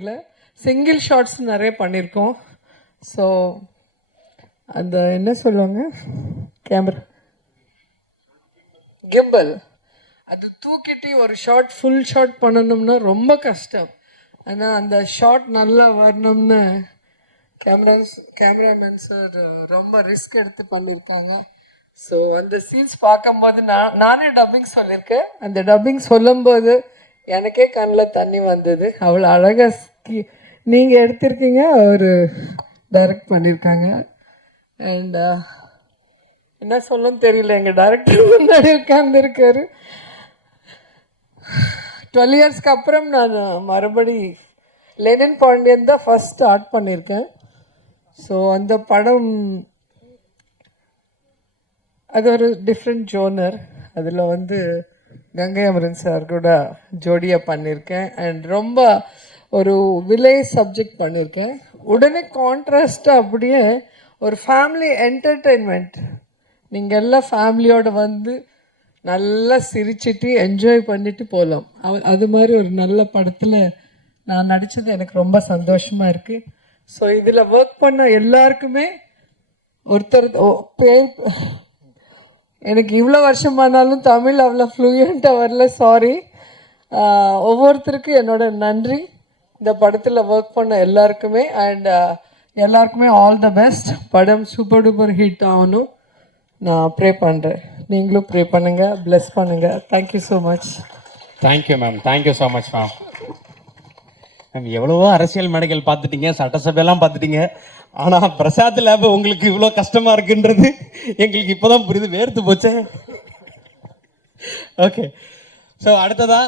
இல்லை, single shots நிறைய பண்ணியிருக்கோம். ஸோ அந்த என்ன சொல்லுவாங்க, கேமரா கிம்பல், அது தூக்கிட்டு ஒரு ஷாட் ஃபுல் ஷாட் பண்ணணும்னா ரொம்ப கஷ்டம். ஆனால் அந்த ஷாட் நல்லா வரணும்னு கேமராமேன் சார் ரொம்ப ரிஸ்க் எடுத்து பண்ணியிருக்காங்க. ஸோ அந்த சீன்ஸ் பார்க்கும்போது நானே டப்பிங் சொல்லியிருக்கேன். அந்த டப்பிங் சொல்லும்போது எனக்கே கண்ணில் தண்ணி வந்தது. அவ்வளோ அழகாக நீங்கள் எடுத்திருக்கீங்க, அவர் டைரக்ட் பண்ணியிருக்காங்க. அண்ட் என்ன சொல்லணும்னு தெரியல, எங்கள் டைரக்டர் முன்னாடி உட்காந்துருக்காரு. 12 இயர்ஸ்க்கு அப்புறம் நான் மறுபடி லெனின் பாண்டியன் தான் ஃபஸ்ட் ஸ்டார்ட் பண்ணியிருக்கேன். ஸோ அந்த படம் அது ஒரு டிஃப்ரெண்ட் ஜோனர். அதில் கங்கை அமரன் சார் கூட ஜோடியாக பண்ணியிருக்கேன். அண்ட் ரொம்ப ஒரு வில்லேஜ் சப்ஜெக்ட் பண்ணியிருக்கேன். உடனே கான்ட்ராஸ்டாக அப்படியே ஒரு ஃபேமிலி என்டர்டெயின்மெண்ட், நீங்கள் எல்லாம் ஃபேமிலியோடு நல்லா சிரிச்சிட்டு என்ஜாய் பண்ணிட்டு போகலாம். அது மாதிரி ஒரு நல்ல படத்தில் நான் நடித்தது எனக்கு ரொம்ப சந்தோஷமாக இருக்குது. ஸோ இதில் ஒர்க் பண்ண எல்லாருக்குமே ஒருத்தர் பேர், எனக்கு இவ்வளோ வருஷமானாலும் தமிழ் அவ்வளோ ஃப்ளூயண்ட்டாக வரல, சாரி. ஒவ்வொருத்தருக்கும் என்னோட நன்றி. இந்த படத்தில் ஒர்க் பண்ண எல்லாருக்குமே. அண்ட் எல்லாருக்குமே ஆல் த பெஸ்ட். படம் சூப்பர் டூப்பர் ஹிட் ஆகணும் நான் ப்ரே பண்ணுறேன். நீங்களும் ப்ரே பண்ணுங்கள், ப்ளெஸ் பண்ணுங்கள். Thank you so much. Thank you ma'am, thank you so much ma'am. Ma'am எவ்வளவோ அரசியல் மேடைகள் பார்த்துட்டீங்க, சட்டசபையெல்லாம் பார்த்துட்டீங்க. ஆனால் பிரசாத் லேப் உங்களுக்கு இவ்வளோ கஷ்டமாக இருக்குன்றது எங்களுக்கு இப்போ தான் புரியுது. வேர்த்து போச்சே. ஓகே, ஸோ அடுத்ததாக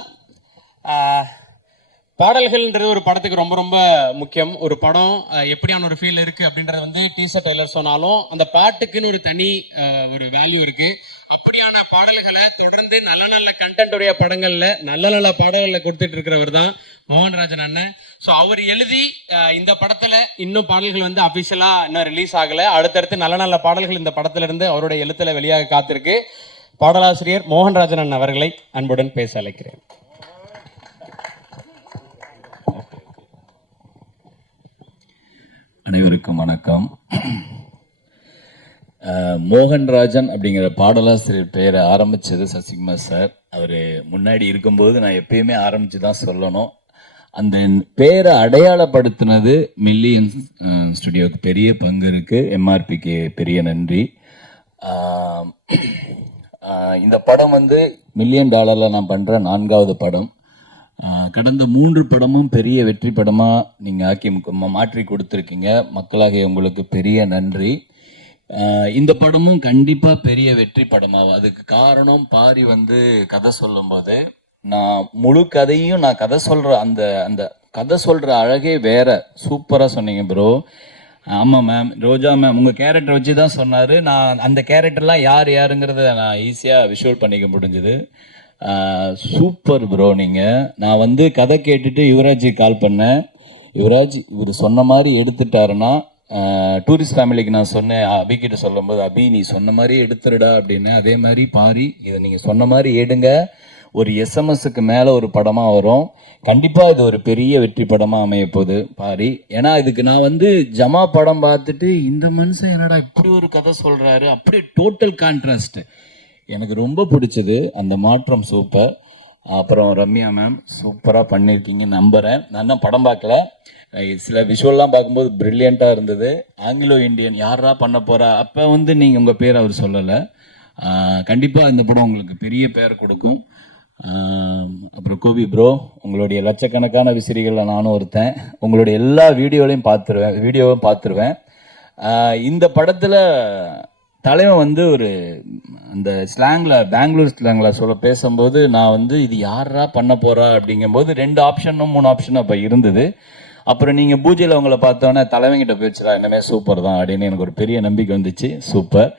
பாடல்கள்ன்றது ஒரு படத்துக்கு ரொம்ப ரொம்ப முக்கியம். ஒரு படம் எப்படியான ஒரு ஃபீல் இருக்குது அப்படின்றது டீசர் ட்ரெய்லர் சொன்னாலும் அந்த பாட்டுக்குன்னு ஒரு தனி ஒரு வேல்யூ இருக்குது. அப்படியான பாடல்களை தொடர்ந்து நல்ல நல்ல கண்டென்ட்டுடைய படங்களில் நல்ல நல்ல பாடல்களை கொடுத்துட்டு இருக்கிறவர் தான் மோகன்ராஜன் அண்ணன். ஸோ அவர் எழுதி இந்த படத்தில் இன்னும் பாடல்கள் அஃபிஷியலாக இன்னும் ரிலீஸ் ஆகலை. அடுத்தடுத்து நல்ல நல்ல பாடல்கள் இந்த படத்திலிருந்து அவருடைய எழுத்தில் வெளியாக காத்திருக்கு. பாடலாசிரியர் மோகன்ராஜன் அண்ணன் அவர்களை அன்புடன் பேச அழைக்கிறேன். அனைவருக்கும் வணக்கம். மோகன்ராஜன் அப்படிங்கிற பாடலாசிரியர் பெயரை ஆரம்பித்தது சசிகுமார் சார். அவர் முன்னாடி இருக்கும்போது நான் எப்பயுமே ஆரம்பித்து தான் சொல்லணும். அந்த பேரை அடையாளப்படுத்தினது மில்லியன் ஸ்டுடியோவுக்கு பெரிய பங்கு இருக்குது. எம்ஆர்பிக்கு பெரிய நன்றி. இந்த படம் $1,000,000 நான் பண்ணுற 4வது படம். கடந்த 3 படமும் பெரிய வெற்றி படமாக நீங்கள் ஆக்கி மாற்றி கொடுத்துருக்கீங்க. மக்களாகிய உங்களுக்கு பெரிய நன்றி. இந்த படமும் கண்டிப்பாக பெரிய வெற்றி படமாகும். அதுக்கு காரணம் பாரி கதை சொல்லும்போது நான் முழு கதையும் நான் கதை சொல்கிற அந்த அந்த கதை சொல்கிற அழகே வேற. சூப்பராக சொன்னீங்க ப்ரோ. ஆமாம் மேம், ரோஜா மேம் உங்கள் கேரக்டர் வச்சு தான் சொன்னார். நான் அந்த கேரக்டர்லாம் யார் யாருங்கிறத நான் ஈஸியாக விஷுவல் பண்ணிக்க முடிஞ்சுது. Super bro. நீங்கள் நான் கதை கேட்டுட்டு யுவராஜி கால் பண்ணேன். யுவராஜ் இவர் சொன்ன மாதிரி எடுத்துட்டாருன்னா, டூரிஸ்ட் ஃபேமிலிக்கு நான் சொன்னேன், அபிகிட்ட சொல்லும்போது, அபி நீ சொன்ன மாதிரி எடுத்துருடா அப்படின்னு. அதே மாதிரி பாரி இதை நீங்கள் சொன்ன மாதிரி எடுங்க. ஒரு எஸ்எம்எஸ்க்கு மேலே ஒரு படமாக வரும். கண்டிப்பாக இது ஒரு பெரிய வெற்றி படமாக அமைய போகுது பாரி. ஏன்னா இதுக்கு நான் ஜமா படம் பார்த்துட்டு இந்த மனுஷன் என்னடா இப்படி ஒரு கதை சொல்கிறாரு, அப்படியே டோட்டல் கான்ட்ராஸ்ட் எனக்கு ரொம்ப பிடிச்சது. அந்த மாற்றம் சூப்பர். அப்புறம் ரம்யா மேம் சூப்பராக பண்ணியிருக்கீங்க நம்புகிறேன். நான் தான் படம் பார்க்கல, சில விஷுவல்லாம் பார்க்கும்போது ப்ரில்லியண்ட்டாக இருந்தது. ஆங்கிலோ இண்டியன் யாரா பண்ண போகிறா, அப்போ நீங்கள் உங்கள் பேர் அவர் சொல்லலை. கண்டிப்பாக இந்த படம் உங்களுக்கு பெரிய பேர் கொடுக்கும். அப்புறம் கோபி ப்ரோ, உங்களுடைய லட்சக்கணக்கான விசிறிகளில் நானும் ஒருத்தன். உங்களுடைய எல்லா வீடியோவையும் பார்த்துருவேன். இந்த படத்தில் தலைவன் ஒரு அந்த ஸ்லாங்கில், பெங்களூர் ஸ்லாங்கில் பேசும்போது நான் இது யாரா பண்ண போகிறா அப்படிங்கும்போது 2 ஆப்ஷனும் 3 ஆப்ஷனும் அப்போ இருந்தது. அப்புறம் நீங்கள் பூஜையில் அவங்கள பார்த்தோன்னே தலைவங்கிட்ட போயிடுச்சுடா என்னமே சூப்பர் தான் அப்படின்னு எனக்கு ஒரு பெரிய நம்பிக்கை வந்துச்சு. சூப்பர்.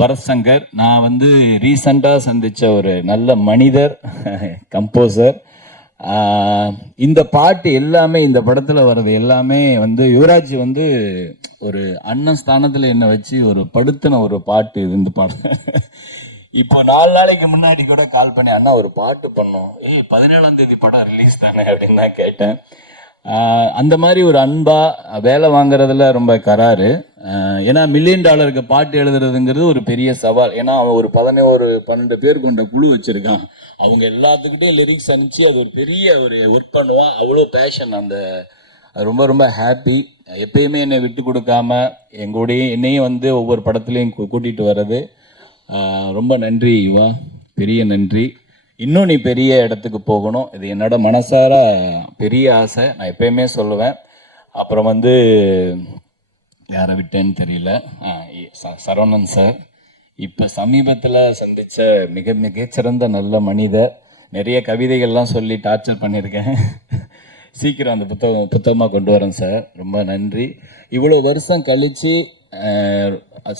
பரத் சங்கர் நான் ரீசண்டாக சந்தித்த ஒரு நல்ல மனிதர், கம்போசர். இந்த பாட்டு எல்லாமே இந்த படத்தில் வர்றது எல்லாமே யுவராஜ் ஒரு அண்ணன் ஸ்தானத்தில் என்னை வச்சு ஒரு படுத்தின ஒரு பாட்டு இருந்து பாடுறேன். இப்போ 4 நாளைக்கு முன்னாடி கூட கால் பண்ணி, அண்ணா ஒரு பாட்டு பண்ணோம், 17ஆம் தேதி படம் ரிலீஸ் தானே அப்படின்னு நான் கேட்டேன். அந்த மாதிரி ஒரு அன்பா வேலை வாங்குறதுல ரொம்ப கராரு. ஏன்னா $1 மில்லியன் பாட்டு எழுதுறதுங்கிறது ஒரு பெரிய சவால். ஏன்னா அவன் ஒரு 12 பேர் கொண்ட குழு வச்சிருக்கான். அவங்க எல்லாத்துக்கிட்டையும் லிரிக்ஸ் அனுப்பிச்சு அது ஒரு பெரிய ஒரு ஒர்க் பண்ணுவான். அவ்வளோ பேஷன். அது ரொம்ப ரொம்ப ஹாப்பி. எப்பயுமே என்னை விட்டு கொடுக்காம என்னையும் வந்து ஒவ்வொரு படத்துலையும் கூட்டிகிட்டு வர்றது. ரொம்ப நன்றி யுவா, பெரிய நன்றி. இன்னும் நீ பெரிய இடத்துக்கு போகணும், இது என்னோட மனசார பெரிய ஆசை. நான் எப்பயுமே சொல்லுவேன். அப்புறம் வந்து யாரை விட்டேன்னு தெரியல, சரவணன் சார். இப்போ சமீபத்தில் சந்தித்த மிகச்சிறந்த நல்ல மனிதர். நிறைய கவிதைகள்லாம் சொல்லி டார்ச்சர் பண்ணியிருக்கேன். சீக்கிரம் அந்த புத்தகமாக கொண்டு வரேன் சார். ரொம்ப நன்றி. இவ்வளோ வருஷம் கழித்து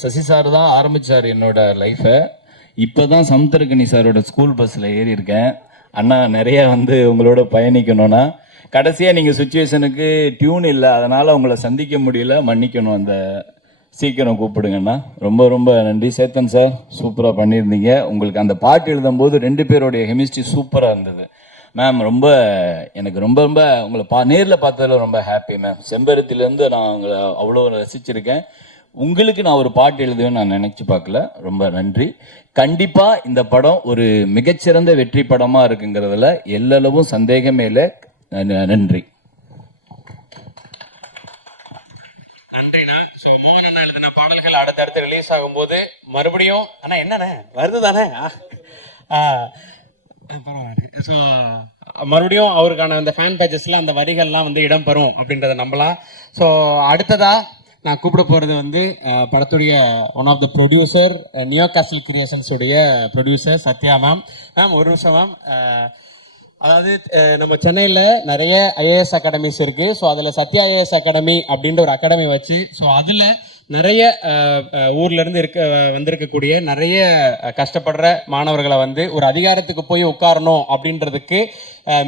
சசி சார் தான் ஆரம்பித்தார் என்னோட லைஃப்பை. இப்போ தான் சமுத்திரக்கனி சாரோட ஸ்கூல் பஸ்ஸில் ஏறி இருக்கேன். அண்ணா நிறைய வந்து உங்களோட பயணிக்கணும்னா, கடைசியாக நீங்கள் சுச்சுவேஷனுக்கு டியூன் இல்லை, அதனால் உங்களை சந்திக்க முடியல, மன்னிக்கணும். அந்த சீக்கிரம் கூப்பிடுங்கண்ணா. ரொம்ப ரொம்ப நன்றி. சேத்தன் சார் சூப்பராக பண்ணியிருந்தீங்க. உங்களுக்கு அந்த பாட்டு எழுதும்போது 2 பேருடைய கெமிஸ்ட்ரி சூப்பராக இருந்தது மேம். எனக்கு ரொம்ப ரொம்ப உங்களை நேரில் பார்த்ததில் ரொம்ப ஹாப்பி மேம். செம்பருத்திலேருந்து நான் உங்களை அவ்வளோ ரசிச்சிருக்கேன். உங்களுக்கு நான் ஒரு பாட்டு எழுதுவேன்னு நான் நினைச்சு பார்க்கல. ரொம்ப நன்றி. கண்டிப்பா இந்த படம் ஒரு மிகச்சிறந்த வெற்றி படமா இருக்குங்கிறதுல எல்லளவும் சந்தேகமே இல்லை. நன்றி. நன்றிண்ணா. ஸோ மோகன் அண்ணா எழுதின பாடல்கள் அடுத்தடுத்து ரிலீஸ் ஆகும்போது மறுபடியும் அண்ணா என்னண்ணே வருது தானே, ஸோ மறுபடியும் அவருக்கான அந்த ஃபேன் பேஜஸ்ல அந்த வரிகள்லாம் வந்து இடம்பெறும் அப்படின்றத நம்பலாம். ஸோ அடுத்ததா நான் கூப்பிட போகிறது வந்து படத்துடைய one of the producer, Neo Castle creations உடைய ப்ரொடியூசர் சத்யா மேம். மேம் ஒரு நிமிஷம் மேம். அதாவது நம்ம சென்னையில் நிறைய ஐஏஎஸ் அகாடமிஸ் இருக்குது. ஸோ அதில் சத்யா ஐஏஎஸ் அகாடமி அப்படின்ற ஒரு அகாடமி வச்சு, ஸோ அதில் நிறைய ஊர்லேருந்து வந்திருக்கக்கூடிய நிறைய கஷ்டப்படுற மாணவர்களை வந்து ஒரு அதிகாரத்துக்கு போய் உட்காரணும் அப்படின்றதுக்கு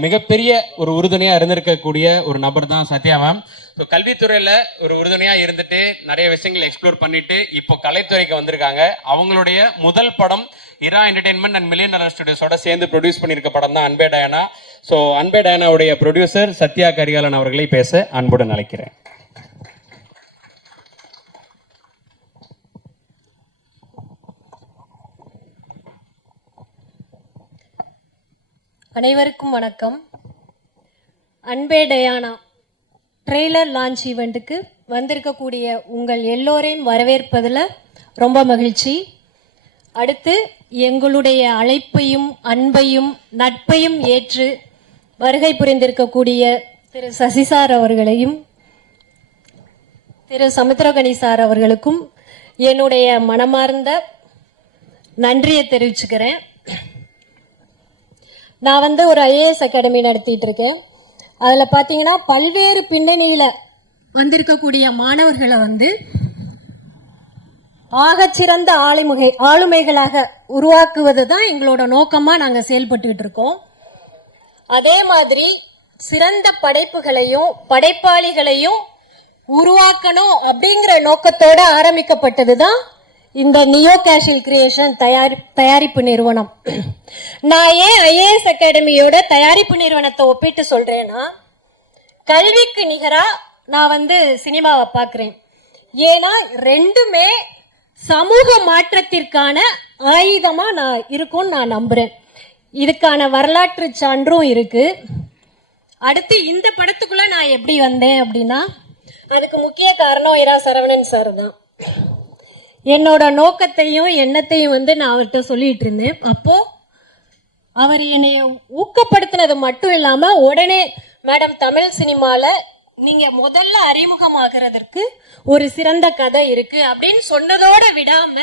மிகப்பெரிய ஒரு உறுதுணையாக இருந்திருக்கக்கூடிய ஒரு நபர் தான் சத்யா மேம். ஸோ கல்வித்துறையில் ஒரு உறுதுணையாக இருந்துட்டு நிறைய விஷயங்களை எக்ஸ்ப்ளோர் பண்ணிட்டு இப்போ கலைத்துறைக்கு வந்திருக்காங்க. அவங்களுடைய முதல் படம் இரா என்டர்டெயின்மெண்ட் அண்ட் $1 மில்லியன் ஸ்டுடியோஸோட சேர்ந்து ப்ரொடியூஸ் பண்ணியிருக்க படம் தான் அன்பே டயானா. ஸோ அன்பே டயானாவுடைய ப்ரொடியூசர் சத்யா கரிகாலன் அவர்களை பேச அன்புடன் அழைக்கிறேன். அனைவருக்கும் வணக்கம். அன்பே டயானா ட்ரெய்லர் லான்ச் ஈவெண்ட்டுக்கு வந்திருக்கக்கூடிய உங்கள் எல்லோரையும் வரவேற்பதில் ரொம்ப மகிழ்ச்சி. அடுத்து எங்களுடைய அழைப்பையும் அன்பையும் நட்பையும் ஏற்று வருகை புரிந்திருக்கக்கூடிய திரு சசி சார் அவர்களையும் திரு சமுத்திரகனி சார் அவர்களுக்கும் என்னுடைய மனமார்ந்த நன்றியை தெரிவிச்சுக்கிறேன். நான் வந்து ஒரு ஐஏஎஸ் அகாடமி நடத்திட்டு இருக்கேன். அதில் பார்த்தீங்கன்னா பல்வேறு பின்னணியில் வந்திருக்கக்கூடிய மாணவர்களை வந்து ஆகச்சிறந்த ஆளுமைகளாக உருவாக்குவது தான் எங்களோட நோக்கமாக நாங்கள் செயல்பட்டுக்கிட்டு இருக்கோம். அதே மாதிரி சிறந்த படைப்புகளையும் படைப்பாளிகளையும் உருவாக்கணும் அப்படிங்கிற நோக்கத்தோடு ஆரம்பிக்கப்பட்டது தான் இந்த நியோ கேஸ்டல் கிரியேஷன் தயாரிப்பு நிறுவனம். நான் ஏன் ஐஏஎஸ் அகாடமியோட தயாரிப்பு நிறுவனத்தை ஒப்பிட்டு சொல்றேன்னா, கல்விக்கு நிகரா நான் வந்து சினிமாவை பார்க்குறேன். ஏன்னா ரெண்டுமே சமூக மாற்றத்திற்கான ஆயுதமா நான் இருக்கும்னு நான் நம்புறேன். இதுக்கான வரலாற்று சான்றும் இருக்கு. அடுத்து இந்த படத்துக்குள்ள நான் எப்படி வந்தேன் அப்படின்னா, அதுக்கு முக்கிய காரணம் இரா சரவணன் சார் தான். என்னோட நோக்கத்தையும் எண்ணத்தையும் வந்து நான் அவர்கிட்ட சொல்லிட்டு இருந்தேன். அப்போ அவர் என்னைய ஊக்கப்படுத்தினது மட்டும் இல்லாம உடனே மேடம் தமிழ் சினிமால நீங்க முதல்ல அறிமுகமாகிறதற்கு ஒரு சிறந்த கதை இருக்கு அப்படின்னு சொன்னதோட விடாம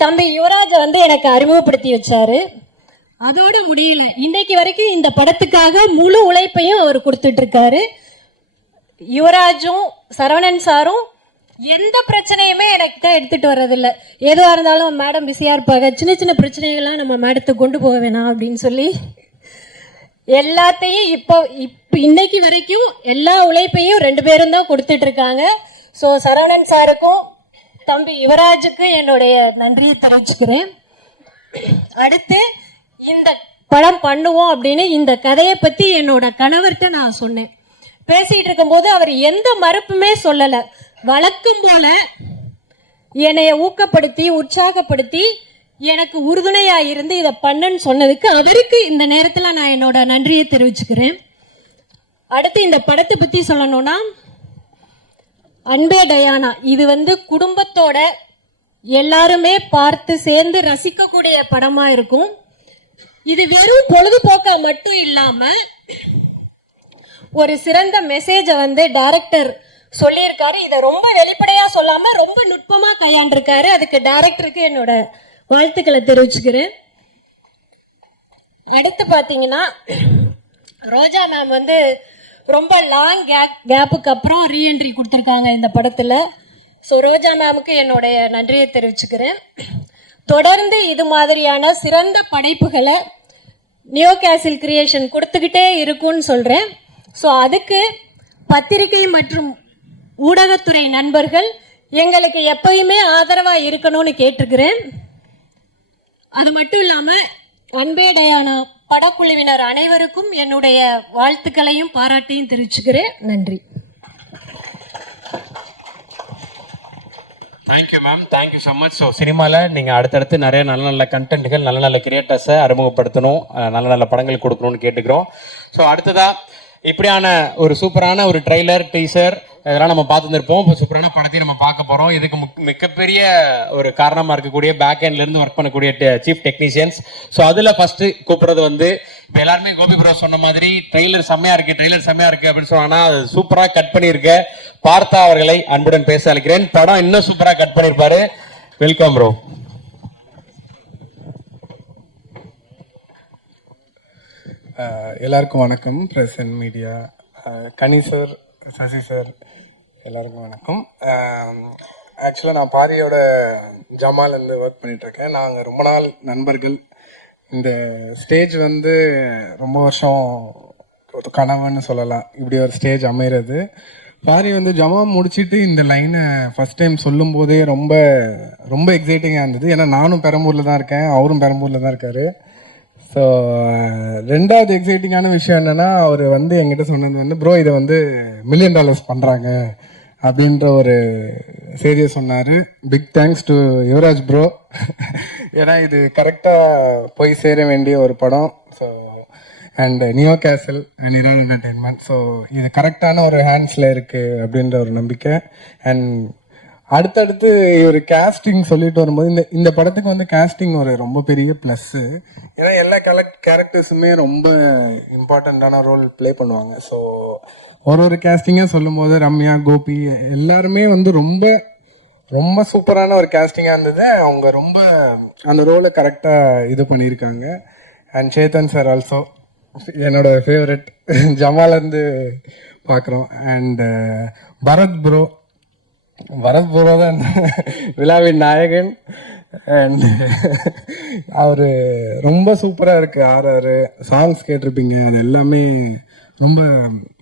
தம்பி யுவராஜை வந்து எனக்கு அறிமுகப்படுத்தி வச்சாரு. அதோட முடியல, இன்னைக்கு வரைக்கும் இந்த படத்துக்காக முழு உழைப்பையும் அவர் கொடுத்துட்டு இருக்காரு. யுவராஜும் சரவணன் சாரும் எந்த பிரச்சனையுமே எனக்கு எடுத்துட்டு வர்றதில்ல. எதுவாக இருந்தாலும் மேடம் பிஸியாக இருப்பாங்க, சின்ன சின்ன பிரச்சனைகள்லாம் நம்ம மேடத்தை கொண்டு போக வேணாம் அப்படின்னு சொல்லி எல்லாத்தையும் இப்போ இன்னைக்கு வரைக்கும் எல்லா உழைப்பையும் 2 பேரும் தான் கொடுத்துட்டு இருக்காங்க. ஸோ சரவணன் சாருக்கும் தம்பி யுவராஜுக்கும் என்னுடைய நன்றியை தெரிவிச்சுக்கிறேன். அடுத்து இந்த படம் பண்ணுவோம் அப்படின்னு இந்த கதையை பற்றி என்னோட கணவர்கிட்ட நான் சொன்னேன். பேசிட்டு இருக்கும்போது அவர் எந்த மறுப்புமே சொல்லல. வழக்கம் போல என்னைய ஊக்கப்படுத்தி உற்சாகப்படுத்தி எனக்கு உறுதுணையா இருந்து இதை பண்ணுன்னு சொன்னதுக்கு அவருக்கு இந்த நேரத்தில் நான் என்னோட நன்றியை தெரிவிச்சுக்கிறேன். அடுத்து இந்த படத்தை பத்தி சொல்லணும்னா, அன்பே டயானா இது குடும்பத்தோட எல்லாருமே பார்த்து சேர்ந்து ரசிக்கக்கூடிய படமா இருக்கும். இது வெறும் பொழுதுபோக்கா மட்டும் இல்லாம ஒரு சிறந்த மெசேஜை டைரக்டர் சொல்லியிருக்காரு. இதை ரொம்ப வெளிப்படையா சொல்லாம ரொம்ப நுட்பமா கையாண்டிருக்காரு. அதுக்கு டைரக்டருக்கு என்னோட வாழ்த்துக்களை தெரிவிச்சுக்கிறேன். அடுத்து பாத்தீங்கன்னா, ரோஜா மேம் ரொம்ப லாங் கேப்புக்கு அப்புறம் ரீஎன்ட்ரி கொடுத்துருக்காங்க இந்த படத்துல. ஸோ ரோஜா மேமுக்கு என்னுடைய நன்றியை தெரிவிச்சுக்கிறேன். தொடர்ந்து இது மாதிரியான சிறந்த படைப்புகளை நியோ கேசில் கிரியேஷன் கொடுத்துக்கிட்டே இருக்கும்னு சொல்கிறேன். ஸோ அதுக்கு பத்திரிகை மற்றும் ஊடகத்துறை நண்பர்கள் எங்களுக்கு எப்பயுமே ஆதரவாக இருக்கணும்னு கேட்டுக்கிறேன். அது மட்டும் இல்லாமல் அன்பே டயானா படக்குழுவினர் அனைவருக்கும் என்னுடைய வாழ்த்துக்களையும் பாராட்டையும் தெரிவிச்சுக்கிறேன். நன்றி. Thank you ma'am, thank you so much. So சினிமாவில் நீங்கள் அடுத்தடுத்து நிறைய நல்ல நல்ல கண்டென்ட்கள், நல்ல நல்ல கிரியேட்டர்ஸை அறிமுகப்படுத்தணும், நல்ல நல்ல படங்கள் கொடுக்கணும்னு கேட்டுக்கிறோம். ஸோ அடுத்ததாக இப்படியான ஒரு சூப்பரான ஒரு ட்ரெய்லர், டீசர் இதெல்லாம் நம்ம பார்த்துருப்போம். இப்போ சூப்பரான படத்தையும் நம்ம பார்க்க போகிறோம். இதுக்கு மிகப்பெரிய ஒரு காரணமாக இருக்கக்கூடிய பேக் எண்ட்லேருந்து ஒர்க் பண்ணக்கூடிய சீஃப் டெக்னீஷியன்ஸ். ஸோ அதில் ஃபஸ்ட்டு கூப்பிட்றது இப்போ எல்லாருமே கோபி ப்ரோ சொன்ன மாதிரி ட்ரெய்லர் செம்மையாக இருக்குது அப்படின்னு சொன்னாங்கன்னா அது சூப்பராக கட் பண்ணியிருக்க பார்த்தா அவர்களை அன்புடன் பேச அழைக்கிறேன். படம் இன்னும் சூப்பராக கட் பண்ணியிருப்பாரு. Welcome bro. எல்லாருக்கும் வணக்கம். Press and media, Ghani sir, Sasi sir, எல்லாருக்கும் வணக்கம். ஆக்சுவலாக நான் பாரியோட ஜமாலேருந்து ஒர்க் பண்ணிகிட்ருக்கேன். நாங்கள் ரொம்ப நாள் நண்பர்கள். இந்த ஸ்டேஜ் ரொம்ப வருஷம் கனவுன்னு சொல்லலாம். இப்படி ஒரு ஸ்டேஜ் அமைகிறது. பாரி ஜமா முடிச்சுட்டு இந்த லைனை ஃபஸ்ட் டைம் சொல்லும் போதே ரொம்ப ரொம்ப எக்ஸைட்டிங்காக இருந்தது. ஏன்னா நானும் பெரம்பூரில் தான் இருக்கேன், அவரும் பெரம்பூரில் தான் இருக்கார். ஸோ ரெண்டாவது எக்ஸைட்டிங்கான விஷயம் என்னென்னா, அவர் என்கிட்ட சொன்னது ப்ரோ இதை $1 million பண்ணுறாங்க அப்படின்ற ஒரு செய்தியை சொன்னார். Big thanks to Yuvraj bro. ஏன்னா இது கரெக்டாக போய் சேர வேண்டிய ஒரு படம். ஸோ அண்ட் நியோ கேசல் அண்ட் இரான் என்டர்டெயின்மெண்ட். ஸோ இது கரெக்டான ஒரு ஹேண்ட்ஸில் இருக்குது அப்படின்ற ஒரு நம்பிக்கை. அண்ட் அடுத்தடுத்து ஒரு கேஸ்டிங் சொல்லிட்டு வரும்போது இந்த படத்துக்கு கேஸ்டிங் ஒரு ரொம்ப பெரிய ப்ளஸ்ஸு. ஏன்னா எல்லா கேரக்டர்ஸுமே ரொம்ப இம்பார்ட்டண்ட்டான ரோல் ப்ளே பண்ணுவாங்க. ஸோ ஒரு கேஸ்டிங்காக சொல்லும் போது ரம்யா, கோபி எல்லாருமே ரொம்ப ரொம்ப சூப்பரான ஒரு கேஸ்டிங்காக இருந்தது. அவங்க ரொம்ப அந்த ரோலை கரெக்டாக இது பண்ணியிருக்காங்க. அண்ட் சேத்தன் சார் ஆல்சோ என்னோட ஃபேவரட். ஜமாலேருந்து பார்க்குறோம். அண்ட் பரத் ப்ரோ தான் விழாவின் நாயகன். அண்ட் அவர் ரொம்ப சூப்பராக இருக்குது. ஆறு சாங்ஸ் கேட்டிருப்பீங்க, அது எல்லாமே ரொம்ப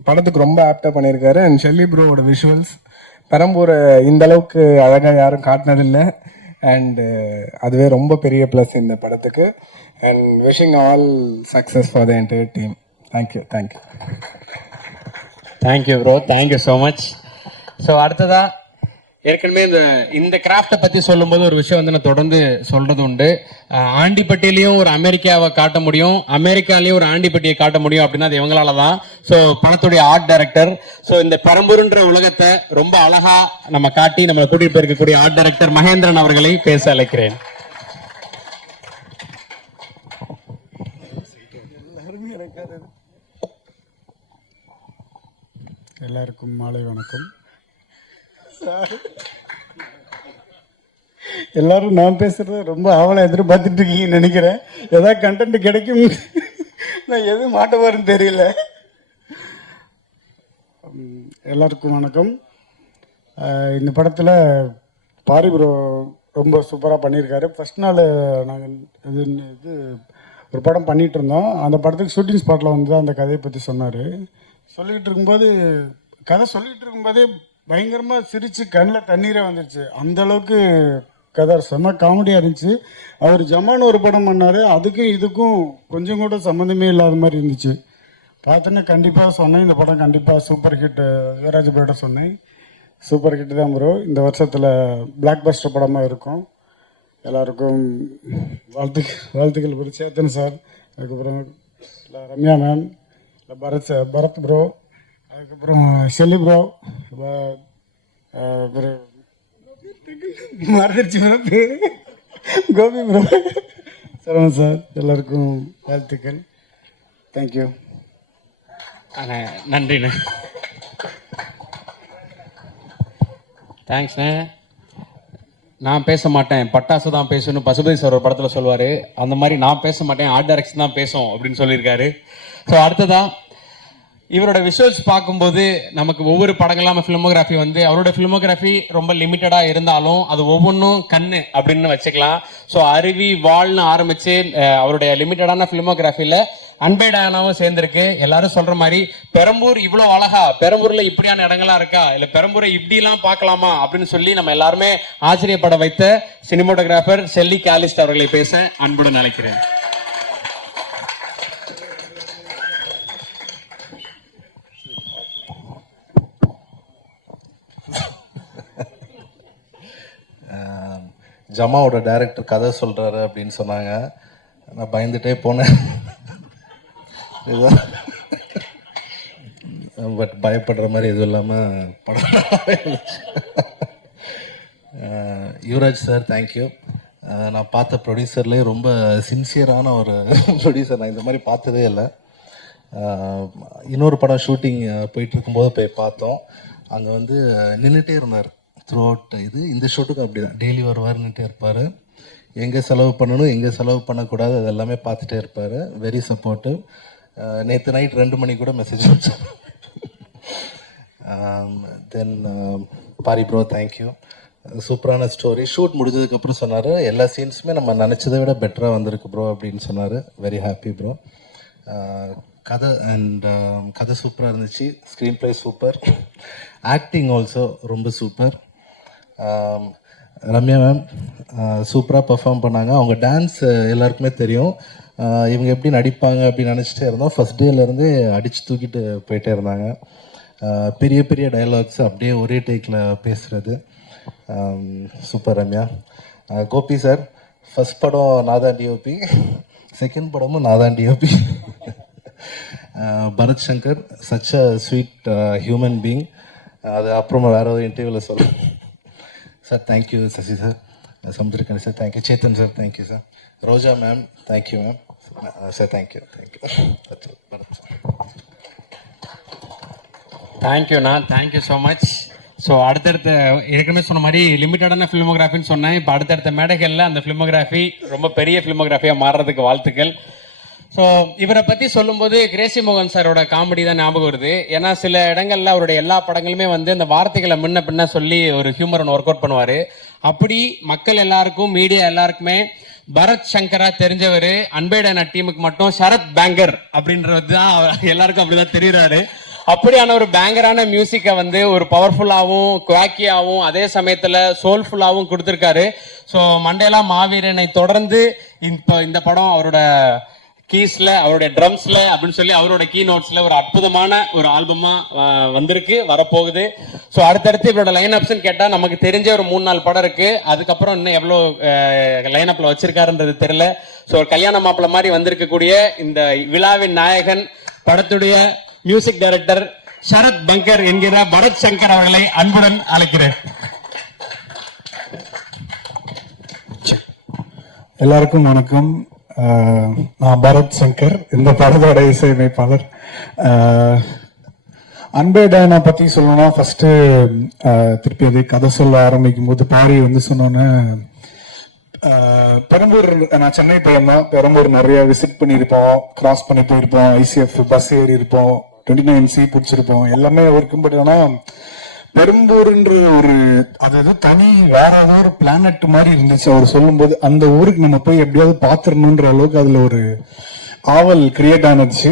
படத்துக்கு ரொம்ப ஆப்டாக பண்ணியிருக்காரு. அண்ட் ஷெல்லி ப்ரோவோட விஷுவல்ஸ் பெரம்பூரை இந்த அளவுக்கு அழகாக யாரும் காட்டினதில்லை. அண்டு அதுவே ரொம்ப பெரிய ப்ளஸ் இந்த படத்துக்கு. And wishing all success for the entire team. Thank you. Thank you bro, thank you so much. So அடுத்ததாக ஏற்கனவே இந்த கிராஃப்டை பற்றி சொல்லும்போது ஒரு விஷயம் நான் தொடர்ந்து சொல்கிறது உண்டு. ஆண்டிப்பட்டியிலையும் ஒரு அமெரிக்காவை காட்ட முடியும், அமெரிக்காலையும் ஒரு ஆண்டிப்பட்டியை காட்ட முடியும் அப்படின்னா அது இவங்களால தான். ஸோ படத்துடைய ஆர்ட் டைரக்டர். ஸோ இந்த பெரம்பூர்ன்ற உலகத்தை ரொம்ப அழகா நம்ம காட்டி நம்மளை கூட்டிட்டு போயிருக்கக்கூடிய ஆர்ட் டைரக்டர் மகேந்திரன் அவர்களை பேச அழைக்கிறேன். எல்லாருக்கும் மாலை வணக்கம். எல்லாரும் நான் பேசுறத ரொம்ப ஆவலை எதிர்பார்த்துட்டு இருக்கீங்கன்னு நினைக்கிறேன். ஏதாவது கண்டென்ட் கிடைக்கும், நான் எதுவும் மாட்டவாருன்னு தெரியல. எல்லாருக்கும் வணக்கம். இந்த படத்தில் பாரி ப்ரோ ரொம்ப சூப்பராக பண்ணியிருக்காரு. ஃபஸ்ட் நாள் நாங்கள் இது ஒரு படம் பண்ணிகிட்டு இருந்தோம். அந்த படத்துக்கு ஷூட்டிங் ஸ்பாட்டில் அந்த கதையை பற்றி சொன்னார். சொல்லிகிட்டு இருக்கும்போதே பயங்கரமாக சிரித்து கண்ணில் தண்ணீரே வந்துருச்சு. அந்தளவுக்கு கதை செம்ம காமெடியாக இருந்துச்சு. அவர் ஜமான் ஒரு படம் பண்ணார், அதுக்கும் இதுக்கும் கொஞ்சம் கூட சம்மந்தமே இல்லாத மாதிரி இருந்துச்சு. பார்த்தோன்னே கண்டிப்பாக சொன்னேன், இந்த படம் கண்டிப்பாக சூப்பர் ஹிட். யுவராஜ் ப்ரோட சொன்னேன், சூப்பர் ஹிட் தான் ப்ரோ. இந்த வருஷத்தில் பிளாக் பஸ்டர் படமாக இருக்கும். எல்லாருக்கும் வாழ்த்துக்கள் ப்ரோ. சேத்தன் சார், அதுக்கப்புறம் ரம்யா மேம், பரத் ப்ரோ, அதுக்கப்புறம் ஷெல்லி ப்ரோ, மறந்துடுச்சு பேர், கோபி ப்ரோ, சரவணன் சார், எல்லாருக்கும் வாழ்த்துக்கள். தேங்க்யூ. நன்றிண்ணே. தேங்க்ஸ்ண்ணே. நான் பேச மாட்டேன், பட்டாசு தான் பேசணும், பசுபதி சார் ஒரு படத்தில் சொல்லுவார். அந்த மாதிரி நான் பேச மாட்டேன், ஆர்ட் டைரக்ஷன் தான் பேசும் அப்படின்னு சொல்லியிருக்காரு. ஸோ அடுத்ததான் இவரோட விஷுவல்ஸ் பார்க்கும்போது நமக்கு ஒவ்வொரு படங்களாம ஃபிலிமோகிராஃபி வந்து அவரோட ஃபிலிமோகிராஃபி ரொம்ப லிமிட்டடாக இருந்தாலும் அது ஒவ்வொன்றும் கண்ணு அப்படின்னு வச்சுக்கலாம். ஸோ அருவி வால்னு ஆரம்பித்து அவருடைய லிமிட்டடான ஃபிலிமோகிராஃபியில் அன்பே டயானாவும் சேர்ந்துருக்கு. எல்லாரும் சொல்ற மாதிரி பெரம்பூர் இவ்வளோ அழகா, பெரம்பூர்ல இப்படியான இடங்களா இருக்கா, இல்ல பெரம்பூரை இப்படிலாம் பார்க்கலாமா அப்படின்னு சொல்லி நம்ம எல்லாருமே ஆச்சரியப்பட வைத்த சினிமோட்டோகிராஃபர் ஷெல்லி காலிஸ்ட் அவர்களை பேச அன்புடன் அழைக்கிறேன். ஜமாவோட டைரக்டர் கதை சொல்கிறாரு அப்படின்னு சொன்னாங்க. நான் பயந்துட்டே போனேன். பட் பயப்படுற மாதிரி எதுவும் இல்லாமல் படம் யுவராஜ் சார் தேங்க்யூ. நான் பார்த்த ப்ரொடியூசர்லேயே ரொம்ப சின்சியரான ஒரு ப்ரொடியூசர். நான் இந்த மாதிரி பார்த்ததே இல்லை. இன்னொரு படம் ஷூட்டிங் போயிட்டு இருக்கும்போது போய் பார்த்தோம். அங்கே வந்து நின்றுட்டே இருந்தார் த்ரூ அவுட். இந்த ஷூட்டுக்கும் அப்படி தான், டெய்லி வருவார், நின்றுட்டே இருப்பார். எங்கே செலவு பண்ணணும், எங்கே செலவு பண்ணக்கூடாது, அது எல்லாமே பார்த்துட்டே இருப்பார். Very supportive. நேற்று நைட் 2 மணிக்கு கூட மெசேஜ் வச்சேன். தென் பாரி ப்ரோ தேங்க்யூ. சூப்பரான ஸ்டோரி. ஷூட் முடிஞ்சதுக்கப்புறம் சொன்னார், எல்லா சீன்ஸுமே நம்ம நினச்சதை விட பெட்டராக வந்திருக்கு ப்ரோ அப்படின்னு சொன்னார். Very happy bro. கதை கதை சூப்பராக இருந்துச்சு. Screen play super. Acting also ரொம்ப சூப்பர். ரம்யா மேம் சூப்பராக பெர்ஃபார்ம் பண்ணாங்க. அவங்க டான்ஸ் எல்லாருக்குமே தெரியும். இவங்க எப்படி நடிப்பாங்க அப்படின்னு நினச்சிட்டே இருந்தோம். ஃபஸ்ட் டேலேருந்து அடித்து தூக்கிட்டு போயிட்டே இருந்தாங்க. பெரிய பெரிய டைலாக்ஸ் அப்படியே ஒரே டேக்கில் பேசுகிறது super. Ramya. Gopi sir, first படம் நாதான் டிஓபி, செகண்ட் படமும் நாதான் DOP. Bharath Shankar such a sweet human being. அது அப்புறமா வேற ஒரு இன்டர்வியூவில் சொல்கிறேன் sir. Thank you Sasi sir. Samuthirakani sir thank you. Chetan sir thank you sir. Roja ma'am thank you ma'am. Sir thank you. Bharath sir தேங்க்யூண்ணா, தேங்க்யூ ஸோ மச். ஸோ அடுத்தடுத்த ஏற்கனவே சொன்ன மாதிரி லிமிட்டடான ஃபிலிமோகிராஃபின்னு சொன்னேன். இப்போ அடுத்தடுத்த மேடைகளில் அந்த ஃபிலிமோகிராஃபி ரொம்ப பெரிய ஃபிலிமோகிராஃபியாக மாறுறதுக்கு வாழ்த்துக்கள். ஸோ இவரை பற்றி சொல்லும்போது கிரேசி மோகன் சாரோட காமெடி தான் ஞாபகம் வருது. ஏன்னா சில இடங்களில் அவருடைய எல்லா படங்களுமே வந்து அந்த வார்த்தைகளை முன்ன பின்ன சொல்லி ஒரு ஹியூமர் ஒன்று ஒர்க் அவுட் பண்ணுவார். அப்படி மக்கள் எல்லாருக்கும், மீடியா எல்லாருக்குமே பரத் சங்கரா தெரிஞ்சவர். அன்பே டயானா டீமுக்கு மட்டும் ஷரத் பேங்கர் அப்படின்றது தான் எல்லாருக்கும் அப்படிதான் தெரியுறாரு. அப்படியான ஒரு பேங்கரான மியூசிக்கை வந்து ஒரு பவர்ஃபுல்லாகவும் குவாக்கியாகவும் அதே சமயத்தில் சோல்ஃபுல்லாகவும் கொடுத்துருக்காரு. ஸோ மண்டேலா மாவீரனை தொடர்ந்து இந்த படம் அவரோட கீஸ்ல, அவருடைய ட்ரம்ஸ்ல அப்படின்னு சொல்லி அவரோட கீ நோட்ஸ்ல ஒரு அற்புதமான ஒரு ஆல்பமா வந்திருக்கு, வரப்போகுது. ஸோ அடுத்தடுத்து இவரோட லைன் அப்ஸ்ன்னு கேட்டால் நமக்கு தெரிஞ்ச ஒரு 3-4 படம் இருக்கு. அதுக்கப்புறம் இன்னும் எவ்வளோ லைன் அப்ல வச்சிருக்காருன்றது தெரியல. ஸோ ஒரு கல்யாண மாப்பிள்ள மாதிரி வந்திருக்கக்கூடிய இந்த விழாவின் நாயகன், படத்துடைய மியூசிக் டைரக்டர் ஷரத் பங்கர் என்கிற பரத் சங்கர் அவர்களை அன்புடன் அழைக்கிறேன். எல்லாருக்கும் வணக்கம். நான் பரத் சங்கர், இந்த படத்தோட இசையமைப்பாளர். அன்பே டயானா பத்தி சொல்லணும்னா ஃபர்ஸ்ட் திருப்பி அதே கதை சொல்ல ஆரம்பிக்கும் போது பாரி வந்து சொன்னோன்னு, பெரம்பூர், நான் சென்னை போயிருந்தோம். பெரம்பூர் நிறைய விசிட் பண்ணியிருப்போம், கிராஸ் பண்ணி போயிருப்போம், ஐசிஎஃப் பஸ் ஏறி இருப்போம், 29C பிடிச்சிருப்போம், எல்லாமே இருக்கும். பட் ஆனா பெரம்பூர்ன்ற ஒரு அது தனி வேற ஏதோ ஒரு பிளானட் மாதிரி இருந்துச்சு. அவர் சொல்லும் போது அந்த ஊருக்கு நம்ம போய் எப்படியாவது பாத்துடணுன்ற அளவுக்கு அதுல ஒரு ஆவல் கிரியேட் ஆனிச்சு.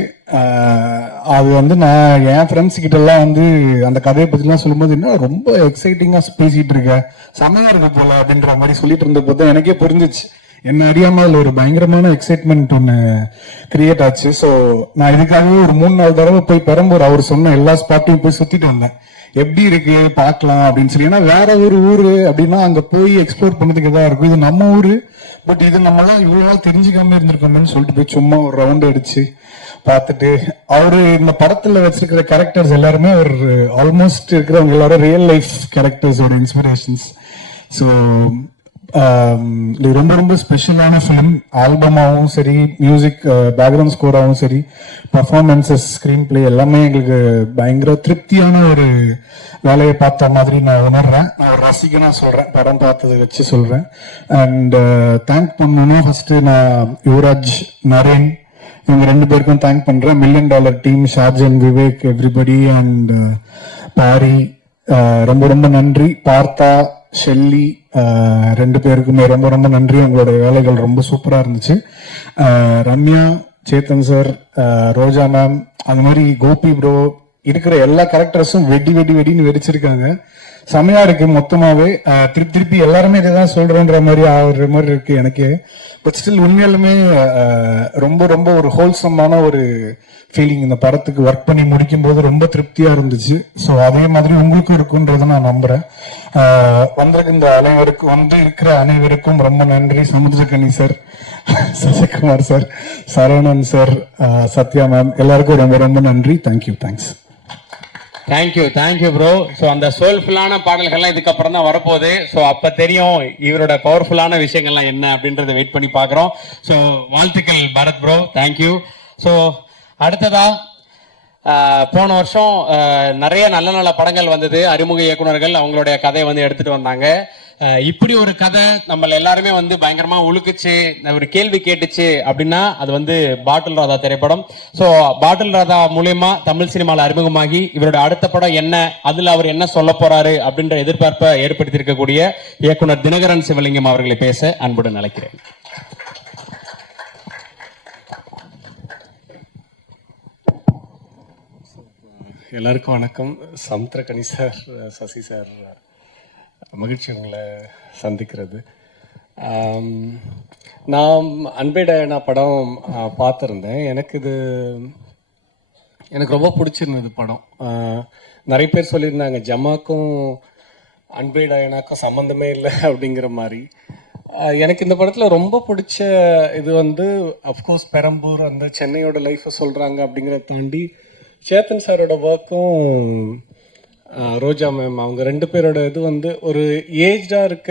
அது வந்து நான் என் ஃப்ரெண்ட்ஸ் கிட்ட எல்லாம் வந்து அந்த கதையை பத்தி எல்லாம் சொல்லும்போது இன்னும் ரொம்ப எக்ஸைட்டிங்கா பேசிட்டு இருக்க, செமையா இருக்கு போல அப்படின்ற மாதிரி சொல்லிட்டு இருந்த போது எனக்கே புரிஞ்சிச்சு என்ன அறியாம அதில் ஒரு பயங்கரமான எக்ஸைட்மெண்ட் ஒன்று கிரியேட் ஆச்சு. ஸோ நான் இதுக்காகவே ஒரு 3-4 தடவை போய் பெரம்பூர் அவர் சொன்ன எல்லா ஸ்பாட்டையும் போய் சுத்திட்டு வந்தேன். எப்படி இருக்கு பார்க்கலாம் அப்படின்னு சொல்லி. ஏன்னா வேற ஒரு ஊரு அப்படின்னா அங்க போய் எக்ஸ்ப்ளோர் பண்ணதுக்கு எதாவது இருக்கும். இது நம்ம ஊரு, பட் இது நம்மளாம் இவ்வளவு நாள் தெரிஞ்சுக்காம இருந்திருக்கோம்னு சொல்லிட்டு போய் சும்மா ஒரு ரவுண்ட் அடிச்சு பார்த்துட்டு, அவரு இந்த படத்துல வச்சிருக்கிற கேரக்டர்ஸ் எல்லாருமே ஒரு ஆல்மோஸ்ட் இருக்கிறவங்க எல்லாரும் ரியல் லைஃப் கேரக்டர்ஸோட இன்ஸ்பிரேஷன்ஸ். ஸோ இது ரொம்ப ரொம்ப ஸ்பெஷலான ஃபிலிம். ஆல்பமாகவும் சரி, மியூசிக் பேக்ரவுண்ட் ஸ்கோராகவும் சரி, பர்ஃபார்மன்சஸ், ஸ்க்ரீன் பிளே எல்லாமே எங்களுக்கு பயங்கர திருப்தியான ஒரு வேலையை பார்த்த மாதிரி நான் உணர்றேன். நான் ஒரு ரசிகனா சொல்றேன், படம் பார்த்ததை வச்சு சொல்றேன். அண்ட் தேங்க் பண்ணணும் ஃபர்ஸ்ட் நான் யுவராஜ், நரேன் இவங்க 2 பேருக்கும் தேங்க் பண்றேன். $1 million team, Sharjan, Vivek, everybody and Paari, ரொம்ப ரொம்ப நன்றி. பார்த்தா, ஷெல்லி 2 பேருக்குமே ரொம்ப ரொம்ப நன்றி. உங்களோட வேலைகள் ரொம்ப சூப்பரா இருந்துச்சு. ரம்யா, சேத்தன் சார், ரோஜா மேம், அந்த மாதிரி கோபி ப்ரோ, இருக்கிற எல்லா கேரக்டர்ஸும் வெடின்னு வெடிச்சிருக்காங்க. செமையா இருக்கு மொத்தமாவே. திருப்பி எல்லாருமே இதைதான் சொல்றேன்ற மாதிரி ஆகுற மாதிரி இருக்கு எனக்கு. பட் ஸ்டில் உண்மையாலுமே ரொம்ப ரொம்ப ஒரு ஹோல்சமான ஒரு ஃபீலிங் இந்த படத்துக்கு ஒர்க் பண்ணி முடிக்கும் போது ரொம்ப திருப்தியா இருந்துச்சு. ஸோ அதே மாதிரி உங்களுக்கும் இருக்குன்றதை நான் நம்புறேன். வந்திருக்கின்ற இருக்கிற அனைவருக்கும் ரொம்ப நன்றி. Samuthirakani sir, Sasikumar sir, Saravanan sir, Sathya ma'am, எல்லாருக்கும் ரொம்ப ரொம்ப நன்றி. தேங்க்ஸ். Thank you bro. ஸோ அந்த சோல்ஃபுல்லான பாடல்கள்லாம் இதுக்கப்புறம் தான் வரப்போகுது. ஸோ அப்போ தெரியும் இவரோட பவர்ஃபுல்லான விஷயங்கள்லாம் என்ன அப்படின்றத வெயிட் பண்ணி பார்க்குறோம். ஸோ வாழ்த்துக்கள் பரத் ப்ரோ, தேங்க்யூ. ஸோ அடுத்ததா போன வருஷம் நிறைய நல்ல நல்ல படங்கள் வந்தது. அறிமுக இயக்குனர்கள் அவங்களுடைய கதையை வந்து எடுத்துட்டு வந்தாங்க. இப்படி ஒரு கதை நம்ம எல்லாருமே வந்து பயங்கரமா உழுக்குச்சு, ஒரு கேள்வி கேட்டுச்சு அப்படின்னா அது வந்து பாட்டில் ராதா திரைப்படம். ஸோ பாட்டில் ராதா மூலயமா தமிழ் சினிமாவில் அறிமுகமாகி இவரோட அடுத்த படம் என்ன, அதுல அவர் என்ன சொல்ல போறாரு அப்படின்ற எதிர்பார்ப்பை ஏற்படுத்தி இருக்கக்கூடிய இயக்குனர் தினகரன் சிவலிங்கம் அவர்களை பேச அன்புடன் அழைக்கிறேன். எல்லாருக்கும் வணக்கம். சமுத்திரக்கனி சார், சசி சார், மகிழ்ச்சி உங்களை சந்திக்கிறது. நான் அன்பே டயானா படம் பார்த்துருந்தேன். எனக்கு ரொம்ப பிடிச்சிருந்தது படம். நிறைய பேர் சொல்லியிருந்தாங்க ஜமாக்கும் அன்பே டயானாக்கும் சம்மந்தமே இல்லை அப்படிங்கிற மாதிரி. எனக்கு இந்த படத்தில் ரொம்ப பிடிச்ச இது வந்து அஃப்கோர்ஸ் பெரம்பூர், அந்த சென்னையோட லைஃப்பை சொல்கிறாங்க அப்படிங்கிறத தாண்டி சேத்தன் சாரோட ஒர்க்கும் ரோஜா மேம் அவங்க 2 பேரோட இது வந்து ஒரு ஏஜ்டாக இருக்க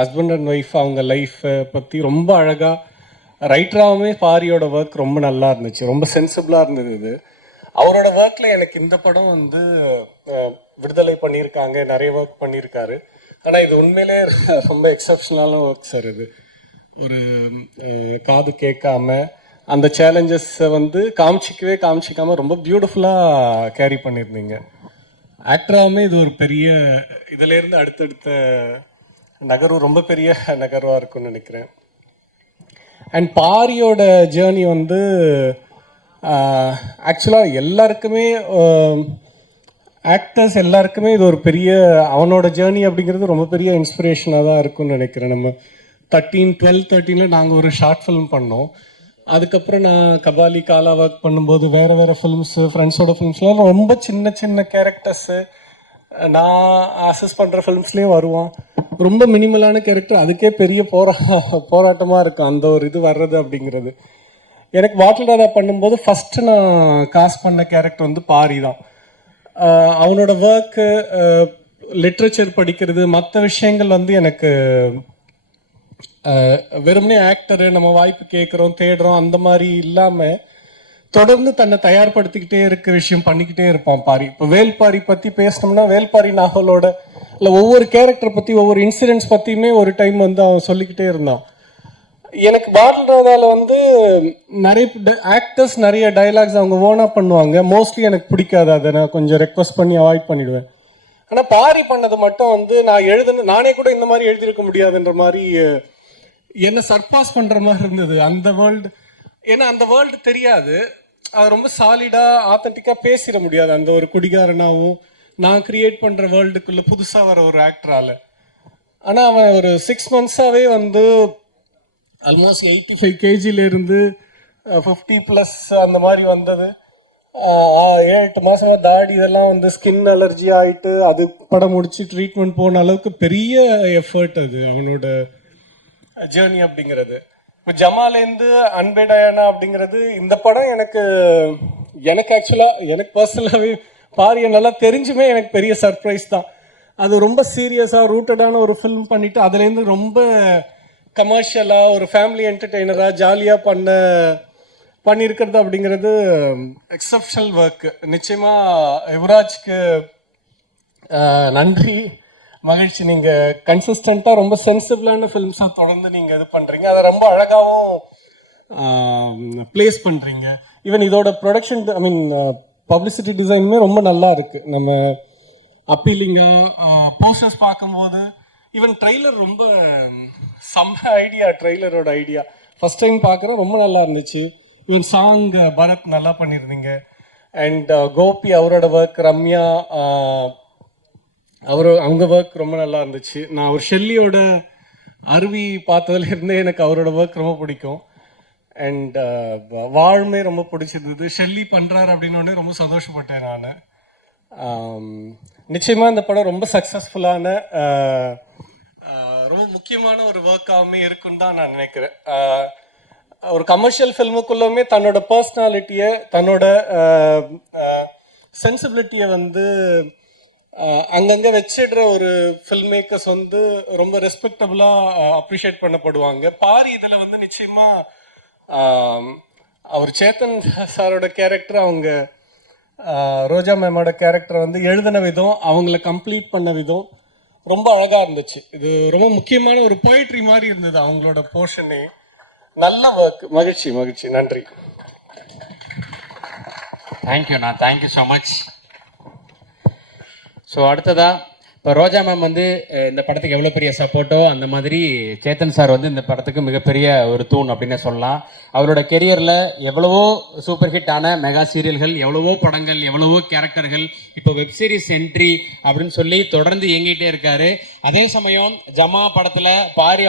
ஹஸ்பண்ட் அண்ட் ஒய்ஃப் அவங்க லைஃப்பை பற்றி ரொம்ப அழகாக ரைட்டராகவுமே பாரியோட ஒர்க் ரொம்ப நல்லா இருந்துச்சு, ரொம்ப சென்சிபிளாக இருந்தது. இது அவரோட ஒர்க்கில் எனக்கு இந்த படம் வந்து விடுதலை பண்ணியிருக்காங்க, நிறைய ஒர்க் பண்ணியிருக்காரு. ஆனால் இது உண்மையிலே ரொம்ப எக்ஸப்ஷனலான ஒர்க் சார். இது ஒரு காது கேட்காம அந்த சேலஞ்சஸை வந்து காமிச்சிக்காம ரொம்ப பியூட்டிஃபுல்லாக கேரி பண்ணியிருந்தீங்க. ஆக்டராகவுமே இது ஒரு பெரிய இதிலேருந்து அடுத்தடுத்த நகர்வு ரொம்ப பெரிய நகர்வாக இருக்கும்னு நினைக்கிறேன். அண்ட் பாரியோட ஜேர்னி வந்து ஆக்சுவலாக எல்லாருக்குமே ஆக்டர்ஸ் எல்லாருக்குமே இது ஒரு பெரிய அவனோட ஜேர்னி அப்படிங்கிறது ரொம்ப பெரிய இன்ஸ்பிரேஷனாக தான் இருக்கும்னு நினைக்கிறேன். நம்ம 13 நாங்கள் ஒரு ஷார்ட் ஃபிலிம் பண்ணோம். அதுக்கப்புறம் நான் கபாலி, காலா ஒர்க் பண்ணும்போது வேறு ஃபிலிம்ஸு, ஃப்ரெண்ட்ஸோட ஃபிலிம்ஸ்லாம் ரொம்ப சின்ன கேரக்டர்ஸு நான் அசஸ் பண்ணுற ஃபிலிம்ஸ்லேயும் வருவான். ரொம்ப மினிமலான கேரக்டர், அதுக்கே பெரிய போராட்டமாக இருக்கும் அந்த ஒரு இது வர்றது அப்படிங்கிறது. எனக்கு பாட்டில் ராதா பண்ணும்போது ஃபஸ்ட்டு நான் காஸ்ட் பண்ண கேரக்டர் வந்து பாரி தான். அவனோட ஒர்க்கு, லிட்ரேச்சர் படிக்கிறது, மற்ற விஷயங்கள் வந்து எனக்கு வெறுமனே ஆக்டரு நம்ம வாய்ப்பு கேட்குறோம் தேடுறோம் அந்த மாதிரி இல்லாமல் தொடர்ந்து தன்னை தயார்படுத்திக்கிட்டே இருக்க விஷயம் பண்ணிக்கிட்டே இருப்பான் பாரி. இப்போ வேல்பாரி பற்றி பேசினோம்னா வேல்பாரி நாவலோட இல்லை ஒவ்வொரு கேரக்டரை பற்றி ஒவ்வொரு இன்சிடென்ட்ஸ் பற்றியுமே ஒரு டைம் வந்து அவன் சொல்லிக்கிட்டே இருந்தான். எனக்கு பாட்டில் ராதாவில் வந்து நிறைய ஆக்டர்ஸ் நிறைய டைலாக்ஸ் அவங்க ஓனாக பண்ணுவாங்க. மோஸ்ட்லி எனக்கு பிடிக்காது, அதை நான் கொஞ்சம் ரெக்வஸ்ட் பண்ணி அவாய்ட் பண்ணிடுவேன். ஆனால் பாரி பண்ணது மட்டும் வந்து நானே கூட இந்த மாதிரி எழுதியிருக்க முடியாதுன்ற மாதிரி என்ன சர்பாஸ் பண்ணுற மாதிரி இருந்தது அந்த வேர்ல்டு. ஏன்னா அந்த வேர்ல்டு தெரியாது, அது ரொம்ப சாலிடாக ஆத்தென்டிக்காக பேசிட முடியாது அந்த ஒரு குடிகாரனாகவும் நான் கிரியேட் பண்ணுற வேர்ல்டுக்குள்ளே புதுசாக வர ஒரு ஆக்டரால். ஆனால் அவன் ஒரு 6 months வந்து ஆல்மோஸ்ட் 85 கேஜிலேருந்து 50+ அந்த மாதிரி வந்தது. 7-8 மாசமா தாடி இதெல்லாம் வந்து ஸ்கின் அலர்ஜி ஆகிட்டு அது படம் முடிச்சு ட்ரீட்மெண்ட் போன அளவுக்கு பெரிய எஃபர்ட் அது அவனோட ஜேர்னி அப்படிங்கிறது. இப்போ ஜமாலேருந்து அன்பே டயானா அப்படிங்கிறது இந்த படம் எனக்கு ஆக்சுவலாக எனக்கு பர்சனலாகவே பாரியை நல்லா தெரிஞ்சுமே எனக்கு பெரிய சர்ப்ரைஸ் தான். அது ரொம்ப சீரியஸாக ரூட்டடான ஒரு ஃபில்ம் பண்ணிவிட்டு அதுலேருந்து ரொம்ப கமர்ஷியலாக ஒரு ஃபேமிலி என்டர்டெய்னராக ஜாலியாக பண்ணியிருக்கிறது அப்படிங்கிறது எக்ஸப்ஷனல் ஒர்க். நிச்சயமாக யுவராஜ்க்கு நன்றி, மகிழ்ச்சி. நீங்கள் கன்சிஸ்டண்ட்டாக ரொம்ப சென்சிபிளான ஃபிலிம்ஸாக தொடர்ந்து நீங்கள் இது பண்ணுறீங்க, அதை ரொம்ப அழகாகவும் ப்ளேஸ் பண்ணுறீங்க. ஈவன் இதோட ப்ரொடக்ஷன் பப்ளிசிட்டி டிசைனுமே ரொம்ப நல்லா இருக்குது. நம்ம அப்பீலிங்காக போஸ்டர்ஸ் பார்க்கும்போது ஈவன் ட்ரெய்லர் ரொம்ப செம்ம ஐடியா. ட்ரெய்லரோட ஐடியா ஃபஸ்ட் டைம் பார்க்குறோம், ரொம்ப நல்லா இருந்துச்சு. ஈவன் சாங் பரத் நல்லா பண்ணியிருந்தீங்க. அண்ட் கோபி அவரோட ஒர்க், ரம்யா அவங்க ஒர்க் ரொம்ப நல்லா இருந்துச்சு. நான் ஒரு ஷெல்லியோட அருவி பார்த்ததுலேருந்தே எனக்கு அவரோட ஒர்க் ரொம்ப பிடிக்கும். அண்ட் வாழ்மே ரொம்ப பிடிச்சிருந்தது. ஷெல்லி பண்ணுறாரு அப்படின்னோடனே ரொம்ப சந்தோஷப்பட்டேன் நான். நிச்சயமாக இந்த படம் ரொம்ப சக்ஸஸ்ஃபுல்லான ரொம்ப முக்கியமான ஒரு ஒர்க்காகவுமே இருக்குன்னு தான் நான் நினைக்கிறேன். ஒரு கமர்ஷியல் ஃபில்முக்குள்ளே தன்னோட பர்சனாலிட்டியை, தன்னோட சென்சிபிலிட்டியை வந்து அங்கங்கே வச்சிடுற ஒரு ஃபில்ம் மேக்கர்ஸ் வந்து ரொம்ப ரெஸ்பெக்டபுளாக அப்ரிஷியேட் பண்ணப்படுவாங்க. பாரி இதில் வந்து நிச்சயமாக அவர் சேத்தன் சாரோட கேரக்டர், அவங்க ரோஜா மேமோட கேரக்டர் வந்து எழுதின விதம், அவங்கள கம்ப்ளீட் பண்ண விதம் ரொம்ப அழகாக இருந்துச்சு. இது ரொம்ப முக்கியமான ஒரு போயிட்ரி மாதிரி இருந்தது அவங்களோட போர்ஷனே. நல்ல ஒர்க். மகிழ்ச்சி. நன்றி. தேங்க்யூண்ணா, தேங்க்யூ ஸோ மச். ஸோ அடுத்ததா இப்போ ரோஜா மேம் வந்து இந்த படத்துக்கு எவ்வளோ பெரிய சப்போர்ட்டோ அந்த மாதிரி சேத்தன் சார் வந்து இந்த படத்துக்கு மிகப்பெரிய ஒரு தூண் அப்படின்னு சொல்லலாம். அவரோட கெரியரில் எவ்வளவோ சூப்பர் ஹிட் ஆன மெகா சீரியல்கள், எவ்வளவோ படங்கள், எவ்வளவோ கேரக்டர்கள், இப்போ வெப் சீரிஸ் என்ட்ரி அப்படின்னு சொல்லி தொடர்ந்து இயங்கிட்டே இருக்காரு. அதே சமயம் ஜமா படத்தில் பாரி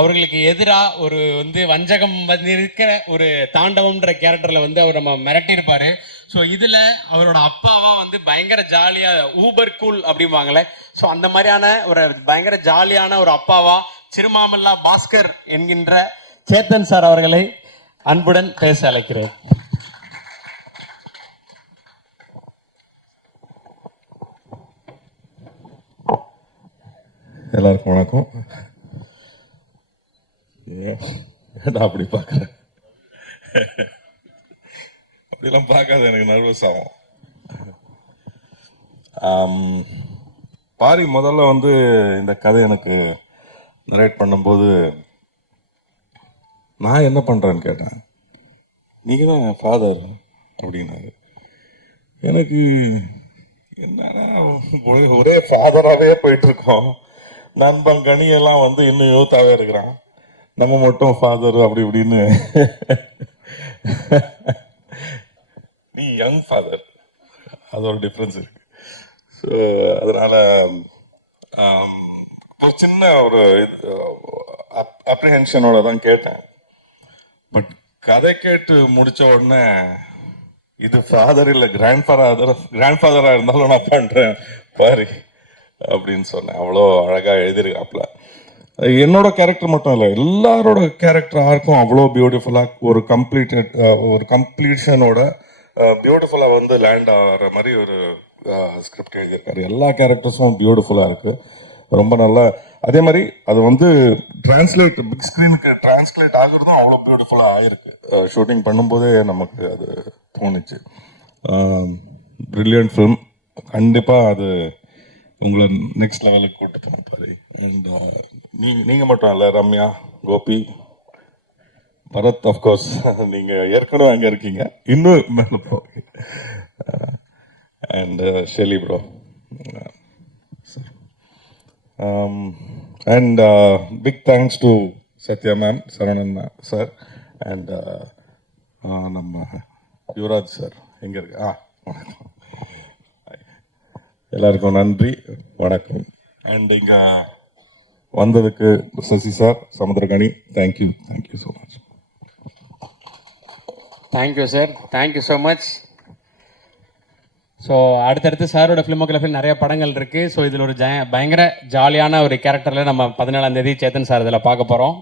அவர்களுக்கு எதிராக ஒரு வந்து வஞ்சகம் வந்து இருக்கிற ஒரு தாண்டவம்ன்ற கேரக்டரில் வந்து அவர் நம்ம மிரட்டியிருப்பாரு. ஸோ இதில் அவரோட அப்பாவா வந்து பயங்கர ஜாலியாக ஊபர் கூல் அப்படிம்பாங்களே, ஸோ அந்த மாதிரியான ஒரு பயங்கர ஜாலியான ஒரு அப்பாவா சிறுமாமல்லா பாஸ்கர் என்கின்ற சேத்தன் சார் அவர்களை அன்புடன் பேச அழைக்கிறோம். எல்லாருக்கும் வணக்கம். நான் அப்படி பார்க்குறேன், அப்படிலாம் பார்க்காத, எனக்கு நர்வஸ் ஆகும். பாரி முதல்ல வந்து இந்த கதை எனக்கு நரேட் பண்ணும்போது நான் என்ன பண்ணுறேன்னு கேட்டேன். நீங்கள் தான் என் ஃபாதர் அப்படின்னாரு. எனக்கு என்னன்னா ஒரே ஃபாதராகவே போயிட்டுருக்கோம். நண்பன் கனியெல்லாம் வந்து இன்னும் யூத்தாகவே இருக்கிறான், நம்ம மட்டும் ஃபாதர் அப்படி இப்படின்னு. நீ யங் ஃபாதர், அது ஒரு டிஃப்ரென்ஸ் இருக்கு. ஸோ அதனால ஒரு சின்ன ஒரு அப்ரிஹென்ஷனோட தான் கேட்டேன். பட் கதை கேட்டு முடிச்ச உடனே இது ஃபாதர் இல்லை கிராண்ட் ஃபாதராக இருந்தாலும் நான் பண்ணுறேன் பாரு அப்படின்னு சொன்னேன். அவ்வளோ அழகாக எழுதியிருக்காப்புல. என்னோட கேரக்டர் மட்டும் இல்லை, எல்லாரோட கேரக்டர் ஆர்க்கும் அவ்வளோ பியூட்டிஃபுல்லாக ஒரு கம்ப்ளீஷனோட பியூட்டிஃபுல்லாக வந்து லேண்ட் ஆகிற மாதிரி ஒரு ஸ்கிரிப்ட் எழுதியிருக்காரு. எல்லா கேரக்டர்ஸும் பியூட்டிஃபுல்லாக இருக்குது, ரொம்ப நல்லா. அதே மாதிரி அது வந்து பிக் ஸ்க்ரீனுக்கு டிரான்ஸ்லேட் ஆகுறதும் அவ்வளோ பியூட்டிஃபுல்லாக ஆகிருக்கு. ஷூட்டிங் பண்ணும்போதே நமக்கு அது தோணுச்சு. Brilliant film. கண்டிப்பாக அது உங்களை நெக்ஸ்ட் லெவலுக்கு கூட்டு பாரு. அண்ட் நீங்கள் மட்டும் இல்லை, ரம்யா, கோபி, பரத், அஃப்கோர்ஸ் நீங்கள் ஏற்கனவே அங்கே இருக்கீங்க, இன்னும் மேலே போங்க. And Shelly bro, and big thanks to Sathya ma'am, Saravanan sir, and நம்ம யுவராஜ் சார் எங்கே இருக்கு. வணக்கம் எல்லாருக்கும், நன்றி, வணக்கம். அண்ட் இங்கே வந்ததுக்கு Sasi sir, Samuthirakani, thank you so much. Thank you sir, thank you so much. So அடுத்தடுத்து சாரோட ஃபிலிமோகிராஃபியில் நிறைய படங்கள் இருக்குது. ஸோ இதில் ஒரு பயங்கர ஜாலியான ஒரு கேரக்டரில் நம்ம 17ஆம் தேதி சேத்தன் சார் இதில் பார்க்க போகிறோம்.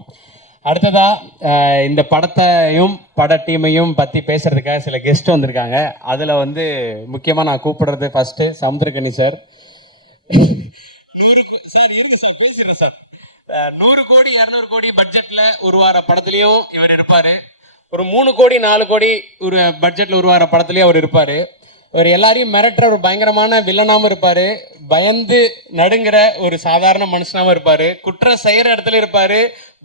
அடுத்ததாக இந்த படத்தையும் பட டீமையும் பற்றி பேசுகிறதுக்காக சில கெஸ்ட் வந்திருக்காங்க. அதில் வந்து முக்கியமாக நான் கூப்பிடுறது ஃபஸ்ட்டு சமுத்திரகனி சார். 100 கோடி 200 கோடி பட்ஜெட்டில் உருவாகிற படத்துலையும் இவர் இருப்பார். ஒரு 3 கோடி 4 கோடி ஒரு பட்ஜெட்டில் உருவாகிற படத்துலையும் அவர் இருப்பார். அவர் எல்லாரையும் மிரட்டுற ஒரு பயங்கரமான வில்லனாகவும் இருப்பார். பயந்து நடுங்கிற ஒரு சாதாரண மனுஷனாகவும் இருப்பார். குற்றம் செய்கிற இடத்துல இருப்பார்,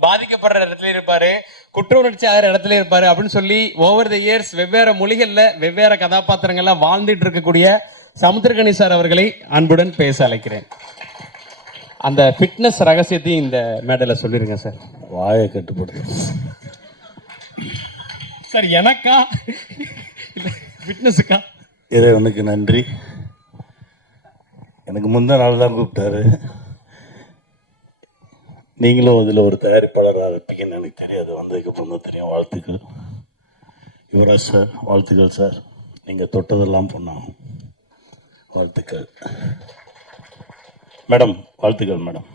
பாதிக்கப்படுற இடத்துல இருப்பார், குற்ற உணர்ச்சி ஆகிற இடத்துல இருப்பார். அப்படின்னு சொல்லி ஓவர் த இயர்ஸ் வெவ்வேறு மொழிகளில் வெவ்வேறு கதாபாத்திரங்கள்ல வாழ்ந்துட்டு இருக்கக்கூடிய சமுத்திரகனி சார் அவர்களை அன்புடன் பேச அழைக்கிறேன். அந்த ஃபிட்னஸ் ரகசியத்தையும் இந்த மேடையில் சொல்லிருங்க சார். வாயை கட்டுப்படுத்து சார். எனக்கா இல்லை ஃபிட்னஸுக்கா? இறைவனுக்கு நன்றி. எனக்கு முந்தின நாள் தான் கூப்பிட்டாரு. நீங்களும் அதில் ஒரு தயாரிப்பாளராக இருப்பீங்கன்னு எனக்கு தெரியாது, வந்ததுக்கப்புறம் தான் தெரியும். வாழ்த்துக்கள் யுவராஜ் சார், வாழ்த்துக்கள் சார். நீங்கள் தொட்டதெல்லாம் பொண்ணாகும். வாழ்த்துக்கள் மேடம், வாழ்த்துக்கள் மேடம்.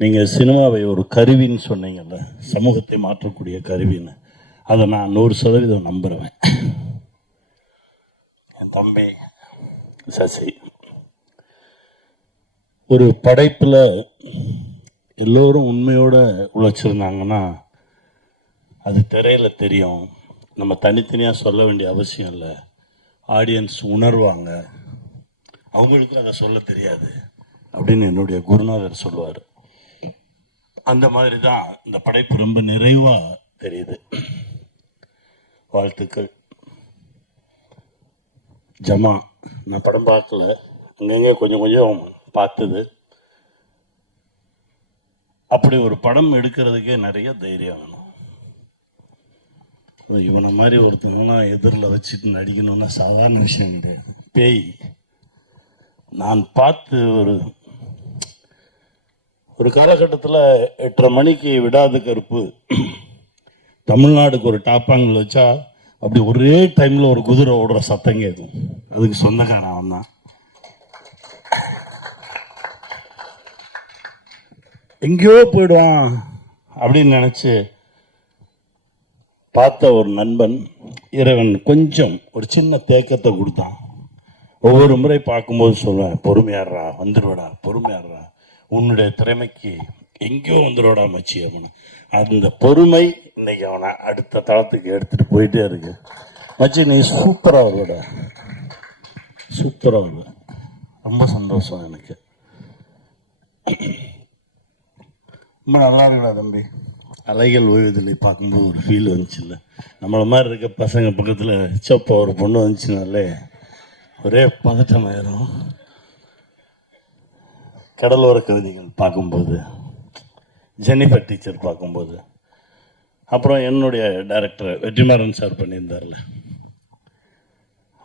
நீங்கள் சினிமாவை ஒரு கருவின்னு சொன்னீங்கல்ல, சமூகத்தை மாற்றக்கூடிய கருவின்னு, அதை நான் 100% நம்புகிறேன். என் தம்பி சசி ஒரு படைப்பில் எல்லோரும் உண்மையோடு உழைச்சிருந்தாங்கன்னா அது திரையில் தெரியும். நம்ம தனித்தனியாக சொல்ல வேண்டிய அவசியம் இல்லை. ஆடியன்ஸ் உணர்வாங்க, அவங்களுக்கும் அதை சொல்ல தெரியாது அப்படின்னு என்னுடைய குருநாதர் சொல்லுவார். அந்த மாதிரி தான் இந்த படைப்பு ரொம்ப நிறைவாக தெரியுது. வாழ்த்துக்கள். ஜமா, நான் படம் பார்க்கல, அங்கங்கே கொஞ்சம் கொஞ்சம் பார்த்தது. அப்படி ஒரு படம் எடுக்கிறதுக்கே நிறைய தைரியம் வேணும். இவனை மாதிரி ஒருத்தவங்களாம் எதிரில் வச்சுட்டு நடிக்கணும்னா சாதாரண விஷயம் கிடையாது. பேய் நான் பார்த்து ஒரு காலகட்டத்தில் 8:30 மணிக்கு விடாத கருப்பு தமிழ்நாடுக்கு ஒரு டாப்பாங்கல் வச்சா அப்படி ஒரே டைமில் ஒரு குதிரை ஓடுற சத்தம் கேட்கும். அதுக்கு சொந்தக்காரன் அவன் தான். எங்கேயோ போயிடுவான் அப்படின்னு நினச்சி பார்த்த ஒரு நண்பன், இறைவன் கொஞ்சம் ஒரு சின்ன தேக்கத்தை கொடுத்தான். ஒவ்வொரு முறை பார்க்கும்போது சொல்லுவேன், பொறுமையாடுறா, வந்துடுவடா, பொறுமையாடுறா, உன்னுடைய திறமைக்கு எங்கேயோ வந்துடுவடா மச்சி அப்படின்னு. அந்த பொறுமை இன்னைக்கு அவனை அடுத்த தளத்துக்கு எடுத்துகிட்டு போயிட்டே இருக்கு. மச்சி நீ சூப்பராக வருவடா, சூப்பராக வருவ. ரொம்ப சந்தோஷம் எனக்கு. ரொம்ப நல்லா இருக்குடா தம்பி. அலைகள் ஓய்வதில்லை பார்க்கும்போது ஒரு ஃபீல் வந்துச்சு. இல்லை நம்மளை மாதிரி இருக்க பசங்க பக்கத்தில் சப்பா ஒரு பொண்ணு வந்துச்சுனாலே ஒரே பதட்டமாயிரும். கடலோர கவிதைகள் பார்க்கும்போது, ஜெனிஃபர் டீச்சர் பார்க்கும்போது, அப்புறம் என்னுடைய டைரக்டர் வெற்றிமாறன் சார் பண்ணியிருந்தார்ல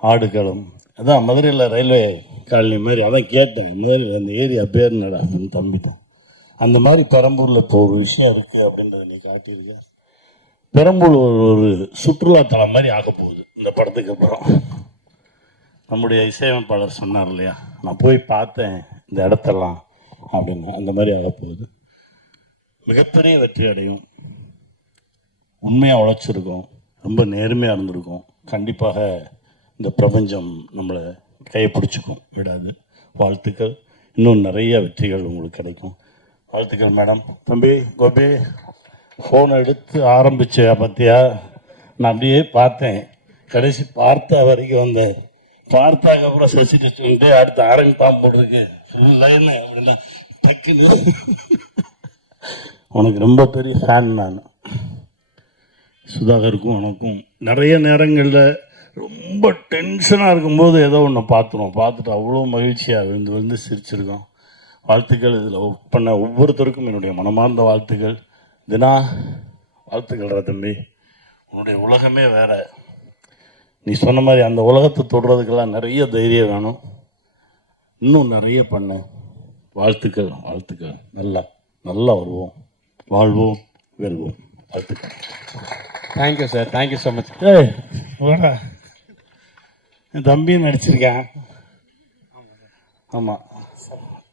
ஆடுகளம், அதான் மதுரையில் ரயில்வே காலனி மாதிரி. அதான் கேட்டேன், மதுரையில் அந்த ஏரியா பேர் என்னடா அப்படின்னு தம்பிட்டோம். அந்த மாதிரி பெரம்பூரில் இப்போ ஒரு விஷயம் இருக்குது அப்படின்றத நீ காட்டியிருக்க. பெரம்பூர் ஒரு சுற்றுலாத்தலம் மாதிரி ஆக போகுது இந்த படத்துக்கு அப்புறம். நம்முடைய இசையமைப்பாளர் சொன்னார் இல்லையா, நான் போய் பார்த்தேன் இந்த இடத்தெல்லாம் அப்படின்னு. அந்த மாதிரி ஆக போகுது. மிகப்பெரிய வெற்றி அடையும். உண்மையாக உழைச்சிருக்கோம், ரொம்ப நேர்மையாக இருந்திருக்கோம். கண்டிப்பாக இந்த பிரபஞ்சம் நம்மளை கையை பிடிச்சிக்கும், விடாது. வாழ்த்துக்கள். இன்னும் நிறைய வெற்றிகள் உங்களுக்கு கிடைக்கும். வாழ்த்துக்கள் மேடம். தம்பி கோபி, ஃபோன் எடுத்து ஆரம்பிச்ச பார்த்தியா, நான் அப்படியே பார்த்தேன், கடைசி பார்த்தா வரைக்கும் வந்தேன். பார்த்தாக்கப்புறம் சசிட்டு அடுத்து ஆரம்பிப்பான் போடுறதுக்கு ஃபுல் லைன் அப்படின்னா டக்குன்னு. உனக்கு ரொம்ப பெரிய ஃபேன் நான். சுதாகருக்கும் உனக்கும் நிறைய நேரங்களில் ரொம்ப டென்ஷனாக இருக்கும்போது ஏதோ ஒன்று பார்த்துட்டு அவ்வளோ மகிழ்ச்சியாக விழுந்து சிரிச்சிருக்கோம். வாழ்த்துக்கள். இதில் ஒர்க் பண்ண ஒவ்வொருத்தருக்கும் என்னுடைய மனமார்ந்த வாழ்த்துக்கள். தினா, வாழ்த்துக்கள்ரா தம்பி. உன்னுடைய உலகமே வேற. நீ சொன்ன மாதிரி அந்த உலகத்தை தொடுறதுக்கெல்லாம் நிறைய தைரியம் வேணும். இன்னும் நிறைய பண்ண. வாழ்த்துக்கள், வாழ்த்துக்கள். நல்லா நல்லா வருவோம், வாழ்வோம், வெல்வோம். வாழ்த்துக்கள். Thank you sir, thank you so much. ஏய் வாடா, என் தம்பியும் நடிச்சிருக்கேன். ஆமாம்,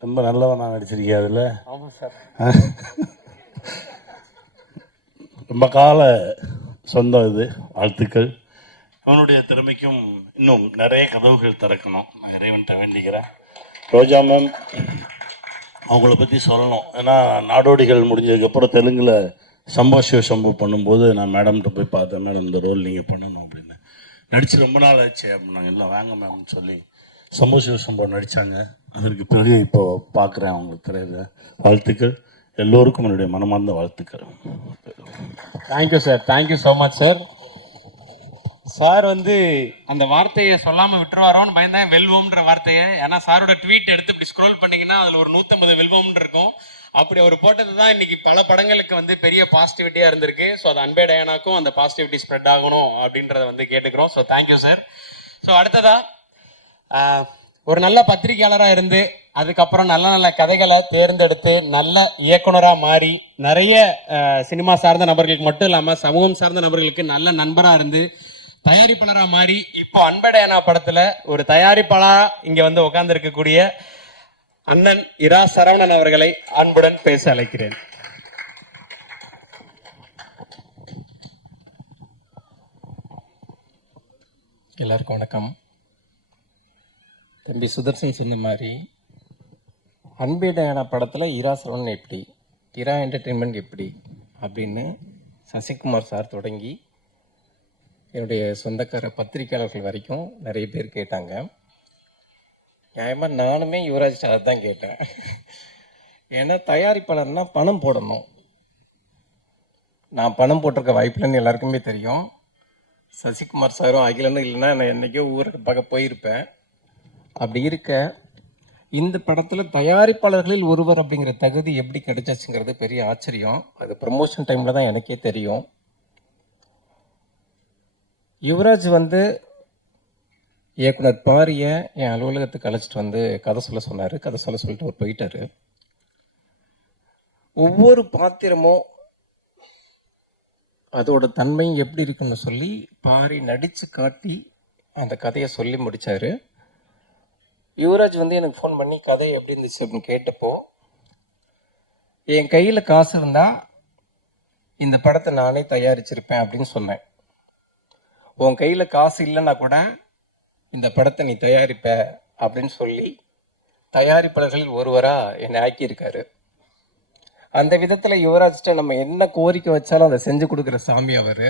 ரொம்ப நல்லவன் நான் நடிச்சிருக்கேன் அதில். ஆமாம் சார். ரொம்ப கால சொந்தம் இது. வாழ்த்துக்கள். அவனுடைய திறமைக்கும் இன்னும் நிறைய கதவுகள் திறக்கணும். நான் இறைவன்கிட்ட வேண்டிக்கிறேன். ரோஜா மேம் அவங்கள பற்றி சொல்லணும். ஏன்னா நாடோடிகள் முடிஞ்சதுக்கப்புறம் தெலுங்கில் சம்பா சிவ சம்பு பண்ணும்போது நான் மேடம்கிட்ட போய் பார்த்தேன். மேடம் இந்த ரோல் நீங்கள் பண்ணணும் அப்படின்னு. நடித்து ரொம்ப நாள் ஆச்சு அப்படின்னாங்க. இல்லை வாங்க மேம்னு சொல்லி சம்பா சிவ சம்பு நடித்தாங்க. அதற்கு பிறகு இப்போ பார்க்குறேன் அவங்களுக்கு தெரியுது. வாழ்த்துக்கள். எல்லோருக்கும் என்னுடைய மனமார்ந்த வாழ்த்துக்கள். Thank you sir, thank you so much sir. Sir வந்து அந்த வார்த்தையை சொல்லாமல் விட்டுருவாரோன்னு பயந்தேன், வெல்வோம்ன்ற வார்த்தையை. ஏன்னா சாரோட ட்வீட் எடுத்து இப்படி ஸ்க்ரோல் பண்ணிங்கன்னா அதில் ஒரு 150 வெல்வோம்னு இருக்கும். அப்படி அவர் போட்டது தான் இன்னைக்கு பல படங்களுக்கு வந்து பெரிய பாசிட்டிவிட்டியாக இருந்திருக்கு. ஸோ அது அன்பே டயானாக்கும் அந்த பாசிட்டிவிட்டி ஸ்ப்ரெட் ஆகணும் அப்படின்றத வந்து கேட்டுக்கிறோம். So thank you sir. ஸோ அடுத்ததா ஒரு நல்ல பத்திரிகையாளராக இருந்து அதுக்கப்புறம் நல்ல நல்ல கதைகளை தேர்ந்தெடுத்து நல்ல இயக்குனராக மாறி நிறைய சினிமா சார்ந்த நபர்களுக்கு மட்டும் இல்லாமல் சமூகம் சார்ந்த நபர்களுக்கு நல்ல நண்பராக இருந்து தயாரிப்பாளராக மாறி இப்போ அன்பே டயானா படத்தில் ஒரு தயாரிப்பாளராக இங்கே வந்து உட்கார்ந்து இருக்கக்கூடிய அண்ணன் இரா சரவணன் அவர்களை அன்புடன் பேச அழைக்கிறேன். எல்லாருக்கும் வணக்கம். தம்பி சுதர்சன் சொன்ன மாதிரி அன்பே டயானா படத்தில் இரா சரவணன் எப்படி, இரா என்டர்டெயின்மெண்ட் எப்படி அப்படின்னு சசிகுமார் சார் தொடங்கி என்னுடைய சொந்தக்கார பத்திரிகையாளர்கள் வரைக்கும் நிறைய பேர் கேட்டாங்க. நியாயமாக நானுமே யுவராஜ் சார் தான் கேட்டேன். ஏன்னா தயாரிப்பாளர்னா பணம் போடணும். நான் பணம் போட்டிருக்க வாய்ப்புலன்னு எல்லாருக்குமே தெரியும். சசிகுமார் சாரும் அகிலனும் இல்லைன்னா நான் என்றைக்கோ ஊருக்கு பார்க்க போயிருப்பேன். அப்படி இருக்க இந்த படத்தில் தயாரிப்பாளர்களில் ஒருவர் அப்படிங்கிற தகுதி எப்படி கிடைச்சாச்சுங்கிறது பெரிய ஆச்சரியம். அது ப்ரமோஷன் டைமில் தான் எனக்கே தெரியும். யுவராஜ் வந்து இயக்குனர் பாரியை என் அலுவலகத்துக்கு அழைச்சிட்டு வந்து கதை சொல்ல சொன்னார். கதை சொல்லிட்டு அவர் போயிட்டார். ஒவ்வொரு பாத்திரமும் அதோட தன்மையும் எப்படி இருக்குன்னு சொல்லி பாரி நடித்து காட்டி அந்த கதையை சொல்லி முடித்தார். யுவராஜ் வந்து எனக்கு ஃபோன் பண்ணி கதை எப்படி இருந்துச்சு அப்படின்னு கேட்டப்போ, என் கையில் காசு இருந்தால் இந்த படத்தை நானே தயாரிச்சிருப்பேன் அப்படின்னு சொன்னேன். உன் கையில் காசு இல்லைன்னா கூட இந்த படத்தை நீ தயாரிப்ப அப்படின்னு சொல்லி தயாரிப்பாளர்களில் ஒருவராக என்னை ஆக்கியிருக்காரு. அந்த விதத்தில் யுவராஜ்கிட்ட நம்ம என்ன கோரிக்கை வச்சாலும் அதை செஞ்சு கொடுக்குற சாமி அவர்.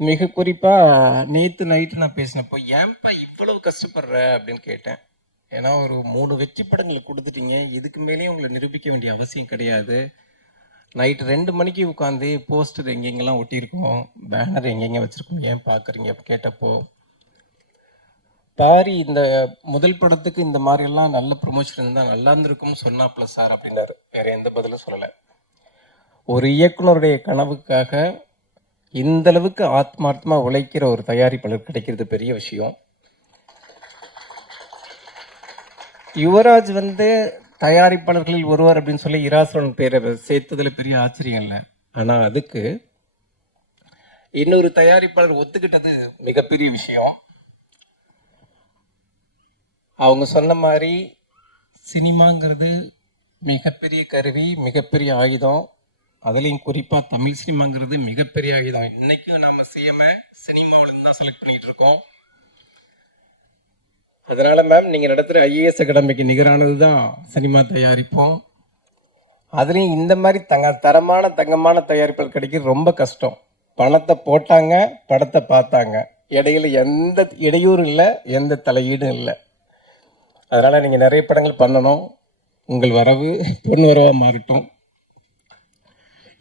மிக குறிப்பாக நேற்று நைட்டு நான் பேசினப்போ ஏன்பா இவ்வளவு கஷ்டப்படுற அப்படின்னு கேட்டேன். ஏன்னா ஒரு 3 வெற்றி படங்களை கொடுத்துட்டீங்க, இதுக்கு மேலேயும் உங்களை நிரூபிக்க வேண்டிய அவசியம் கிடையாது. நைட்டு 2 மணிக்கு உட்காந்து போஸ்டர் எங்கெங்கெல்லாம் ஒட்டியிருக்கோம், பேனர் எங்கெங்கே வச்சுருக்கோம், ஏன் பார்க்குறீங்க அப்போ கேட்டப்போ பாரி இந்த முதல் படத்துக்கு இந்த மாதிரியெல்லாம் நல்ல ப்ரொமோஷன் இருந்தால் நல்லா இருந்திருக்கும்னு சொன்னாப்ல சார் அப்படின்னாரு. வேற எந்த பதிலும் சொல்லலை. ஒரு இயக்குனருடைய கனவுக்காக இந்த அளவுக்கு ஆத்மார்த்தமாக உழைக்கிற ஒரு தயாரிப்பாளர் கிடைக்கிறது பெரிய விஷயம். யுவராஜ் வந்து தயாரிப்பாளர்களில் ஒருவர் அப்படின்னு சொல்லி இராசரன் பேரை சேர்த்ததில் பெரிய ஆச்சரியம் இல்லை. ஆனால் அதுக்கு இன்னொரு தயாரிப்பாளர் ஒத்துக்கிட்டது மிகப்பெரிய விஷயம். அவங்க சொன்ன மாதிரி சினிமாங்கிறது மிகப்பெரிய கருவி, மிகப்பெரிய ஆயுதம். அதுலேயும் குறிப்பாக தமிழ் சினிமாங்கிறது மிகப்பெரிய ஆயுதம். இன்னைக்கும் நம்ம சினிமாவிலேருந்து தான் செலக்ட் பண்ணிட்டு இருக்கோம். அதனால மேம் நீங்கள் நடத்துகிற IAS அகாடமிக்கு நிகரானது தான் சினிமா தயாரிப்போம். அதுலேயும் இந்த மாதிரி தங்கமான தயாரிப்புகள் கிடைக்கிறது ரொம்ப கஷ்டம். பணத்தை போட்டாங்க, படத்தை பார்த்தாங்க, இடையில எந்த இடையூறும் இல்லை, எந்த தலையீடும் இல்லை. அதனால் நீங்கள் நிறைய படங்கள் பண்ணணும். உங்கள் வரவு பொன் வரவாக மாறட்டும்.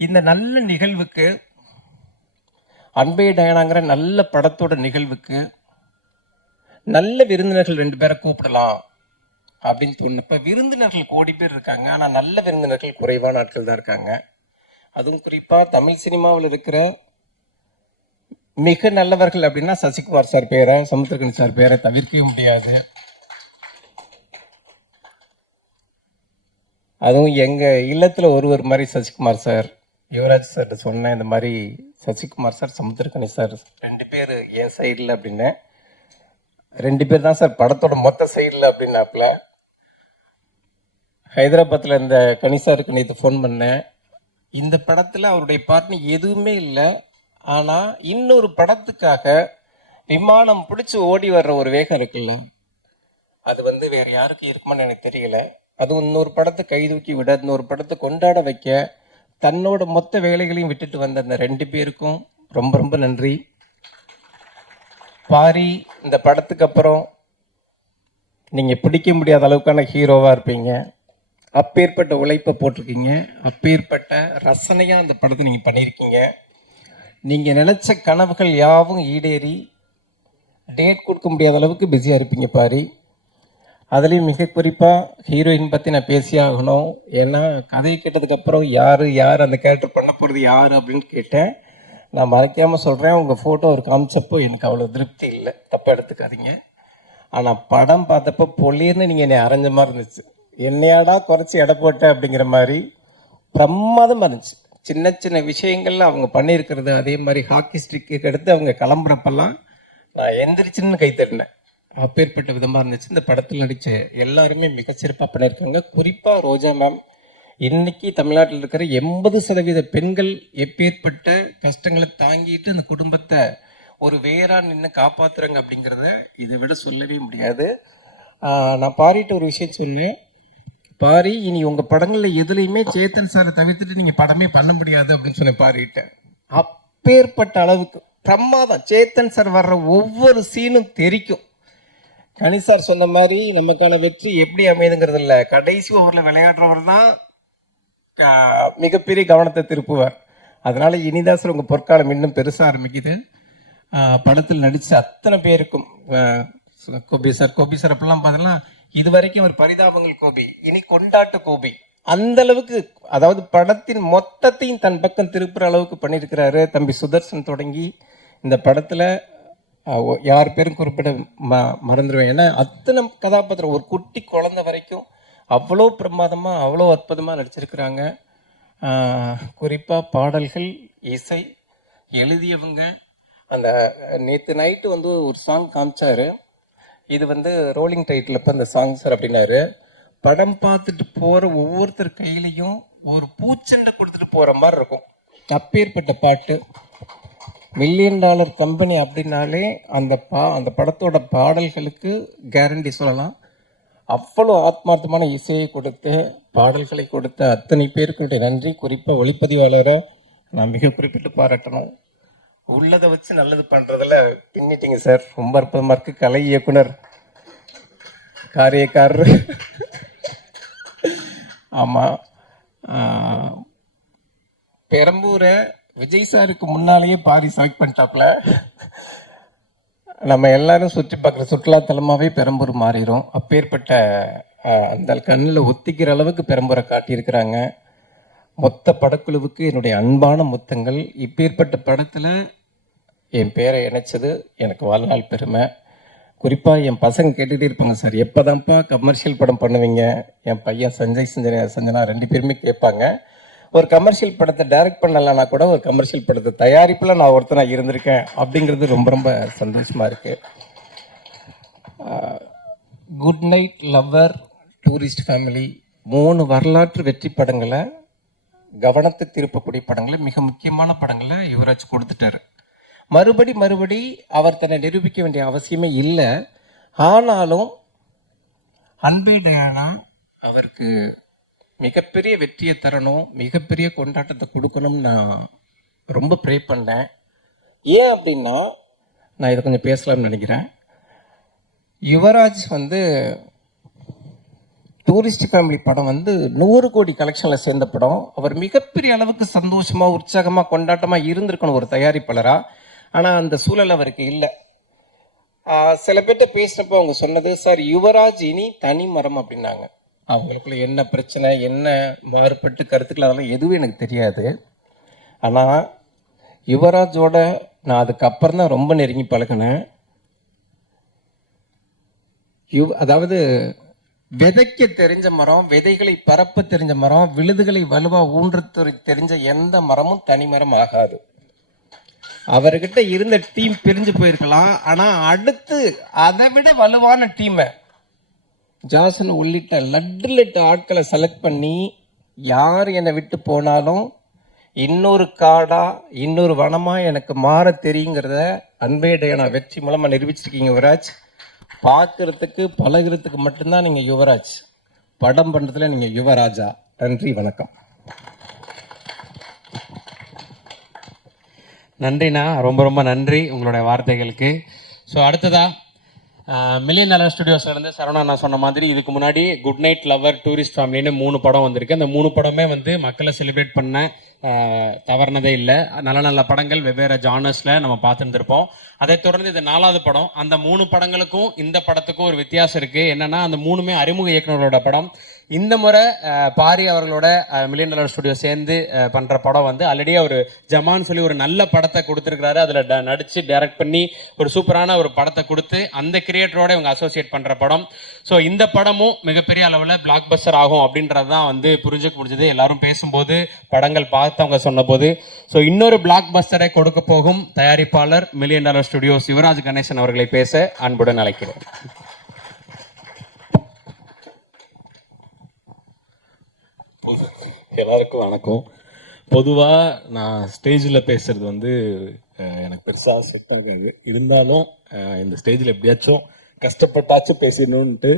இந்த நல்ல நிகழ்வுக்கு, அன்பே டயானாங்கிற நல்ல படத்தோட நிகழ்வுக்கு நல்ல விருந்தினர்கள் 2 பேரை கூப்பிடலாம் அப்படின்னு தோணுப்ப, விருந்தினர்கள் கோடி பேர் இருக்காங்க, ஆனால் நல்ல விருந்தினர்கள் குறைவான ஆட்கள் தான் இருக்காங்க. அதுவும் குறிப்பாக தமிழ் சினிமாவில் இருக்கிற மிக நல்லவர்கள் அப்படின்னா சசிகுமார் சார் பேரை, சமுத்திரகனி சார் பேரை தவிர்க்கவே முடியாது. அதுவும் எங்கள் இல்லத்தில் ஒருவர் மாதிரி சசிகுமார் சார், யுவராஜ் சார்கிட்ட சொன்னேன், இந்த மாதிரி சசிகுமார் சார், சமுத்திரக்கனி சார் 2 பேர் என் சைடில் அப்படின்னு. 2 பேர் தான் சார் படத்தோட மொத்த சைடில் அப்படின்னாப்புல. ஹைதராபாத்தில் இந்த கனி சாருக்கு நேற்று ஃபோன் பண்ணேன். இந்த படத்தில் அவருடைய பார்ட்னர் எதுவுமே இல்லை. ஆனால் இன்னொரு படத்துக்காக விமானம் பிடிச்சி ஓடி வர்ற ஒரு வேகம் இருக்குல்ல, அது வந்து வேறு யாருக்கும் இருக்குமான்னு எனக்கு தெரியல. அதுவும் இன்னொரு படத்தை கை தூக்கி விட, இன்னொரு படத்தை கொண்டாட வைக்க தன்னோட மொத்த வேலைகளையும் விட்டுட்டு வந்த அந்த 2 பேருக்கும் ரொம்ப ரொம்ப நன்றி. பாரி, இந்த படத்துக்கு அப்புறம் நீங்கள் பிடிக்க முடியாத அளவுக்கான ஹீரோவாக இருப்பீங்க. அப்பேற்பட்ட உழைப்பை போட்டிருக்கீங்க, அப்பேற்பட்ட ரசனையாக அந்த படத்தை நீங்கள் பண்ணியிருக்கீங்க. நீங்கள் நினச்ச கனவுகள் யாவும் ஈடேறி டேட் கொடுக்க முடியாத அளவுக்கு பிஸியாக இருப்பீங்க பாரி. அதுலேயும் மிக குறிப்பாக ஹீரோயின் பற்றி நான் பேசியே ஆகணும். ஏன்னா கதையை கேட்டதுக்கப்புறம் யார் அந்த கேரக்டர் பண்ண போகிறது யார் அப்படின்னு கேட்டேன். நான் மறைக்காமல் சொல்கிறேன், உங்கள் ஃபோட்டோ ஒரு காமிச்சப்போ எனக்கு அவ்வளோ திருப்தி இல்லை, தப்பாக எடுத்துக்காதீங்க. ஆனால் படம் பார்த்தப்போ பொலிர்னு நீங்கள் என்னை அரைஞ்ச மாதிரி இருந்துச்சு. என்னையாடா குறைச்சி எடை போட்ட அப்படிங்கிற மாதிரி பிரமாதமாக இருந்துச்சு. சின்ன சின்ன விஷயங்கள்ல அவங்க பண்ணியிருக்கிறது, அதே மாதிரி ஹாக்கி ஸ்டிக்கு எடுத்து அவங்க கிளம்புறப்பெல்லாம் நான் எந்திரிச்சுன்னு கை தட்டினேன். அப்பேற்பட்ட விதமாக இருந்துச்சு. இந்த படத்தில் நடித்த எல்லாருமே மிகச்சிறப்பாக பண்ணியிருக்காங்க. குறிப்பாக ரோஜா மேம், இன்னைக்கு தமிழ்நாட்டில் இருக்கிற 80% பெண்கள் எப்பேற்பட்ட கஷ்டங்களை தாங்கிட்டு அந்த குடும்பத்தை ஒரு வேறா நின்று காப்பாற்றுறாங்க அப்படிங்கிறத இதை விட சொல்லவே முடியாது. நான் பாரிட்ட ஒரு விஷயம் சொன்னேன், பாரி இனி உங்கள் படங்களில் எதுலேயுமே சேத்தன் சாரை தவிர்த்துட்டு நீங்கள் படமே பண்ண முடியாது அப்படின்னு சொன்னேன் பாரிட்ட. அப்பேற்பட்ட அளவுக்கு பிரமாதம். சேத்தன் சார் வர்ற ஒவ்வொரு சீனும் தெரிக்கும். கனி சார் சொன்ன மாதிரி நமக்கான வெற்றி எப்படி அமைதுங்கிறது இல்லை, கடைசி ஓவரில் விளையாடுறவர் தான் மிகப்பெரிய கவனத்தை திருப்புவார். அதனால இனிதாசர் உங்கள் பொற்காலம் இன்னும் பெருசாக ஆரம்பிக்குது. படத்தில் நடித்த அத்தனை பேருக்கும் கோபி சார் அப்படிலாம் பார்த்தோம்னா இது வரைக்கும் ஒரு பரிதாபங்கள் கோபி, இனி கொண்டாட்ட கோபி, அந்த அளவுக்கு, அதாவது படத்தின் மொத்தத்தையும் தன் பக்கம் திருப்புற அளவுக்கு பண்ணியிருக்கிறாரு. தம்பி சுதர்சன் தொடங்கி இந்த படத்தில் யார் பேரும் குறிப்பிட மறந்துடுவேன். ஏன்னா அத்தனை கதாபாத்திரம், ஒரு குட்டி குழந்தை வரைக்கும் அவ்வளோ பிரமாதமாக அவ்வளோ அற்புதமாக நடிச்சிருக்கிறாங்க. குறிப்பாக பாடல்கள், இசை, எழுதியவங்க. அந்த நேற்று நைட்டு வந்து ஒரு சாங் காமிச்சாரு, இது வந்து ரோலிங் டைட்டில் இப்போ அந்த சாங் சார் அப்படின்னாரு. படம் பார்த்துட்டு போகிற ஒவ்வொருத்தர் கையிலையும் ஒரு பூச்செண்டை கொடுத்துட்டு போகிற மாதிரி இருக்கும். அப்பேற்பட்ட பாட்டு. $1 மில்லியன் கம்பெனி அப்படின்னாலே அந்த படத்தோட பாடல்களுக்கு கேரண்டி சொல்லலாம். அவ்வளோ ஆத்மார்த்தமான இசையை கொடுத்து பாடல்களை கொடுத்த அத்தனை பேருக்கு நன்றி. குறிப்பாக ஒளிப்பதிவாளரை நான் மிக குறிப்பிட்டு பாராட்டணும். உள்ளதை வச்சு நல்லது பண்ணுறதில் பின்னிட்டீங்க சார், ரொம்ப அற்புதமாக இருக்குது. கலை இயக்குனர், காரியக்காரர். ஆமாம், பெரம்பூரை விஜய் சாருக்கு முன்னாலேயே பாரி செலக்ட் பண்ணிட்டாப்புல. நம்ம எல்லாரும் சுற்றி பார்க்குற சுற்றுலாத்தலமாகவே பெரம்பூர் மாறிடும். அப்பேற்பட்ட அந்த கண்ணில் ஒத்திக்கிற அளவுக்கு பெரம்பூரை காட்டியிருக்கிறாங்க. மொத்த படக்குழுவுக்கு என்னுடைய அன்பான முத்தங்கள். இப்பேற்பட்ட படத்தில் என் பேரை இணைச்சது எனக்கு வாழ்நாள் பெருமை. குறிப்பாக என் பசங்க கேட்டுகிட்டே இருப்பாங்க, சார் எப்போ தான்ப்பா கமர்ஷியல் படம் பண்ணுவீங்க? என் பையன் சஞ்சனா 2 பேருமே கேட்பாங்க. ஒரு கமர்ஷியல் படத்தை டைரக்ட் பண்ணலைன்னா கூட ஒரு கமர்ஷியல் படத்தை தயாரிப்பில் நான் ஒருத்தனாக இருந்திருக்கேன் அப்படிங்கிறது ரொம்ப ரொம்ப சந்தோஷமாக இருக்குது. Good night, lover, tourist family, 3 வரலாற்று வெற்றி படங்களை, கவனத்தை திருப்பக்கூடிய படங்களை, மிக முக்கியமான படங்களை யுவராஜ் கொடுத்துட்டாரு. மறுபடி அவர் தன்னை நிரூபிக்க வேண்டிய அவசியமே இல்லை. ஆனாலும் அன்பே டயானா அவருக்கு மிகப்பெரிய வெற்றியை தரணும், மிகப்பெரிய கொண்டாட்டத்தை கொடுக்கணும்னு நான் ரொம்ப ப்ரே பண்ணேன். ஏன் அப்படின்னா, நான் இதை கொஞ்சம் பேசலாம்னு நினைக்கிறேன். யுவராஜ் வந்து டூரிஸ்ட் ஃபேமிலி படம் வந்து 100 கோடி கலெக்ஷனில் சேர்ந்த படம். அவர் மிகப்பெரிய அளவுக்கு சந்தோஷமாக, உற்சாகமாக, கொண்டாட்டமாக இருந்திருக்கணும் ஒரு தயாரிப்பாளராக. ஆனால் அந்த சூழல் அவருக்கு இல்லை. சில பேர்கிட்ட பேசினப்போ அவங்க சொன்னது, சார் யுவராஜ் இனி தனி மரம் அப்படின்னாங்க. அவங்களுக்குள்ள என்ன பிரச்சனை, என்ன மாறுபட்டு கருத்துக்கள், அதெல்லாம் எதுவும் எனக்கு தெரியாது. ஆனால் யுவராஜோட நான் அதுக்கப்புறம் தான் ரொம்ப நெருங்கி பழகினேன். அதாவது விதைக்க தெரிஞ்ச மரம், விதைகளை பரப்ப தெரிஞ்ச மரம், விழுதுகளை வலுவா ஊன்ற தெரிஞ்ச எந்த மரமும் தனி மரம் ஆகாது. அவர்கிட்ட இருந்த டீம் பிரிஞ்சு போயிருக்கலாம், ஆனா அடுத்து அதை விட வலுவான டீமை ஜாசன் உள்ளிட்ட லட்டு ஆட்களை செலக்ட் பண்ணி யார் என்னை விட்டு போனாலும் இன்னொரு காடா இன்னொரு வனமா எனக்கு மாற தெரியுங்கிறத அன்பேடைய வெற்றி மூலமா நிரூபிச்சிருக்கீங்க யுவராஜ். பார்க்கறதுக்கு பழகிறதுக்கு மட்டும்தான் நீங்க யுவராஜ், படம் பண்றதுல நீங்க யுவராஜா. நன்றி, வணக்கம். நன்றிண்ணா, ரொம்ப ரொம்ப நன்றி உங்களுடைய வார்த்தைகளுக்கு. ஸோ அடுத்ததா மில்லியன் டாலர் ஸ்டுடியோஸ்ல இருந்து சரவணா நான் சொன்ன மாதிரி இதுக்கு முன்னாடி குட் நைட் லவர், டூரிஸ்ட் ஃபேமிலின்னு 3 படம் வந்திருக்கு. அந்த 3 படமே வந்து மக்களை செலிப்ரேட் பண்ண தவறுனதே இல்லை. நல்ல நல்ல படங்கள் வெவ்வேறு ஜானர்ஸில் நம்ம பார்த்துருந்துருப்போம். அதை தொடர்ந்து இது 4வது படம். அந்த 3 படங்களுக்கும் இந்த படத்துக்கும் ஒரு வித்தியாசம் இருக்குது. என்னென்னா அந்த 3மே அறிமுக இயக்குனரோட படம். இந்த முறை பாரி அவர்களோட மில்லியன் டாலர் ஸ்டுடியோ சேர்ந்து பண்ணுற படம் வந்து ஆல்ரெடி அவர் ஜமான் சொல்லி ஒரு நல்ல படத்தை கொடுத்துருக்கிறாரு. அதில் நடித்து டைரக்ட் பண்ணி ஒரு சூப்பரான ஒரு படத்தை கொடுத்து அந்த கிரியேட்டரோட இவங்க அசோசியேட் பண்ணுற படம். ஸோ இந்த படமும் மிகப்பெரிய அளவில் பிளாக் பஸ்டர் ஆகும் அப்படின்றது தான் வந்து புரிஞ்சுக்க முடிஞ்சது எல்லாரும் பேசும்போது, படங்கள் பார்த்தவங்க சொன்னபோது. ஸோ இன்னொரு பிளாக் பஸ்டரை கொடுக்க போகும் தயாரிப்பாளர் million dollar studio Sivaraj Ganesan அவர்களை பேச அன்புடன் அழைக்கிறோம். எல்லாருக்கும் வணக்கம். பொதுவாக நான் ஸ்டேஜில் பேசுறது வந்து எனக்கு பெருசாக செட் ஆகாது. இருந்தாலும் இந்த ஸ்டேஜில் எப்படியாச்சும் கஷ்டப்பட்டாச்சும் பேசிடணுன்ட்டு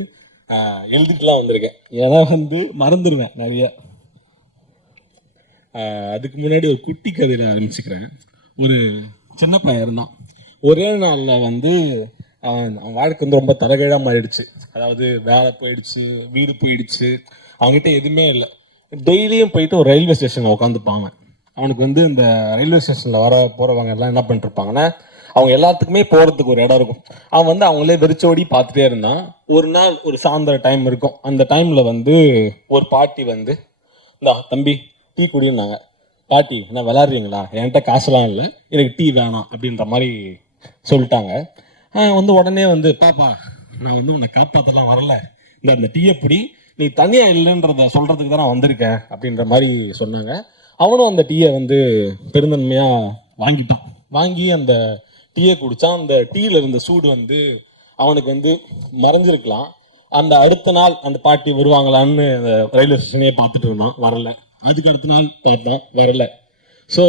எழுதிட்டுலாம் வந்திருக்கேன். ஏன்னா வந்து மறந்துடுவேன் நிறைய. அதுக்கு முன்னாடி ஒரு குட்டி கதையில் ஆரம்பிச்சுக்கிறேன். ஒரு சின்ன பையன் இருந்தான். ஒரே நாளில் வந்து அவன் வாழ்க்கை வந்து ரொம்ப தரகழாக மாறிடுச்சு. அதாவது வேலை போயிடுச்சு, வீடு போயிடுச்சு, அவங்ககிட்ட எதுவுமே இல்லை. டெய்லியும் போயிட்டு ஒரு ரயில்வே ஸ்டேஷனில் உட்காந்துப்பாங்க. அவனுக்கு வந்து இந்த ரயில்வே ஸ்டேஷனில் வர போகிறவங்க எல்லாம் என்ன பண்ணிருப்பாங்கன்னா, அவங்க எல்லாத்துக்குமே போகிறதுக்கு ஒரு இடம் இருக்கும். அவன் வந்து அவங்களே வெறிச்சோடி பார்த்துட்டே இருந்தான். ஒரு நாள் ஒரு சாயந்தர டைம் இருக்கும். அந்த டைமில் வந்து ஒரு பாட்டி வந்து, இந்த தம்பி டீ குடினாங்க. பாட்டி என்ன விளாட்றீங்களா, என்கிட்ட காசுலாம் இல்லை, எனக்கு டீ வேணாம் அப்படின்ற மாதிரி சொல்லிட்டாங்க. வந்து உடனே வந்து, பாப்பா நான் வந்து உன்னை காப்பாற்றலாம் வரல, இந்த டீயை பிடி, நீ தனியா இல்லைன்றத சொல்றதுக்கு தான் நான் வந்திருக்கேன் அப்படின்ற மாதிரி சொன்னாங்க. அவனும் அந்த டீயை வந்து பெருந்தன்மையா வாங்கிட்டான். வாங்கி அந்த டீயை குடிச்சான். அந்த டீல இருந்த சூடு வந்து அவனுக்கு வந்து மறைஞ்சிருக்கலாம். அந்த அடுத்த நாள் அந்த பாட்டி வருவாங்களான்னு அந்த ரயில்வே ஸ்டேஷனையே பார்த்துட்டு இருந்தான், வரல. அதுக்கு அடுத்த நாள் பார்த்தான், வரல. ஸோ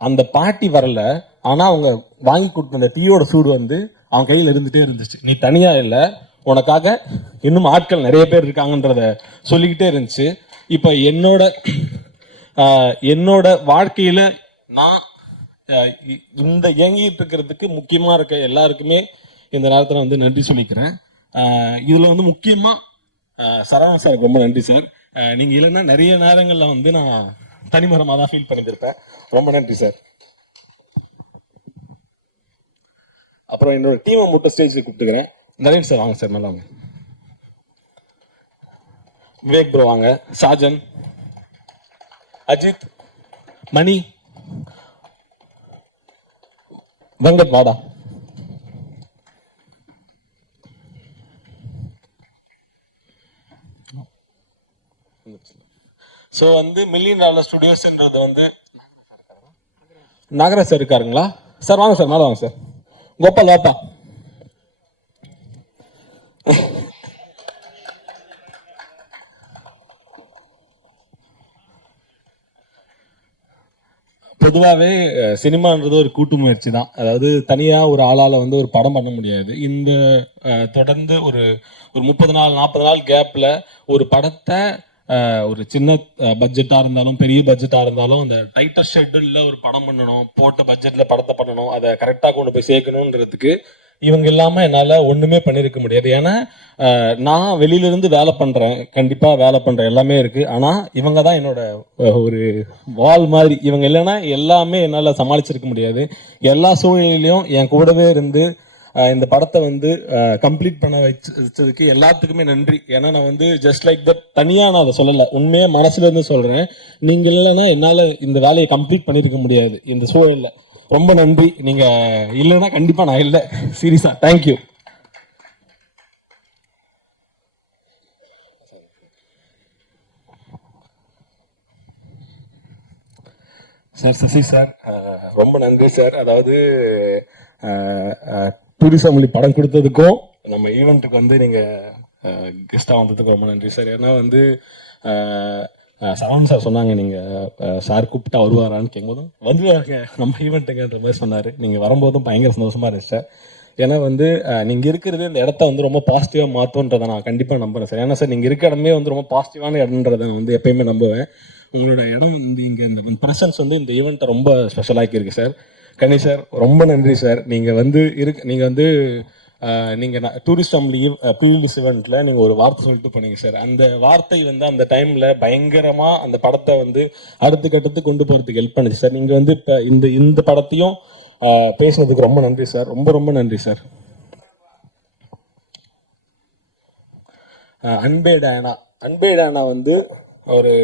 அந்த பாட்டி வரல, ஆனா அவங்க வாங்கி கொடுத்த அந்த டீயோட சூடு வந்து அவன் கையில் இருந்துட்டே இருந்துச்சு. நீ தனியா இல்லை, உனக்காக இன்னும் ஆட்கள் நிறைய பேர் இருக்காங்கன்றத சொல்லிக்கிட்டே இருந்துச்சு. இப்போ என்னோட வாழ்க்கையில நான் இந்த இயங்கிட்டு இருக்கிறதுக்கு முக்கியமா இருக்க எல்லாருக்குமே இந்த நேரத்தில் வந்து நன்றி சொல்லிக்கிறேன். இதுல வந்து முக்கியமா சரவணன் சாருக்கு ரொம்ப நன்றி சார். நீங்க இல்லைன்னா நிறைய நேரங்கள்ல வந்து நான் தனிமரமாக தான் ஃபீல் பண்ணியிருப்பேன். ரொம்ப நன்றி சார். அப்புறம் என்னோட டீமை மட்டும் ஸ்டேஜில் கூப்பிட்டுக்கிறேன். நரேன் சார் வாங்க சார், நல்லா வாங்க. விவேக் ப்ரோ வாங்க, சாஜன், அஜித், மணி, வெங்கட் வாடா. ஸோ வந்து மில்லியன் டாலர் ஸ்டுடியோஸ்ன்றது வந்து நாகராஜ் சார் இருக்காருங்களா சார்? வாங்க சார், மேலே வாங்க சார். கோபால் வாப்பா. பொதுவாகவே சினிமான்றது ஒரு கூட்டு முயற்சி தான். அதாவது தனியாக ஒரு ஆளால் வந்து ஒரு படம் பண்ண முடியாது. இந்த தொடர்ந்து ஒரு 30 நாள் 40 நாள் கேப்பில் ஒரு படத்தை ஒரு சின்ன பட்ஜெட்டாக இருந்தாலும் பெரிய பட்ஜெட்டாக இருந்தாலும் அந்த டைட்டர் ஷெட்யூலில் ஒரு படம் பண்ணணும், போட்ட பட்ஜெட்டில் படத்தை பண்ணணும், அதை கரெக்டாக கொண்டு போய் சேர்க்கணுன்றதுக்கு இவங்க இல்லாமல் என்னால் ஒன்றுமே பண்ணியிருக்க முடியாது. ஏன்னா நான் வெளியிலேருந்து வேலை பண்ணுறேன், கண்டிப்பாக வேலை பண்ணுறேன், எல்லாமே இருக்குது. ஆனால் இவங்க தான் என்னோட ஒரு வால் மாதிரி. இவங்க இல்லைன்னா எல்லாமே என்னால் சமாளிச்சிருக்க முடியாது. எல்லா சூழ்நிலையிலையும் என் கூடவே இருந்து இந்த படத்தை வந்து கம்ப்ளீட் பண்ண வச்சதுக்கு எல்லாத்துக்குமே நன்றி. ஏன்னா நான் வந்து ஜஸ்ட் லைக் தட் தனியாக நான் அதை சொல்லலை, உண்மையாக மனசுலேருந்து சொல்கிறேன். நீங்கள் இல்லைன்னா என்னால் இந்த வேலையை கம்ப்ளீட் பண்ணியிருக்க முடியாது இந்த சூழலில். ரொம்ப நன்றி. நீங்கள் இல்லைன்னா கண்டிப்பாக நான் இல்லை, சீரியஸாக. தேங்க்யூ. சார் சசி சார் ரொம்ப நன்றி சார். அதாவது டூரிசம் படம் கொடுத்ததுக்கும் நம்ம ஈவெண்ட்டுக்கு வந்து நீங்கள் கெஸ்ட்டாக வந்ததுக்கு ரொம்ப நன்றி சார். ஏன்னா வந்து சரவணன் சார் சொன்னாங்க நீங்கள் சார் கூப்பிட்டா வருவாரான்னு கேட்கும்போது வந்துடுவாங்க நம்ம ஈவெண்ட்டுங்கன்ற மாதிரி சொன்னார். நீங்கள் வரும்போதும் பயங்கர சந்தோஷமாக இருந்துச்சு சார். ஏன்னா வந்து நீங்கள் இருக்கிறது இந்த இடத்த வந்து ரொம்ப பாசிட்டிவாக மாற்றுன்றதை நான் கண்டிப்பாக நம்புகிறேன் சார். ஏன்னா சார் நீங்கள் இருக்க இடமே வந்து ரொம்ப பாசிட்டிவான இடம்ன்றதை நான் வந்து எப்பயுமே நம்புவேன். உங்களோட இடம் வந்து இங்கே இந்த ப்ரெசன்ஸ் வந்து இந்த ஈவெண்ட்டை ரொம்ப ஸ்பெஷலாக்கியிருக்கு சார். கணி சார் ரொம்ப நன்றி சார். நீங்கள் வந்து நீங்கள் வந்து நீங்கள் டூரிஸ்ட் லீவ் ப்ரீவியஸ் ஈவெண்ட்டில் நீங்கள் ஒரு வார்த்தை சொல்லிட்டு போனீங்க சார். அந்த வார்த்தை வந்து அந்த டைமில் பயங்கரமாக அந்த படத்தை வந்து அடுத்த கட்டத்துக்கு கொண்டு போகிறதுக்கு ஹெல்ப் பண்ணுச்சு சார். நீங்கள் வந்து இப்போ இந்த படத்தையும் பேசினதுக்கு ரொம்ப நன்றி சார். ரொம்ப ரொம்ப நன்றி சார். அன்பே டயானா வந்து ஒரு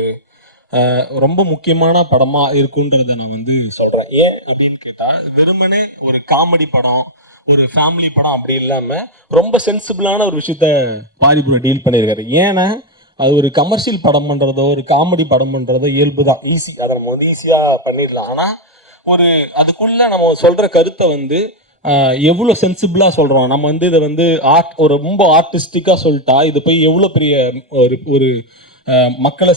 ரொம்ப முக்கியமான படமாக இருக்குன்றதை நான் வந்து சொல்கிறேன். ஏன் அப்படின்னு கேட்டால் வெறுமனே ஒரு காமெடி படம் ஒரு ஃபேமிலி படம் அப்படி இல்லாமல் ரொம்ப சென்சிபிளான ஒரு விஷயத்த பாரிபுரம் டீல் பண்ணியிருக்காரு. ஏன்னா அது ஒரு கமர்ஷியல் படம் பண்ணுறதோ ஒரு காமெடி படம் பண்ணுறதோ இயல்பு தான், ஈஸி, அதை நம்ம வந்து ஈஸியாக பண்ணிடலாம். ஆனால் ஒரு அதுக்குள்ளே நம்ம சொல்கிற கருத்தை வந்து எவ்வளோ சென்சிபிளாக சொல்கிறோம். நம்ம வந்து இதை வந்து ஒரு ரொம்ப ஆர்டிஸ்டிக்காக சொல்லிட்டா இது போய் எவ்வளோ பெரிய ஒரு மக்களை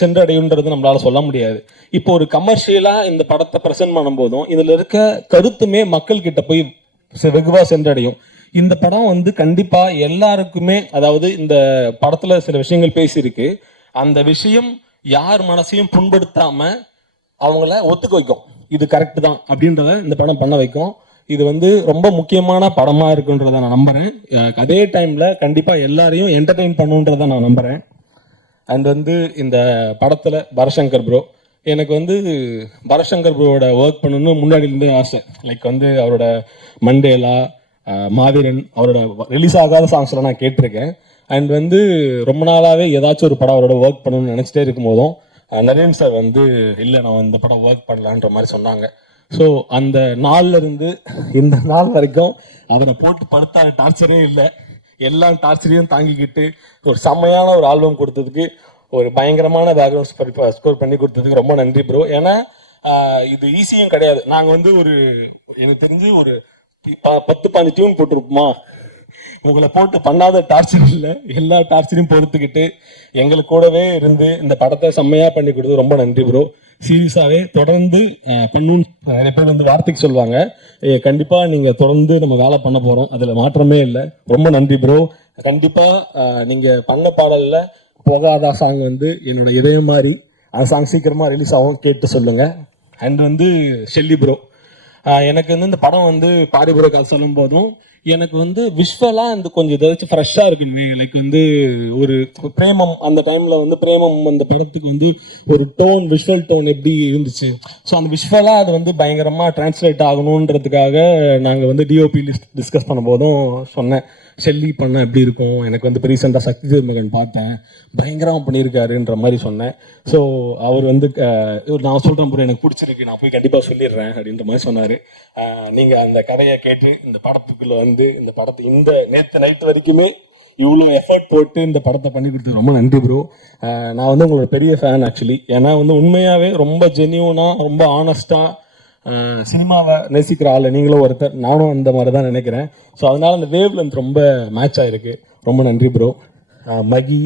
சென்றடையுன்றது நம்மளால சொல்ல முடியாது. இப்போ ஒரு கமர்ஷியலாக இந்த படத்தை ப்ரெசென்ட் பண்ணும்போதும் இதில் இருக்க கருத்துமே மக்கள் கிட்ட போய் வெகுவாக சென்றடையும். இந்த படம் வந்து கண்டிப்பா எல்லாருக்குமே, அதாவது இந்த படத்துல சில விஷயங்கள் பேசியிருக்கு, அந்த விஷயம் யார் மனசையும் புண்படுத்தாம அவங்கள ஒத்துக்க வைக்கும், இது கரெக்ட் தான் அப்படின்றத இந்த படம் பண்ண வைக்கும். இது வந்து ரொம்ப முக்கியமான படமா இருக்குன்றத நான் நம்புறேன். அதே டைம்ல கண்டிப்பா எல்லாரையும் என்டர்டெயின் பண்ணுன்றத நான் நம்புறேன். அண்ட் வந்து இந்த படத்துல பரசங்கர் ப்ரோ, எனக்கு வந்து பரசங்கர் ப்ரோவோட ஒர்க் பண்ணணும்னு முன்னாடி இருந்தே ஆசை. லைக் வந்து அவரோட மண்டேலா, மாவீரன், அவரோட ரிலீஸ் ஆகாத சாங்ஸ்லாம் நான் கேட்டிருக்கேன். அண்ட் வந்து ரொம்ப நாளாகவே ஏதாச்சும் ஒரு படம் அவரோட ஒர்க் பண்ணணும்னு நினச்சிட்டே இருக்கும் போதும் நரேன் சார் வந்து இல்லை நான் இந்த படம் ஒர்க் பண்ணலான்ற மாதிரி சொன்னாங்க. ஸோ அந்த நாள்ல இருந்து இந்த நாள் வரைக்கும் அவரை போட்டு படுத்தாத டார்ச்சரே இல்லை. எல்லா டார்ச்சரையும் தாங்கிக்கிட்டு ஒரு செம்மையான ஒரு ஆல்பம் கொடுத்ததுக்கு, ஒரு பயங்கரமான பேக்ரவுண்ட் ஸ்கோர் பண்ணி கொடுத்ததுக்கு ரொம்ப நன்றி ப்ரோ. ஏன்னா இது ஈஸியும் கிடையாது. நாங்கள் வந்து எனக்கு தெரிஞ்சு ஒரு 10-15 டியூன் போட்டிருப்போமா, உங்களை போட்டு பண்ணாத டார்ச்சர் இல்லை, எல்லா டார்ச்சரையும் பொறுத்துக்கிட்டு எங்களுக்கு கூடவே இருந்து இந்த படத்தை செம்மையாக பண்ணி கொடுத்தது ரொம்ப நன்றி ப்ரோ. சீரியஸாகவே தொடர்ந்து பண்ணணும்னு நிறைய பேர் வந்து வார்த்தைக்கு சொல்லுவாங்க. கண்டிப்பாக நீங்கள் தொடர்ந்து நம்ம வேலை பண்ண போகிறோம், அதில் மாற்றமே இல்லை. ரொம்ப நன்றி ப்ரோ. கண்டிப்பாக நீங்கள் பண்ண பாடலில் போகாதா சாங் வந்து என்னோட இதயம் மாதிரி, அந்த சாங் சீக்கிரமாக ரிலீஸ் ஆகும், கேட்டு சொல்லுங்கள். அண்ட் வந்து ஷெல்லி ப்ரோ, எனக்கு வந்து இந்த படம் வந்து பாரிபுர கதை சொல்லும் போதும் எனக்கு வந்து விஷுவலாக இந்த கொஞ்சம் ஏதாச்சும் ஃப்ரெஷ்ஷாக இருக்குன்னு, லைக் வந்து ஒரு பிரேமம், அந்த டைமில் வந்து பிரேமம் அந்த படத்துக்கு வந்து ஒரு டோன், விஷுவல் டோன் எப்படி இருந்துச்சு, ஸோ அந்த விஷுவலாக அது வந்து பயங்கரமாக டிரான்ஸ்லேட் ஆகணுன்றதுக்காக நாங்கள் வந்து டிஓபி டிஸ்கஸ் பண்ணும்போதும் சொன்னேன், ஷெல்லி பண்ண எப்படி இருக்கும், எனக்கு வந்து ரீசெண்டாக சக்தி திருமகன் பார்த்தேன், பயங்கரமாக பண்ணியிருக்காருன்ற மாதிரி சொன்னேன். ஸோ அவர் வந்து நான் சொல்கிறேன் ப்ரோ எனக்கு பிடிச்சிருக்கு, நான் போய் கண்டிப்பாக சொல்லிடுறேன் அப்படின்ற மாதிரி சொன்னார். நீங்கள் அந்த கதையை கேட்டு இந்த படத்துக்குள்ளே வந்து இந்த படத்தை இந்த நேற்று நைட்டு வரைக்குமே இவ்வளோ எஃபர்ட் போட்டு இந்த படத்தை பண்ணி கொடுத்து ரொம்ப நன்றி ப்ரோ. நான் வந்து உங்களோட பெரிய ஃபேன் ஆக்சுவலி. ஏன்னா வந்து உண்மையாகவே ரொம்ப ஜென்யூனாக ரொம்ப ஆனஸ்டாக சினிமாவை நேசிக்கிற ஆள் நீங்களும் ஒருத்தர், நானும் அந்த மாதிரி தான் நினைக்கிறேன். ஸோ அதனால அந்த வேவ் லென்த் ரொம்ப மேட்ச் ஆகிருக்கு. ரொம்ப நன்றி ப்ரோ. மகி,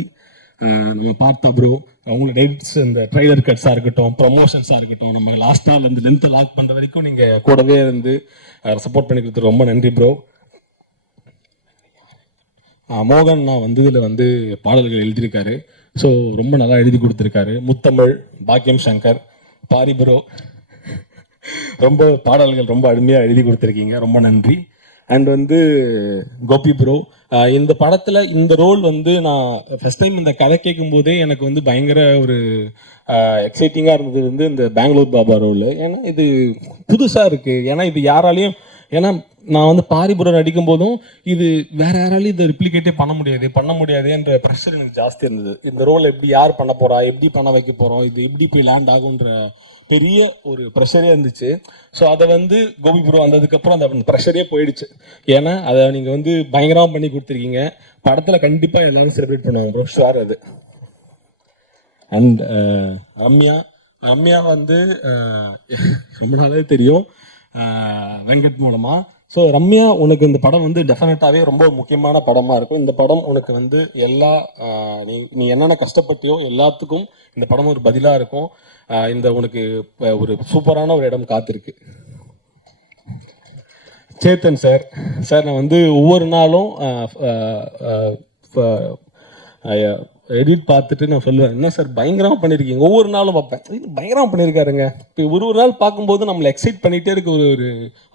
நம்ம பார்த்தா ப்ரோ, அவங்களோட டேட்ஸ், இந்த ட்ரைலர் கட்ஸாக இருக்கட்டும், ப்ரொமோஷன்ஸாக இருக்கட்டும், நம்ம லாஸ்ட்டாக இந்த லென்த்தை லாக் பண்ணுற வரைக்கும் நீங்கள் கூடவே இருந்து சப்போர்ட் பண்ணி கொடுத்து ரொம்ப நன்றி ப்ரோ. மோகன் நான் வந்து இதில் வந்து பாடல்கள் எழுதியிருக்காரு, ஸோ ரொம்ப நல்லா எழுதி கொடுத்துருக்காரு. முத்தமிழ், பாக்கியம் சங்கர், பாரி ப்ரோ, ரொம்ப பாடல்கள் ரொம்ப அருமையாக எழுதி கொடுத்துருக்கீங்க, ரொம்ப நன்றி. அண்ட் வந்து கோபி ப்ரோ, இந்த படத்தில் இந்த ரோல் வந்து நான் ஃபர்ஸ்ட் டைம் இந்த கதை கேட்கும் போதே எனக்கு வந்து பயங்கர ஒரு எக்ஸைட்டிங்காக இருந்தது வந்து இந்த பெங்களூர் பாபா ரோல். ஏன்னா இது புதுசாக இருக்குது, ஏன்னா இது யாராலையும் ஏன்னா நான் வந்து பாரிபுரம் நடிக்கும் போதும் இது வேற யாராலையும் இதை ரிப்ளிகேட்டே பண்ண முடியாதுன்ற ப்ரெஷர் எனக்கு ஜாஸ்தி இருந்தது. இந்த ரோல் எப்படி யார் பண்ண போறா, எப்படி பண்ண வைக்க போறோம், இது எப்படி போய் லேண்ட் ஆகுன்ற பெரிய ஒரு ப்ரெஷரே இருந்துச்சு. ஸோ அதை வந்து கோபிபுரம் வந்ததுக்கப்புறம் அந்த ப்ரெஷரே போயிடுச்சு. ஏன்னா அதை நீங்கள் வந்து பயங்கரமாக பண்ணி கொடுத்துருக்கீங்க. படத்தில் கண்டிப்பாக எல்லாரும் செலிப்ரேட் பண்ணுவாங்க ப்ரோ, ஷுவர் அது. அண்ட் ரம்யா வந்து ரொம்ப நாளே தெரியும் வெங்கட் மூலமாக. ஸோ ரம்யா, உனக்கு இந்த படம் வந்து டெஃபினட்டாகவே ரொம்ப முக்கியமான படமாக இருக்கும். இந்த படம் உனக்கு வந்து எல்லா நீ என்னென்ன கஷ்டப்பட்டியோ எல்லாத்துக்கும் இந்த படம் ஒரு பதிலாக இருக்கும். இந்த உனக்கு ஒரு சூப்பரான ஒரு இடம் காத்திருக்கு. சேத்தன் சார், நான் வந்து ஒவ்வொரு நாளும் எடிட் பார்த்துட்டு நான் சொல்லுவேன், என்ன சார் பயங்கரமாக பண்ணியிருக்கீங்க. ஒவ்வொரு நாளும் பார்ப்பேன், பயங்கரமாக பண்ணியிருக்காருங்க. இப்போ ஒரு நாள் பார்க்கும்போது நம்மளை எக்ஸைட் பண்ணிகிட்டே இருக்க ஒரு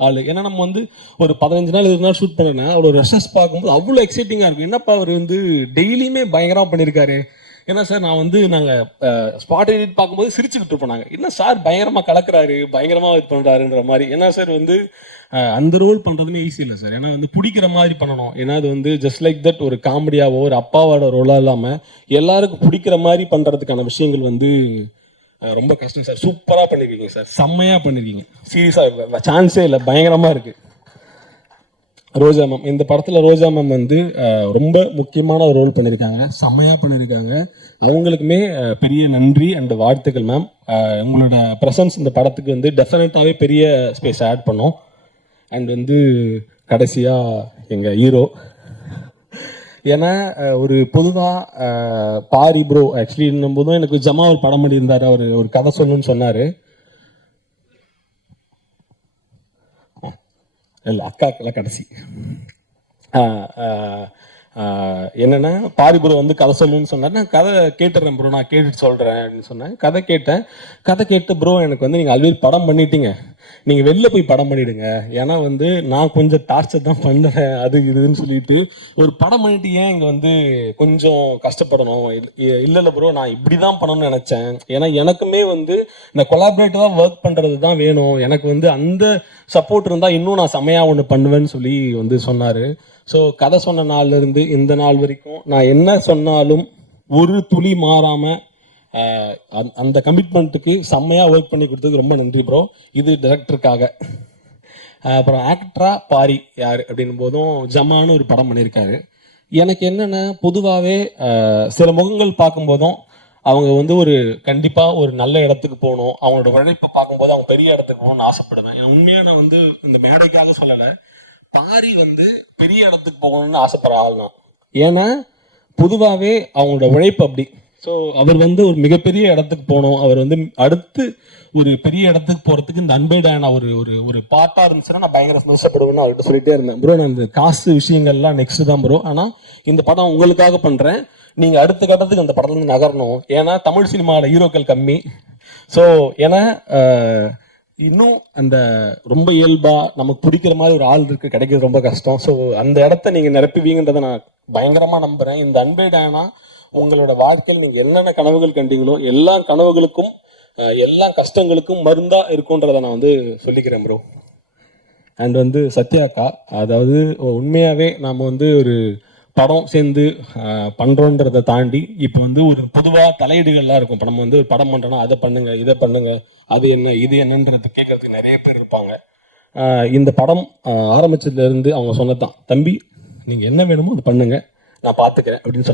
ஆள். ஏன்னா நம்ம வந்து ஒரு 15 நாள் 20 நாள் ஷூட் பண்ணேன்னா அவ்வளோ ரஷஸ் பார்க்கும்போது அவ்வளோ எக்ஸைட்டிங்காக இருக்கும். என்னப்பா அவர் வந்து டெய்லியுமே பயங்கரமாக பண்ணியிருக்காரு. ஏன்னா சார் நாங்கள் ஸ்பாட் எடிட் பார்க்கும்போது சிரிச்சுக்கிட்டு இருப்போம் நாங்கள், என்ன சார் பயங்கரமாக கலக்குறாரு, பயங்கரமாக இது பண்ணுறாருன்ற மாதிரி. ஏன்னா சார் வந்து அந்த ரோல் பண்ணுறதுமே ஈஸி இல்லை சார். ஏன்னா வந்து பிடிக்கிற மாதிரி பண்ணணும். ஏன்னா அது வந்து ஜஸ்ட் லைக் தட் ஒரு காமெடியாவோ ஒரு அப்பாவோட ரோலாக இல்லாமல் எல்லாருக்கும் பிடிக்கிற மாதிரி பண்ணுறதுக்கான விஷயங்கள் வந்து ரொம்ப கஷ்டம் சார். சூப்பராக பண்ணியிருக்கீங்க சார், செம்மையாக பண்ணியிருக்கீங்க. சீரியஸாக சான்ஸே இல்லை, பயங்கரமாக இருக்குது. ரோஜா மேம், இந்த படத்தில் ரோஜா மேம் வந்து ரொம்ப முக்கியமான ஒரு ரோல் பண்ணியிருக்காங்க, செம்மையாக பண்ணியிருக்காங்க. அவங்களுக்குமே பெரிய நன்றி அண்ட் வாழ்த்துக்கள் மேம். உங்களோட ப்ரெசன்ஸ் இந்த படத்துக்கு வந்து டெஃபினட்டாகவே பெரிய ஸ்பேஸ் ஆட் பண்ணோம். அண்ட் வந்து கடைசியாக எங்கள் ஹீரோ, ஏன்னா ஒரு பொதுவாக பாரி ப்ரோ ஆக்சுவலி இன்னும்போதும் எனக்கு ஜமா ஒரு படம் பண்ணியிருந்தார். அவர் ஒரு கதை சொல்லணும்னு சொன்னார். இல்லை அக்காக்கெல்லாம் கடைசி என்னென்னா பாரிபுரம் வந்து கதை சொல்லணும்னு சொன்னார். நான் கதை கேட்டுறேன் ப்ரோ, நான் கேட்டுட்டு சொல்கிறேன் அப்படின்னு சொன்னேன். கதை கேட்டு ப்ரோ எனக்கு வந்து நீங்கள் ஆல்ரெடி படம் பண்ணிட்டீங்க, நீங்கள் வெளில போய் படம் பண்ணிவிடுங்க. ஏன்னா வந்து நான் கொஞ்சம் டார்ச்சர் தான் பண்ணுறேன் அது இதுன்னு சொல்லிட்டு ஒரு படம் பண்ணிட்டு ஏன் இங்கே வந்து கொஞ்சம் கஷ்டப்படணும். இல்லை ப்ரோ, நான் இப்படி தான் பண்ணணும்னு நினச்சேன். ஏன்னா எனக்குமே வந்து இந்த கொலாபரேட்டிவாக ஒர்க் பண்ணுறது தான் வேணும், எனக்கு வந்து அந்த சப்போர்ட் இருந்தால் இன்னும் நான் செமையாக ஒன்று பண்ணுவேன்னு சொல்லி வந்து சொன்னார். ஸோ கதை சொன்ன நாள்லேருந்து இந்த நாள் வரைக்கும் நான் என்ன சொன்னாலும் ஒரு துளி மாறாமல் அந்த கமிட்மெண்ட்டுக்கு செம்மையாக ஒர்க் பண்ணி கொடுத்ததுக்கு ரொம்ப நன்றி ப்ரோ. இது டைரக்டருக்காக. அப்புறம் ஆக்டரா பாரி யார் அப்படின்னும் போதும் ஜமான்னு ஒரு படம் பண்ணியிருக்காரு. எனக்கு என்னென்னா பொதுவாகவே சில முகங்கள் பார்க்கும்போதும் அவங்க வந்து ஒரு கண்டிப்பாக ஒரு நல்ல இடத்துக்கு போகணும், அவங்களோட உழைப்பு பார்க்கும்போது அவங்க பெரிய இடத்துக்கு போகணும்னு ஆசைப்படுவேன். உண்மையாக நான் வந்து இந்த மேடைக்காக சொல்லலை, பாரி வந்து பெரிய இடத்துக்கு போகணும்னு ஆசைப்படுற ஆள் தான். ஏன்னா பொதுவாகவே அவங்களோட உழைப்பு அப்படி. ஸோ அவர் வந்து ஒரு மிகப்பெரிய இடத்துக்கு போகணும், அவர் வந்து அடுத்து ஒரு பெரிய இடத்துக்கு போகிறதுக்கு இந்த அன்பே டயானா ஒரு ஒரு ஒரு பார்ட்டாக இருந்துச்சுன்னா நான் பயங்கர சந்தோஷப்படுவேன்னு அவர்கிட்ட சொல்லிட்டே இருந்தேன். ப்ரோ நான் இந்த காசு விஷயங்கள்லாம் நெக்ஸ்ட் தான் ப்ரோ, ஆனால் இந்த படம் உங்களுக்காக பண்ணுறேன், நீங்கள் அடுத்த கட்டத்துக்கு அந்த படத்துலேருந்து நகரணும். ஏன்னா தமிழ் சினிமாவில் ஹீரோக்கள் கம்மி. ஸோ ஏன்னா இன்னும் அந்த ரொம்ப இயல்பாக நமக்கு பிடிக்கிற மாதிரி ஒரு ஆள் இருக்கு கிடைக்கிறது ரொம்ப கஷ்டம். ஸோ அந்த இடத்த நீங்கள் நிரப்புவீங்கன்றதை நான் பயங்கரமாக நம்புகிறேன். இந்த அன்பே டயானா உங்களோட வாழ்க்கையில் நீங்கள் என்னென்ன கனவுகள் கண்டீங்களோ எல்லா கனவுகளுக்கும் எல்லா கஷ்டங்களுக்கும் மருந்தா இருக்குன்றதை நான் வந்து சொல்லிக்கிறேன் ப்ரோ. அண்ட் வந்து சத்யாக்கா, அதாவது உண்மையாகவே நாம் வந்து ஒரு படம் சேர்ந்து பண்ணுறோன்றதை தாண்டி இப்போ வந்து ஒரு பொதுவாக தலையீடுகள்லாம் இருக்கும். இப்போ நம்ம வந்து ஒரு படம் பண்ணுறோன்னா அதை பண்ணுங்க இதை பண்ணுங்க அது என்ன இது என்னன்றது கேட்கறதுக்கு நிறைய பேர் இருப்பாங்க. இந்த படம் ஆரம்பிச்சதுலேருந்து அவங்க சொன்னதான், தம்பி நீங்கள் என்ன வேணுமோ அது பண்ணுங்க நான் பார்த்துக்கிறேன் அப்படின்னு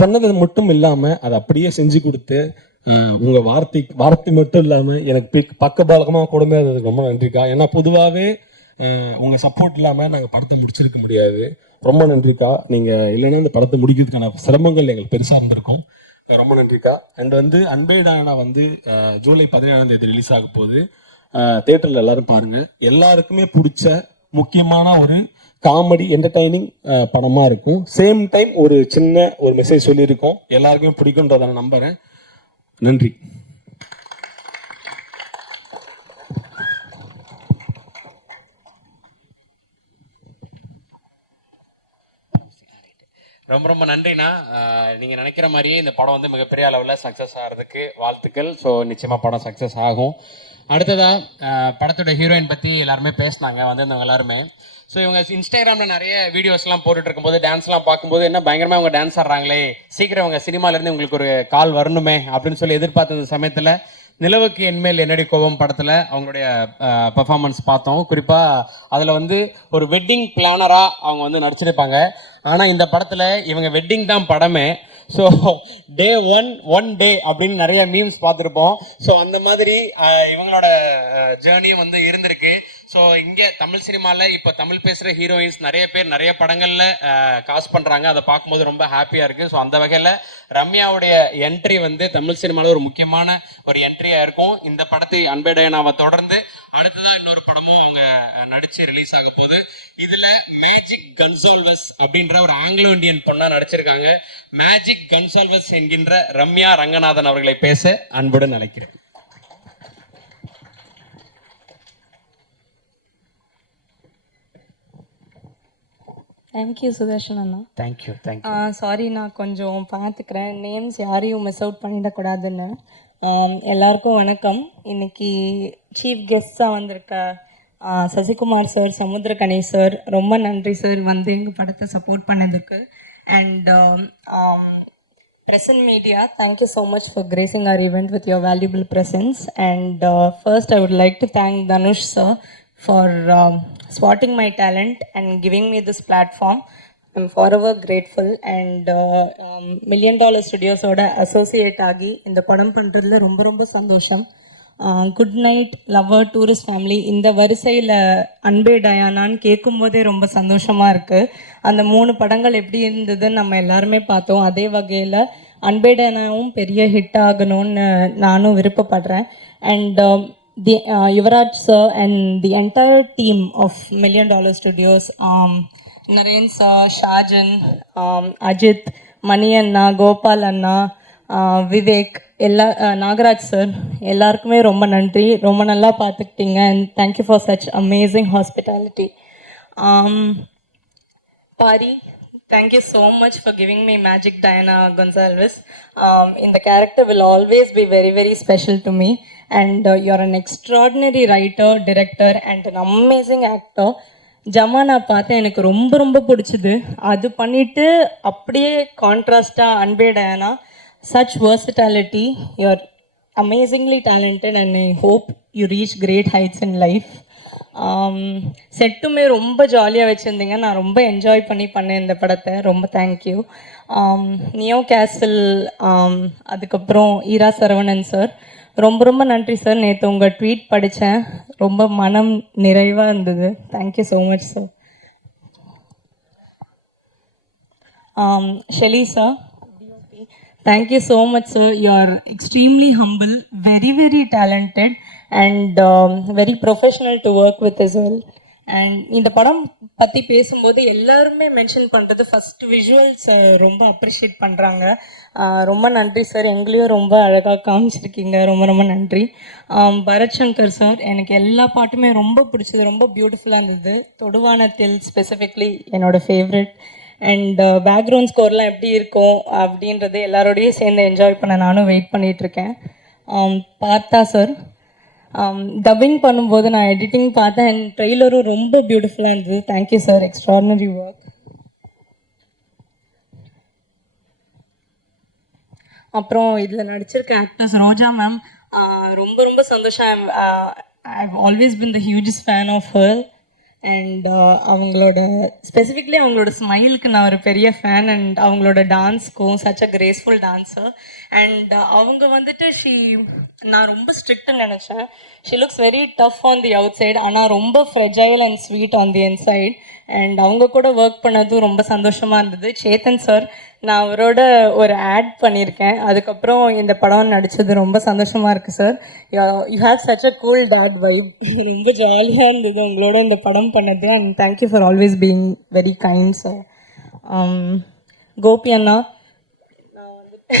சொன்னது மட்டும் இல்லாமல் அதை அப்படியே செஞ்சு கொடுத்து உங்கள் வார்த்தை மட்டும் இல்லாமல் எனக்கு பக்கபலகமாக கூடமே அதுக்கு ரொம்ப நன்றிக்கா. ஏன்னா பொதுவாகவே உங்கள் சப்போர்ட் இல்லாமல் நாங்கள் படத்தை முடிச்சிருக்க முடியாது. ரொம்ப நன்றிக்கா, நீங்கள் இல்லைன்னா இந்த படத்தை முடிக்கிறதுக்கான சிரமங்கள் எங்களுக்கு பெருசாக இருந்திருக்கும். ரொம்ப நன்றிக்கா. அண்ட் வந்து அன்பே டயானா வந்து ஜூலை 17ஆம் தேதி ரிலீஸ் ஆக போகுது. தியேட்டரில் எல்லாரும் பாருங்கள். எல்லாருக்குமே பிடிச்ச முக்கியமான ஒரு காமெடி என்டர்டைனிங் படமாக இருக்கும். சேம் டைம் ஒரு சின்ன ஒரு மெசேஜ் சொல்லியிருக்கோம், எல்லாருக்குமே பிடிக்குன்றதை நான் நம்புகிறேன். நன்றி. ரொம்ப ரொம்ப நன்றிண்ணா. நீங்கள் நினைக்கிற மாதிரியே இந்த படம் வந்து மிகப்பெரிய அளவில் சக்ஸஸ் ஆகிறதுக்கு வாழ்த்துக்கள். ஸோ நிச்சயமாக படம் சக்ஸஸ் ஆகும். அடுத்ததா படத்தோட ஹீரோயின் பற்றி எல்லாருமே பேசினாங்க வந்திருந்தவங்க எல்லாருமே. ஸோ இவங்க இன்ஸ்டாகிராமில் நிறைய வீடியோஸ்லாம் போட்டுட்டு இருக்கும்போது டான்ஸ்லாம் பார்க்கும்போது என்ன பயங்கரமாக அவங்க டான்ஸ் ஆடுறாங்களே, சீக்கிரம் அவங்க சினிமாலேருந்து உங்களுக்கு ஒரு கால் வரணுமே அப்படின்னு சொல்லி எதிர்பார்த்த சமயத்தில் நிலவுக்கு என்மேல் என்னடி கோபம் படத்தில் அவங்களுடைய பர்ஃபார்மன்ஸ் பார்த்தோம். குறிப்பாக அதில் வந்து ஒரு வெட்டிங் பிளானராக அவங்க வந்து நடிச்சிருப்பாங்க. ஆனால் இந்த படத்தில் இவங்க வெட்டிங் தான் படமே. ஸோ டே ஒன் டே அப்படின்னு நிறைய மீம்ஸ் பார்த்துருப்போம். ஸோ அந்த மாதிரி இவங்களோட ஜேர்னியும் வந்து இருந்திருக்கு. ஸோ இங்கே தமிழ் சினிமாவில் இப்போ தமிழ் பேசுகிற ஹீரோயின்ஸ் நிறைய பேர் நிறைய படங்களில் காஸ்ட் பண்ணுறாங்க. அதை பார்க்கும்போது ரொம்ப ஹாப்பியாக இருக்குது. ஸோ அந்த வகையில் ரம்யாவுடைய என்ட்ரி வந்து தமிழ் சினிமாவில் ஒரு முக்கியமான ஒரு என்ட்ரியாக இருக்கும். இந்த படத்தை அன்பே டயானாவை தொடர்ந்து அடுத்ததான் இன்னொரு படமும் அவங்க நடிச்சு ரிலீஸ் ஆக போகுது. இதுல மேஜிக் கன்சால்வஸ் அப்படின்ற ஒரு ஆங்கிலோ இந்தியன் பொண்ணா நடிச்சிருக்காங்க. மேஜிக் கன்சால்வஸ் என்கின்ற ரம்யா ரங்கநாதன் அவர்களை பேச அன்புடன் அழைக்கிறேன். தேங்க்யூ சுதர்ஷன் அண்ணா. தேங்க்யூ. சாரி, நான் கொஞ்சம் பார்த்துக்கிறேன், நேம்ஸ் யாரையும் மிஸ் அவுட் பண்ணிடக்கூடாதுன்னு. எல்லாருக்கும் வணக்கம். இன்னைக்கு சீஃப் கெஸ்டாக வந்திருக்க சசிகுமார் சார், சமுத்திரகனி சார், ரொம்ப நன்றி சார் வந்து எங்கள் படத்தை சப்போர்ட் பண்ணதுக்கு. And present media, thank you so much for gracing our event with your valuable presence. And first I would like to thank Dhanush sir for spotting my talent and giving me this platform. I'm forever grateful. And $1 Million Studios oda associate ஆகி இந்த படம் பண்ணுறதுல ரொம்ப ரொம்ப சந்தோஷம். Good night lover tourist family இந்த வரிசையில் அன்பே டயானான்னு கேட்கும்போதே ரொம்ப சந்தோஷமாக இருக்குது. அந்த 3 படங்கள் எப்படி இருந்ததுன்னு நம்ம எல்லாருமே பார்த்தோம். அதே வகையில் அன்பே டயானாவும் பெரிய ஹிட் ஆகணும்னு நானும் விருப்பப்படுறேன். And Yuvraj sir and the entire team of $1 Million Studios, Naren sir, Shajan, Ajith, Mani அண்ணா, கோபால் அண்ணா, விவேக், நாகராஜ் சார், எல்லாருக்குமே ரொம்ப நன்றி. ரொம்ப நல்லா பார்த்துக்கிட்டீங்க. And thank you for such amazing hospitality. Paari, thank you so much for giving me Magic Diana Gonzalez. In the character will always be very, very special to me. And you're an extraordinary writer, director, and an amazing actor. Zamana பார்த்தேன், எனக்கு ரொம்ப ரொம்ப பிடிச்சிது. அது பண்ணிவிட்டு அப்படியே கான்ட்ராஸ்டாக அன்பே Diana, such versatility. You're amazingly talented and I hope you reach great heights in life. செட்டுமே ரொம்ப ஜாலியாக வச்சுருந்தீங்க. நான் ரொம்ப என்ஜாய் பண்ணேன் இந்த படத்தை. ரொம்ப தேங்க்யூ. நியோ கேசல், அதுக்கப்புறம் ஈரா சரவணன் சார், ரொம்ப ரொம்ப நன்றி சார். நேற்று உங்கள் ட்வீட் படித்தேன், ரொம்ப மனம் நிறைவாக இருந்தது. Thank you so much sir. Shelly sir, thank you so much sir. You are extremely humble, very very talented and very professional to work with as well. And இந்த படம் பற்றி பேசும்போது எல்லாருமே மென்ஷன் பண்ணுறது ஃபஸ்ட் விஷுவல்ஸ் ரொம்ப அப்ரிஷியேட் பண்ணுறாங்க. ரொம்ப நன்றி சார். எங்களையும் ரொம்ப அழகாக காமிச்சிருக்கீங்க. ரொம்ப ரொம்ப நன்றி. பரத் சங்கர் சார், எனக்கு எல்லா பாட்டுமே ரொம்ப பிடிச்சது, ரொம்ப பியூட்டிஃபுல்லாக இருந்தது. தொடுவானத்தில் ஸ்பெசிஃபிக்லி என்னோடய ஃபேவரட். அண்ட் பேக்ரவுண்ட் ஸ்கோர்லாம் எப்படி இருக்கும் அப்படின்றது எல்லாரோடையும் சேர்ந்து என்ஜாய் பண்ண நானும் வெயிட் பண்ணிகிட்ருக்கேன். பார்த்தா சார், டப்பிங் பண்ணும்போது நான் எடிட்டிங் பார்த்தேன் அண்ட் ட்ரெய்லரும் ரொம்ப பியூட்டிஃபுல்லாக இருந்தது. Thank you sir, extraordinary work. அப்புறம் இதில் நடிச்சிருக்க ஆக்டர்ஸ் ரோஜா மேம், ரொம்ப ரொம்ப சந்தோஷம். I've always been the hugest fan of her. And அவங்களோட ஸ்பெசிஃபிக்லி அவங்களோட ஸ்மைலுக்கு நான் ஒரு பெரிய ஃபேன். அண்ட் அவங்களோட டான்ஸ்க்கும் such a graceful dancer. And அவங்க வந்துட்டு நான் ரொம்ப ஸ்ட்ரிக்ட்னு நினச்சேன். She looks very tough on the outside, ஆனால் ரொம்ப fragile and sweet on the inside. And அவங்க கூட ஒர்க் பண்ணதும் ரொம்ப சந்தோஷமாக இருந்தது. சேத்தன் சார், நான் அவரோட ஒரு ஆட் பண்ணியிருக்கேன், அதுக்கப்புறம் இந்த படம் நடித்தது ரொம்ப சந்தோஷமாக இருக்குது sir. You have such a cool dad vibe. ரொம்ப ஜாலியாக இருந்தது உங்களோட இந்த படம் பண்ணது. And thank you for always being very kind sir. Gopi அண்ணா, நான் வந்துட்டு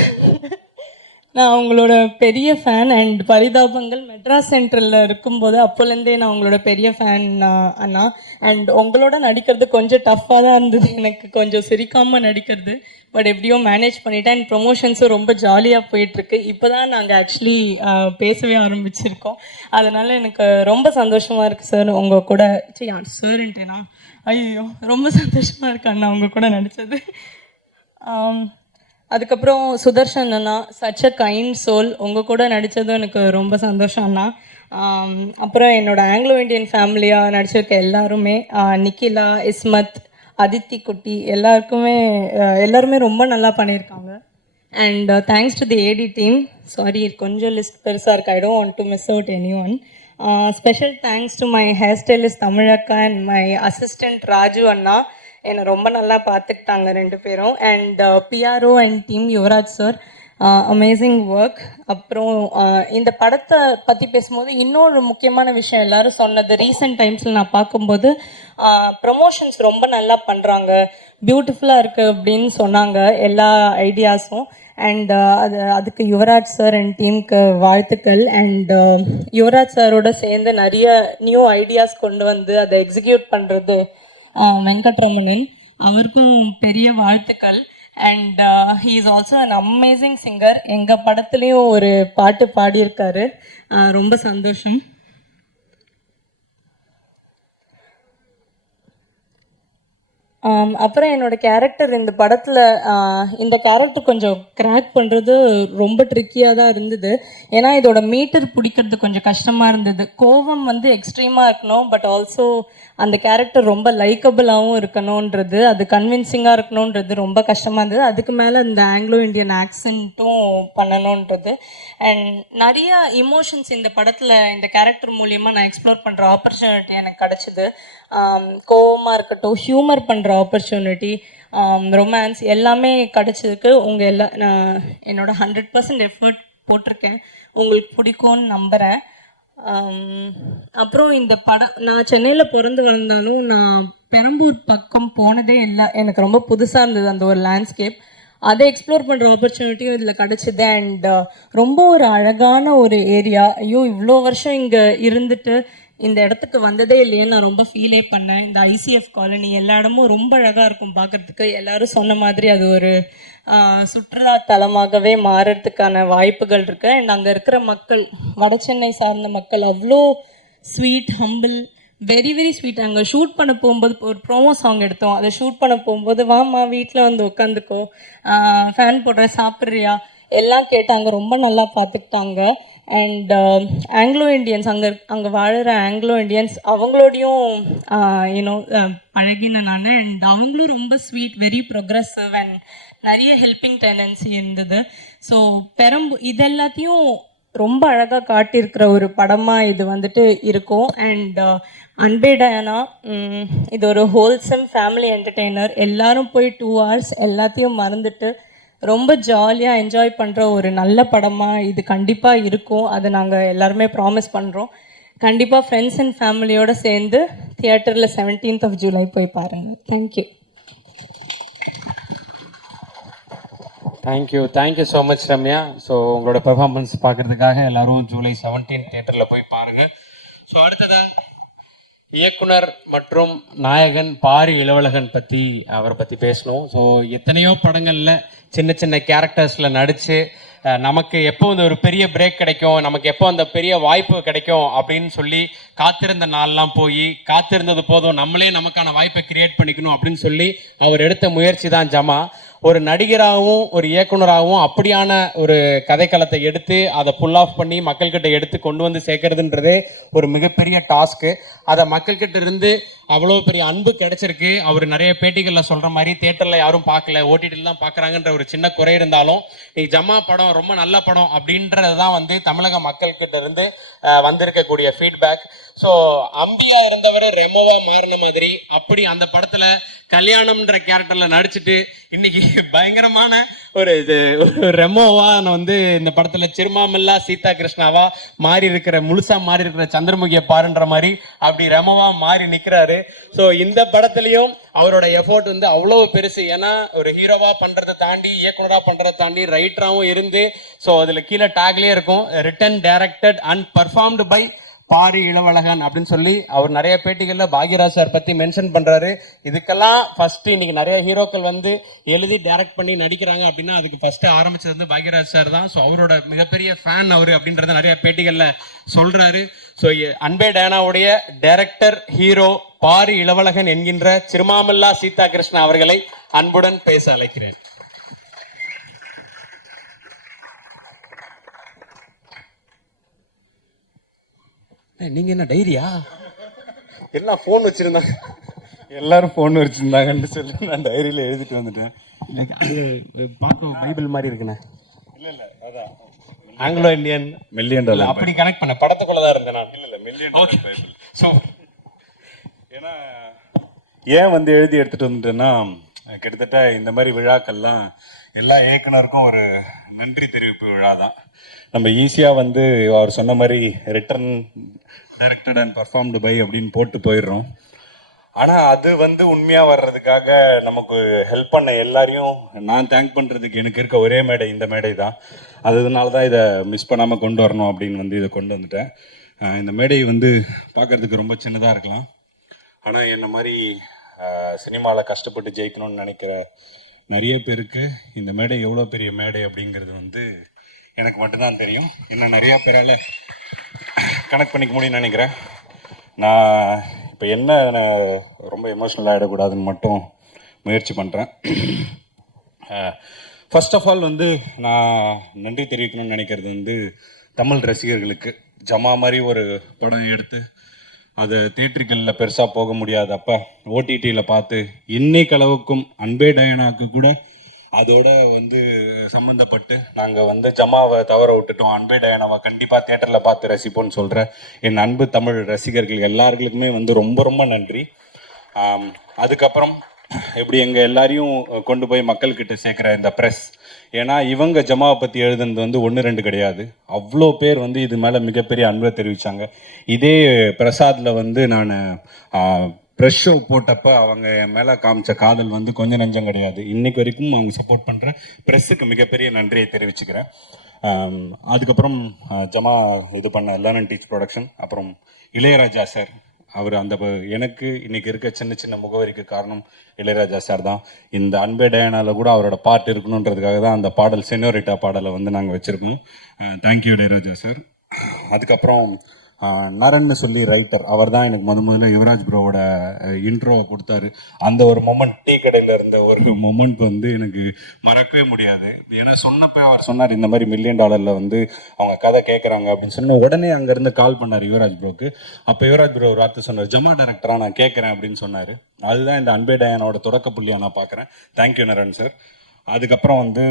நான் உங்களோட பெரிய ஃபேன் அண்ட் பரிதாபங்கள் மெட்ராஸ் சென்ட்ரலில் இருக்கும்போது அப்போலேருந்தே நான் உங்களோட பெரிய ஃபேன் அண்ணா. அண்ட் உங்களோட நடிக்கிறது கொஞ்சம் டஃப்பாக தான் இருந்தது, எனக்கு கொஞ்சம் சிரிக்காமல் நடிக்கிறது. பட் எப்படியோ மேனேஜ் பண்ணிட்டேன். அண்ட் ப்ரொமோஷன்ஸும் ரொம்ப ஜாலியாக போயிட்டுருக்கு. இப்போ தான் நாங்கள் ஆக்சுவலி பேசவே ஆரம்பிச்சிருக்கோம். அதனால் எனக்கு ரொம்ப சந்தோஷமாக இருக்குது சார் உங்கள் கூட. சார்ன்ட்டேனா? ஐயோ, ரொம்ப சந்தோஷமாக இருக்கு அண்ணா உங்கள் கூட நடித்தது. அதுக்கப்புறம் சுதர்ஷன் அண்ணா, சச் அ கைண்ட் சோல், உங்கள் கூட நடித்ததும் எனக்கு ரொம்ப சந்தோஷம் அண்ணா. அப்புறம் என்னோட ஆங்கிலோ இண்டியன் ஃபேமிலியாக நடிச்சிருக்க எல்லாருமே, நிக்கிலா, இஸ்மத், அதித்தி குட்டி, எல்லாருமே ரொம்ப நல்லா பண்ணியிருக்காங்க. And thanks to the AD team. Sorry, கொஞ்சம் லிஸ்ட் பெருசாக இருக்கு, I don't want to miss out any one. Special thanks to my hair stylist தமிழக்கா அண்ட் மை அசிஸ்டண்ட் ராஜு அண்ணா. என்னை ரொம்ப நல்லா பார்த்துக்கிட்டாங்க 2 பேரும். And PRO and team Yuvraj sir, amazing work. அப்புறம் இந்த படத்தை பற்றி பேசும்போது இன்னொரு முக்கியமான விஷயம் எல்லாரும் சொன்னது, ரீசெண்ட் டைம்ஸில் நான் பார்க்கும்போது ப்ரொமோஷன்ஸ் ரொம்ப நல்லா பண்ணுறாங்க, பியூட்டிஃபுல்லாக இருக்குது அப்படின்னு சொன்னாங்க எல்லா ஐடியாஸும். அண்ட் அதுக்கு யுவராஜ் சார் அண்ட் டீமுக்கு வாழ்த்துக்கள். அண்ட் யுவராஜ் சாரோட சேர்ந்து நிறைய நியூ ஐடியாஸ் கொண்டு வந்து அதை எக்ஸிக்யூட் பண்ணுறது வெங்கட்ரமணன், அவருக்கும் பெரிய வாழ்த்துக்கள். And he is also an amazing singer. எங்கள் படத்துலேயும் ஒரு பாட்டு பாடியிருக்காரு, ரொம்ப சந்தோஷம். அப்புறம் என்னோட கேரக்டர் இந்த படத்தில், இந்த கேரக்டர் கொஞ்சம் கிராக் பண்ணுறது ரொம்ப ட்ரிக்கியாக தான் இருந்தது. ஏன்னா இதோட மீட்டர் பிடிக்கிறது கொஞ்சம் கஷ்டமாக இருந்தது. கோவம் வந்து எக்ஸ்ட்ரீமாக இருக்கணும், பட் ஆல்சோ அந்த கேரக்டர் ரொம்ப லைக்கபிளாகவும் இருக்கணுன்றது, அது கன்வின்சிங்காக இருக்கணுன்றது ரொம்ப கஷ்டமாக இருந்தது. அதுக்கு மேலே இந்த ஆங்கிலோ இண்டியன் ஆக்சென்ட்டும் பண்ணணுன்றது. அண்ட் நிறைய இமோஷன்ஸ் இந்த படத்தில் இந்த கேரக்டர் மூலியமாக நான் எக்ஸ்ப்ளோர் பண்ணுற ஆப்பர்ச்சுனிட்டி எனக்கு கிடச்சிது. கோவமாக இருக்கட்டும், ஹியூமர் பண்ணுற ஆப்பர்ச்சுனிட்டி, ரொமான்ஸ் எல்லாமே கிடச்சிருக்கு. நான் என்னோட 100% எஃபர்ட் போட்டிருக்கேன், உங்களுக்கு பிடிக்கும்னு நம்புகிறேன். அப்புறம் இந்த படம், நான் சென்னையில் பிறந்து வளர்ந்தாலும் நான் பெரம்பூர் பக்கம் போனதே இல்லை. எனக்கு ரொம்ப புதுசாக இருந்தது அந்த ஒரு லேண்ட்ஸ்கேப். அதை எக்ஸ்ப்ளோர் பண்ணுற ஆப்பர்ச்சுனிட்டியும் இதில் கிடச்சிது. அண்ட் ரொம்ப ஒரு அழகான ஒரு ஏரியா. ஐயோ, இவ்வளோ வருஷம் இங்கே இருந்துட்டு இந்த இடத்துக்கு வந்ததே இல்லையேன்னு நான் ரொம்ப ஃபீலே பண்ணேன். இந்த ஐசிஎஃப் காலனி எல்லா இடமும் ரொம்ப அழகாக இருக்கும் பார்க்குறதுக்கு. எல்லோரும் சொன்ன மாதிரி அது ஒரு சுற்றுலா தலமாகவே மாறுறதுக்கான வாய்ப்புகள் இருக்குது. அண்ட் அங்கே இருக்கிற மக்கள், வட சென்னை சார்ந்த மக்கள் அவ்வளோ sweet, humble, very very sweet. அங்கே ஷூட் பண்ண போகும்போது ஒரு ப்ரோமோ சாங் எடுத்தோம், அதை ஷூட் பண்ண போகும்போது வாமா வீட்டில் வந்து உட்காந்துக்கோ, ஃபேன் போடுற, சாப்பிட்றியா எல்லாம் கேட்டாங்க, ரொம்ப நல்லா பார்த்துக்கிட்டாங்க. அண்ட் ஆங்கிலோ இண்டியன்ஸ், அங்கே வாழுற ஆங்கிலோ இண்டியன்ஸ், அவங்களோடையும் பழகின நான். அண்ட் அவங்களும் ரொம்ப ஸ்வீட், வெரி ப்ரொக்ரெசிவ் அண்ட் நிறைய ஹெல்பிங் டெண்டன்சி இருந்தது. ஸோ இது எல்லாத்தையும் ரொம்ப அழகாக காட்டியிருக்கிற ஒரு படமாக இது வந்துட்டு இருக்கும். அண்ட் அன்பே டயானா, இது ஒரு ஹோல்சம் ஃபேமிலி என்டர்டெய்னர். எல்லாரும் போய் 2 hours எல்லாத்தையும் மறந்துட்டு ரொம்ப ஜாலியாக என்ஜாய் பண்ணுற ஒரு நல்ல படமாக இது கண்டிப்பாக இருக்கும். அதை நாங்கள் எல்லாருமே ப்ராமிஸ் பண்ணுறோம். கண்டிப்பாக ஃப்ரெண்ட்ஸ் அண்ட் ஃபேமிலியோடு சேர்ந்து தியேட்டரில் 17th July போய் பாருங்கள். Thank you. Thank you so much Ramya. So உங்களோட பெர்ஃபார்மன்ஸ் பார்க்கறதுக்காக எல்லாரும் July 17 தியேட்டரில் போய் பாருங்கள். ஸோ அடுத்ததாக இயக்குனர் மற்றும் நாயகன் பாரி இளவழகன் அவரை பற்றி பேசணும். ஸோ எத்தனையோ படங்களில் சின்ன சின்ன கேரக்டர்ஸில் நடித்து நமக்கு எப்போ இந்த ஒரு பெரிய பிரேக் கிடைக்கும், நமக்கு எப்போ அந்த பெரிய வாய்ப்பு கிடைக்கும் அப்படின்னு சொல்லி காத்திருந்த நாள்லாம் போய், காத்திருந்தது போதும், நம்மளே நமக்கான வாய்ப்பை கிரியேட் பண்ணிக்கணும் அப்படின்னு சொல்லி அவர் எடுத்த முயற்சி தான் ஜமா. ஒரு நடிகராகவும் ஒரு இயக்குனராகவும் அப்படியான ஒரு கதைக்களத்தை எடுத்து அதை புல் ஆஃப் பண்ணி மக்கள்கிட்ட எடுத்து கொண்டு வந்து சேர்க்கறதுன்றதே ஒரு மிகப்பெரிய டாஸ்க்கு. அதை மக்கள்கிட்ட இருந்து அவ்வளோ பெரிய அன்பு கிடைச்சிருக்கு. அவர் நிறைய பேட்டிகளில் சொல்கிற மாதிரி தியேட்டரில் யாரும் பார்க்கல, ஓடிடியில் தான் பார்க்குறாங்கன்ற ஒரு சின்ன குறை இருந்தாலும், நீ ஜமா படம் ரொம்ப நல்ல படம் அப்படின்றது தான் வந்து தமிழக மக்கள்கிட்ட இருந்து வந்திருக்கக்கூடிய ஃபீட்பேக். ஸோ அம்பியா இருந்தவர் ரெமோவா மாறின மாதிரி, அப்படி அந்த படத்தில் கல்யாணம்ன்ற கேரக்டரில் நடிச்சுட்டு இன்னைக்கு பயங்கரமான ஒரு ரெமோவா வந்து இந்த படத்தில் சிறுமாமல்லா சீதா கிருஷ்ணாவா முழுசா மாறி இருக்கிற சந்திரமுகியை பாருன்ற மாதிரி அப்படி ரெமோவா மாறி நிற்கிறாரு. ஸோ இந்த படத்துலையும் அவரோட எஃபோர்ட் வந்து அவ்வளோ பெருசு. ஏன்னா ஒரு ஹீரோவா பண்றதை தாண்டி, இயக்குனரா பண்றதை தாண்டி, ரைட்டராகவும் இருந்து ஸோ அதில் கீழே டேக்லேயே இருக்கும் written directed and performed by Pari Ilavazhagan அப்படின்னு சொல்லி அவர் நிறைய பேட்டிகளில் பாக்யராஜ் சார் பற்றி மென்ஷன் பண்ணுறாரு. இதுக்கெல்லாம் ஃபஸ்ட்டு இன்னைக்கு நிறைய ஹீரோக்கள் வந்து எழுதி டைரக்ட் பண்ணி நடிக்கிறாங்க அப்படின்னா அதுக்கு ஃபஸ்ட்டு ஆரம்பிச்சது வந்து பாக்யராஜ் சார் தான். ஸோ அவரோட மிகப்பெரிய ஃபேன் அவர் அப்படின்றத நிறைய பேட்டிகளில் சொல்கிறாரு. ஸோ அன்பே டயானாவுடைய டைரக்டர் ஹீரோ பாரி இளவழகன் என்கின்ற சிறுமாமல்லா சீதா கிருஷ்ணா அவர்களை அன்புடன் பேச அழைக்கிறேன். நீங்க என்ன டைரியா? எல்லாம் ஃபோன் வச்சிருந்தாங்க, எல்லாரும் ஃபோன் வச்சுருந்தாங்கன்னு சொல்லி நான் டைரியில் எழுதிட்டு வந்துட்டேன். பார்க்க பைபிள் மாதிரி இருக்குண்ணே. இல்லை அதான் ஆங்கிலோ இந்தியன் மில்லியன் டாலர் அப்படி கனெக்ட் பண்ண படத்துக்குள்ள தான் இருந்தேன் நான். இல்லை மில்லியன் ஓகே பைபிள். ஸோ ஏன்னா ஏன் வந்து எழுதி எடுத்துட்டு வந்துட்டேன்னா, கிட்டத்தட்ட இந்த மாதிரி விழாக்கள்லாம் எல்லா இயக்குனருக்கும் ஒரு நன்றி தெரிவிப்பு விழா தான். நம்ம ஈஸியாக வந்து அவர் சொன்ன மாதிரி written directed and performed by அப்படின்னு போட்டு போயிடுறோம். ஆனால் அது வந்து உண்மையாக வர்றதுக்காக நமக்கு ஹெல்ப் பண்ண எல்லாரையும் நான் தேங்க் பண்ணுறதுக்கு எனக்கு இருக்க ஒரே மேடை இந்த மேடை தான். அதனால தான் இதை மிஸ் பண்ணாமல் கொண்டு வரணும் அப்படின்னு வந்து இதை கொண்டு வந்துட்டேன். இந்த மேடை வந்து பார்க்குறதுக்கு ரொம்ப சின்னதாக இருக்கலாம், ஆனால் என்ன மாதிரி சினிமாவில் கஷ்டப்பட்டு ஜெயிக்கணும்னு நினைக்கிற நிறைய பேருக்கு இந்த மேடை எவ்வளோ பெரிய மேடை அப்படிங்கிறது வந்து எனக்கு மட்டும்தான் தெரியும். இன்னும் நிறையா பேரால் கனெக்ட் பண்ணிக்க முடியும்னு நினைக்கிறேன். நான் இப்போ என்ன ரொம்ப எமோஷ்னல் ஆகிடக்கூடாதுன்னு மட்டும் முயற்சி பண்ணுறேன். ஃபர்ஸ்ட் ஆஃப் ஆல் வந்து நான் நன்றி தெரிவிக்கணும்னு நினைக்கிறது வந்து தமிழ் ரசிகர்களுக்கு. ஜமா மாதிரி ஒரு படம் எடுத்து அது தியேட்டருகளில் பெருசாக போக முடியாதப்ப ஓடிடியில் பார்த்து இன்னைக்கு அளவுக்கும் அன்பே டயானாவுக்கு கூட அதோட வந்து சம்மந்தப்பட்டு நாங்கள் வந்து ஜமாவை தவற விட்டுட்டோம், அன்பே டயானாவை கண்டிப்பாக தியேட்டரில் பார்த்து ரசிப்போம்னு சொல்கிற என் அன்பு தமிழ் ரசிகர்கள் எல்லாருக்குமே வந்து ரொம்ப ரொம்ப நன்றி. அதுக்கப்புறம் எப்படி எங்கள் எல்லாரையும் கொண்டு போய் மக்கள்கிட்ட சேர்க்குற இந்த ப்ரெஸ், ஏன்னா இவங்க ஜமாவை பற்றி எழுதுனது வந்து 1-2 கிடையாது, அவ்வளோ பேர் வந்து இது மேலே மிகப்பெரிய அன்பை தெரிவித்தாங்க. இதே பிரசாதில் வந்து நான் ப்ரெஷ் ஷோ போட்டப்போ அவங்க என் மேலே காமிச்ச காதல் வந்து கொஞ்சம் நஞ்சம் கிடையாது. இன்னைக்கு வரைக்கும் அவங்க சப்போர்ட் பண்ணுற ப்ரெஸ்ஸுக்கு மிகப்பெரிய நன்றியை தெரிவிச்சுக்கிறேன். அதுக்கப்புறம் ஜமா இது பண்ண லேர்ன் அண்ட் டீச் ப்ரொடக்ஷன், அப்புறம் இளையராஜா சார், அவர் அந்த எனக்கு இன்னைக்கு இருக்க சின்ன சின்ன முகவரிக்கு காரணம் இளையராஜா சார் தான். இந்த அன்பே டயானாவில் கூட அவரோட பாட்டு இருக்கணுன்றதுக்காக தான் அந்த பாடல் செனோரிட்டா பாடலை வந்து நாங்கள் வச்சுருக்கோம். Thank you Ilaiyaraaja sir. அதுக்கப்புறம் நரன்னு சொல்லி ரைட்டர், அவர் தான் எனக்கு முதல்ல யுவராஜ் ப்ரோவோட இன்ட்ரோவை கொடுத்தாரு. அந்த ஒரு மொமெண்ட், டீ கடையில் இருந்த ஒரு மொமெண்ட் வந்து எனக்கு மறக்கவே முடியாது. ஏன்னா சொன்னப்போ அவர் சொன்னார் இந்த மாதிரி $1 மில்லியன் வந்து அவங்க கதை கேட்குறாங்க அப்படின்னு சொன்ன உடனே அங்கேருந்து கால் பண்ணார் யுவராஜ் ப்ரோக்கு. அப்போ யுவராஜ் ப்ரோ ஒரு வார்த்தை சொன்னார், ஜமா டைரக்டராக நான் கேட்குறேன் அப்படின்னு சொன்னார். அதுதான் இந்த அன்பே டயானாவோட தொடக்க புள்ளியாக நான் பார்க்குறேன். Thank you Naran sir. அதுக்கப்புறம் வந்து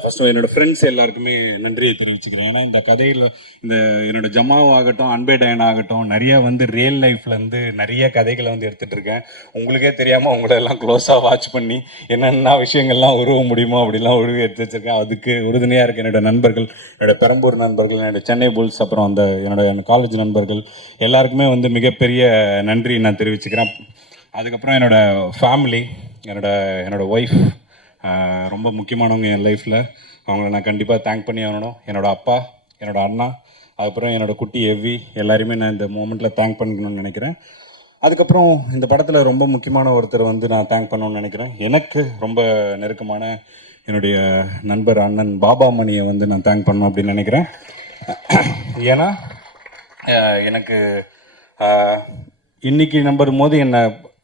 ஃபர்ஸ்ட் என்னோட ஃப்ரெண்ட்ஸ் எல்லாருக்குமே நன்றியை தெரிவிச்சுக்கிறேன். ஏன்னா இந்த கதையில் இந்த என்னோட ஜமாவாகட்டும் அன்பே டயானா ஆகட்டும் நிறைய வந்து ரியல் லைஃப்லேருந்து நிறைய கதைகளை வந்து எடுத்துகிட்டு இருக்கேன். உங்களுக்கே தெரியாமல் உங்களை எல்லாம் க்ளோஸாக வாட்ச் பண்ணி என்னென்ன விஷயங்கள்லாம் உருவ முடியுமோ அப்படிலாம் உருவி எடுத்து வச்சுருக்கேன். அதுக்கு உறுதுணையாக இருக்க என்னோட நண்பர்கள், என்னோட பெரம்பூர் நண்பர்கள், என்னோட சென்னை புல்ஸ், அப்புறம் அந்த என்னோட காலேஜ் நண்பர்கள் எல்லாருக்குமே வந்து மிகப்பெரிய நன்றி நான் தெரிவிச்சுக்கிறேன். அதுக்கப்புறம் என்னோட ஃபேமிலி, என்னோட ஒய்ஃப் ரொம்ப முக்கியமானவங்க என் லைஃப்பில், அவங்கள நான் கண்டிப்பாக தேங்க் பண்ணி ஆகணும். என்னோடய அப்பா, என்னோடய அண்ணா, அதுக்கப்புறம் என்னோடய குட்டி எவ்வி, எல்லாரையுமே நான் இந்த மூமெண்ட்டில் தேங்க் பண்ணிக்கணும்னு நினைக்கிறேன். அதுக்கப்புறம் இந்த படத்தில் ரொம்ப முக்கியமான ஒருத்தர் வந்து நான் தேங்க் பண்ணணும்னு நினைக்கிறேன். எனக்கு ரொம்ப நெருக்கமான என்னுடைய நண்பர் அண்ணன் பாபா மணியை வந்து நான் தேங்க் பண்ணணும் அப்படின்னு நினைக்கிறேன். ஏன்னா எனக்கு இன்னைக்கு நம்பும் போது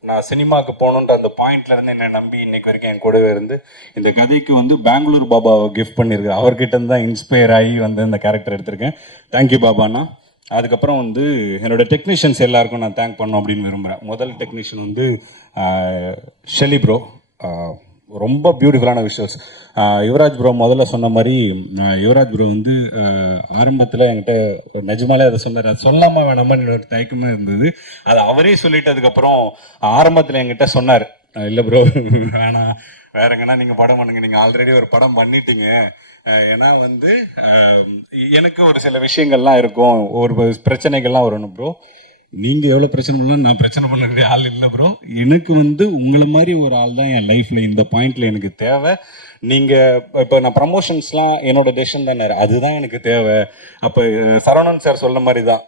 நான் சினிமாவுக்கு போகணுன்ற அந்த பாயிண்ட்லேருந்து என்னை நம்பி இன்னைக்கு வரைக்கும் என் கூடவே இருந்து இந்த கதைக்கு வந்து பெங்களூர் பாபாவை கிஃப்ட் பண்ணியிருக்கேன். அவர்கிட்ட இருந்து தான் இன்ஸ்பயர் ஆகி வந்து இந்த கேரக்டர் எடுத்திருக்கேன். தேங்க்யூ பாபாண்ணா. அதுக்கப்புறம் வந்து என்னோட டெக்னீஷியன்ஸ் எல்லாருக்கும் நான் தேங்க் பண்ணணும் அப்படின்னு விரும்புகிறேன். முதல் டெக்னீஷியன் வந்து ஷெலி ப்ரோ, ரொம்ப பியூட்டிஃபுல்லான விஷுவல்ஸ். யுவராஜ் ப்ரோ முதல்ல சொன்ன மாதிரி யுவராஜ் ப்ரோ வந்து ஆரம்பத்தில் என்கிட்ட நிஜமாலே அதை சொன்னார், அது சொல்லாமல் வேணாமான்னு ஒரு தயக்கமே இருந்தது. அதை அவரே சொல்லிட்டதுக்கப்புறம் ஆரம்பத்தில் என்கிட்ட சொன்னார், இல்லை ப்ரோ வேணாம், வேற எங்கன்னா நீங்கள் படம் பண்ணுங்க, நீங்கள் ஆல்ரெடி ஒரு படம் பண்ணிட்டுங்க. ஏன்னா வந்து எனக்கு ஒரு சில விஷயங்கள்லாம் இருக்கும், ஒரு பிரச்சனைகள்லாம் வரணும் ப்ரோ. நீங்கள் எவ்வளோ பிரச்சனை பண்ணலாம், நான் பிரச்சனை பண்ணக்கூடிய ஆள் இல்லை ப்ரோ. எனக்கு வந்து உங்களை மாதிரி ஒரு ஆள் தான் என் லைஃப்பில் இந்த பாயிண்டில் எனக்கு தேவை. நீங்கள் இப்போ நான் ப்ரமோஷன்ஸ்லாம் என்னோட டெசிஷன் தானே, அதுதான் எனக்கு தேவை. அப்போ சரவணன் சார் சொல்ல மாதிரி தான்,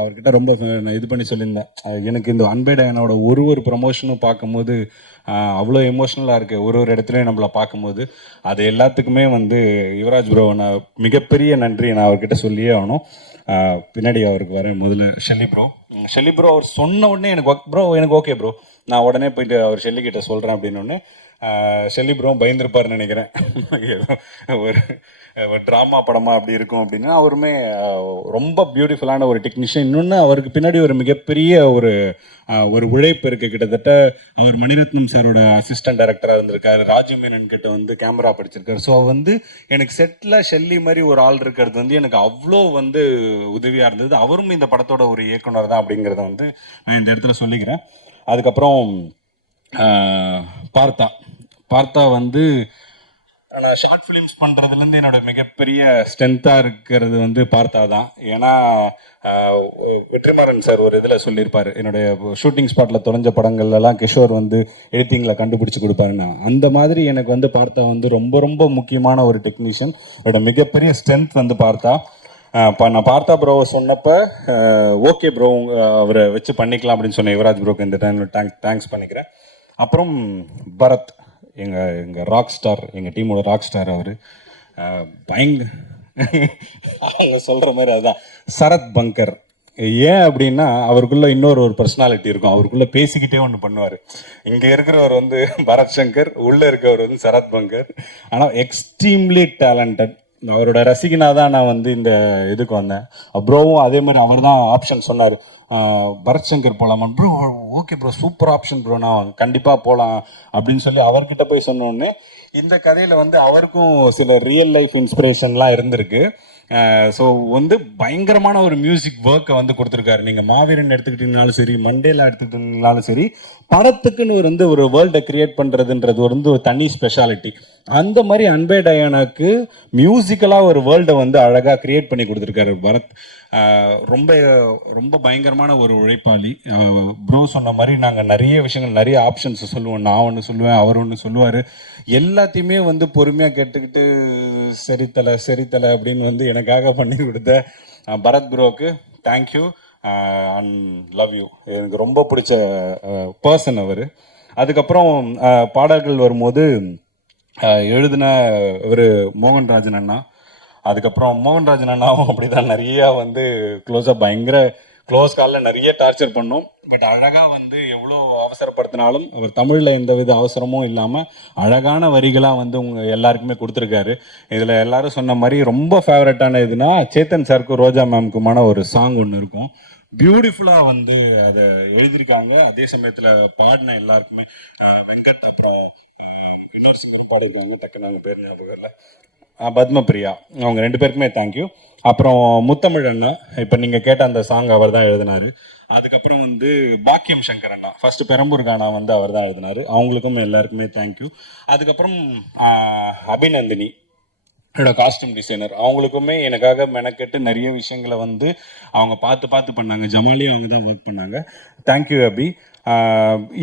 அவர்கிட்ட ரொம்ப நான் இது பண்ணி சொல்லியிருந்தேன். எனக்கு இந்த அன்பே டயானாவோட ஒரு ப்ரமோஷனும் பார்க்கும்போது அவ்வளோ எமோஷ்னலாக இருக்குது. ஒரு இடத்துலையும் நம்மளை பார்க்கும்போது அது எல்லாத்துக்குமே வந்து யுவராஜ் ப்ரோ நான் மிகப்பெரிய நன்றி நான் அவர்கிட்ட சொல்லியே ஆகணும். பின்னாடி அவருக்கு வரேன். முதல்ல ஷெல்லி ப்ரோ அவர் சொன்ன உடனே எனக்கு ஓகே ப்ரோ, நான் உடனே போயிட்டு அவர் ஷெல்லிக்கிட்ட சொல்கிறேன் அப்படின்னு ஷெல்லி ப்ரோ பயந்துருப்பார்னு நினைக்கிறேன். ஒரு ட்ராமா படமாக அப்படி இருக்கும் அப்படின்னு. அவருமே ரொம்ப பியூட்டிஃபுல்லான ஒரு டெக்னீஷியன். இன்னொன்று அவருக்கு பின்னாடி ஒரு மிகப்பெரிய ஒரு உழைப்பு இருக்குது. கிட்டத்தட்ட அவர் மணிரத்னம் சாரோட அசிஸ்டன்ட் டைரக்டராக இருந்திருக்காரு, ராஜு மேனன் கிட்ட வந்து கேமரா படிச்சிருக்காரு. ஸோ வந்து எனக்கு செட்டில் ஷெல்லி மாதிரி ஒரு ஆள் இருக்கிறது வந்து எனக்கு அவ்வளோ வந்து உதவியாக இருந்தது. அவரும் இந்த படத்தோட ஒரு இயக்குனர் தான் அப்படிங்கிறத வந்து நான் இந்த இடத்துல சொல்லிக்கிறேன். அதுக்கப்புறம் பார்த்தா வந்து நான் ஷார்ட் ஃபிலிம்ஸ் பண்ணுறதுலேருந்து என்னோட மிகப்பெரிய ஸ்ட்ரென்த்தாக இருக்கிறது வந்து பார்த்தா தான். ஏன்னா வெற்றிமாறன் சார் ஒரு இதில் சொல்லியிருப்பார், என்னுடைய ஷூட்டிங் ஸ்பாட்டில் தொலைஞ்ச படங்கள்லாம் கிஷோர் வந்து எடிட்டிங்கில் கண்டுபிடிச்சி கொடுப்பாருன்னா, அந்த மாதிரி எனக்கு வந்து பார்த்தா வந்து ரொம்ப ரொம்ப முக்கியமான ஒரு டெக்னீஷியன். என்னோட மிகப்பெரிய ஸ்ட்ரென்த் வந்து பார்த்தா. நான் பார்த்தா ப்ரோ சொன்னப்போ ஓகே ப்ரோ அவரை வச்சு பண்ணிக்கலாம் அப்படின்னு சொன்னேன். யுவராஜ் ப்ரோக்கு இந்த டைம் தேங்க்ஸ் பண்ணிக்கிறேன். அப்புறம் பரத், எங்கள் ராக் ஸ்டார், எங்கள் டீமோட ராக் ஸ்டார். அவர் அவங்க சொல்கிற மாதிரி அதுதான் சரத் பங்கர். ஏன் அப்படின்னா அவருக்குள்ள இன்னொரு பர்சனாலிட்டி இருக்கும். அவருக்குள்ள பேசிக்கிட்டே ஒன்று பண்ணுவார். இங்கே இருக்கிறவர் வந்து பரத் சங்கர், உள்ளே இருக்கிறவர் வந்து சரத் பங்கர். ஆனால் எக்ஸ்ட்ரீம்லி டேலண்டட். அவரோட ரசிகனாக தான் நான் வந்து இந்த இதுக்கு வந்தேன். ப்ரோவும் அதே மாதிரி அவர் தான் ஆப்ஷன் சொன்னார், பரத் சங்கர் போகலாமா bro? Okay bro, super option bro, நான் கண்டிப்பாக போகலாம் அப்படின்னு சொல்லி அவர்கிட்ட போய் சொன்னோடனே இந்த கதையில் வந்து அவருக்கும் சில ரியல் லைஃப் இன்ஸ்பிரேஷன்லாம் இருந்திருக்கு. ஸோ வந்து பயங்கரமான ஒரு மியூசிக் ஒர்க்கை வந்து கொடுத்துருக்காரு. நீங்கள் மாவீரன் எடுத்துக்கிட்டீங்கனாலும் சரி, மண்டேலா எடுத்துக்கிட்டீங்கனாலும் சரி, படத்துக்குன்னு ஒரு வேர்ல்டை கிரியேட் பண்ணுறதுன்றது வந்து ஒரு தனி ஸ்பெஷாலிட்டி. அந்த மாதிரி அன்பே டயானாக்கு மியூசிக்கலாக ஒரு வேர்ல்டை வந்து அழகாக கிரியேட் பண்ணி கொடுத்துருக்காரு பரத். ரொம்ப ரொம்ப பயங்கரமான ஒரு உழைப்பாளி. ப்ரோ சொன்ன மாதிரி நாங்கள் நிறைய விஷயங்கள், நிறைய ஆப்ஷன்ஸ் சொல்லுவோம். நான் ஒன்று சொல்லுவேன், அவர் ஒன்று சொல்லுவார். எல்லாத்தையுமே வந்து பொறுமையாக கேட்டுக்கிட்டு சரித்தலை அப்படின்னு வந்து எனக்காக பண்ணி கொடுத்த பரத் ப்ரோக்கு தேங்க்யூ அண்ட் லவ் யூ. எனக்கு ரொம்ப பிடிச்ச பர்சன் அவர். அதுக்கப்புறம் பாடல்கள் வரும்போது எழுதின ஒரு மோகன்ராஜன் அண்ணா. அதுக்கப்புறம் மோகன்ராஜன் அண்ணாவும் அப்படி தான் நிறையா வந்து க்ளோஸாக பயங்கர க்ளோஸ் காலில் நிறைய டார்ச்சர் பண்ணோம். பட் அழகாக வந்து எவ்வளோ அவசரப்படுத்தினாலும் அவர் தமிழில் எந்த வித அவசரமும் இல்லாமல் அழகான வரிகளாக வந்து உங்கள் எல்லாருக்குமே கொடுத்துருக்காரு. இதில் எல்லாரும் சொன்ன மாதிரி ரொம்ப ஃபேவரட்டான இதுனா சேத்தன் சாருக்கும் ரோஜா மேம்க்குமான ஒரு சாங் ஒன்று இருக்கும். பியூட்டிஃபுல்லாக வந்து அதை எழுதியிருக்காங்க. அதே சமயத்தில் பாடின எல்லாருக்குமே வெங்கட், அப்புறம் இன்னொரு சிங்கர் பாடிருக்காங்க, டக்குன்னு பேர் ஞாபகம் இல்லை, பத்மபிரியா, அவங்க 2 பேருக்குமே தேங்க்யூ. அப்புறம் முத்தமிழ் அண்ணா, இப்போ நீங்கள் கேட்ட அந்த சாங் அவர் தான் எழுதினார். அதுக்கப்புறம் வந்து பாக்கியம் சங்கர் அண்ணா, ஃபர்ஸ்ட் பெரம்பூர் கானா வந்து அவர் தான் எழுதினார். அவங்களுக்கும் எல்லாருக்குமே தேங்க்யூ. அதுக்கப்புறம் அபிநந்தினி என்னோட காஸ்டியூம் டிசைனர், அவங்களுக்குமே எனக்காக மெனக்கெட்டு நிறைய விஷயங்களை வந்து அவங்க பார்த்து பண்ணாங்க. ஜமாலியும் அவங்க தான் ஒர்க் பண்ணாங்க. தேங்க்யூ அபி.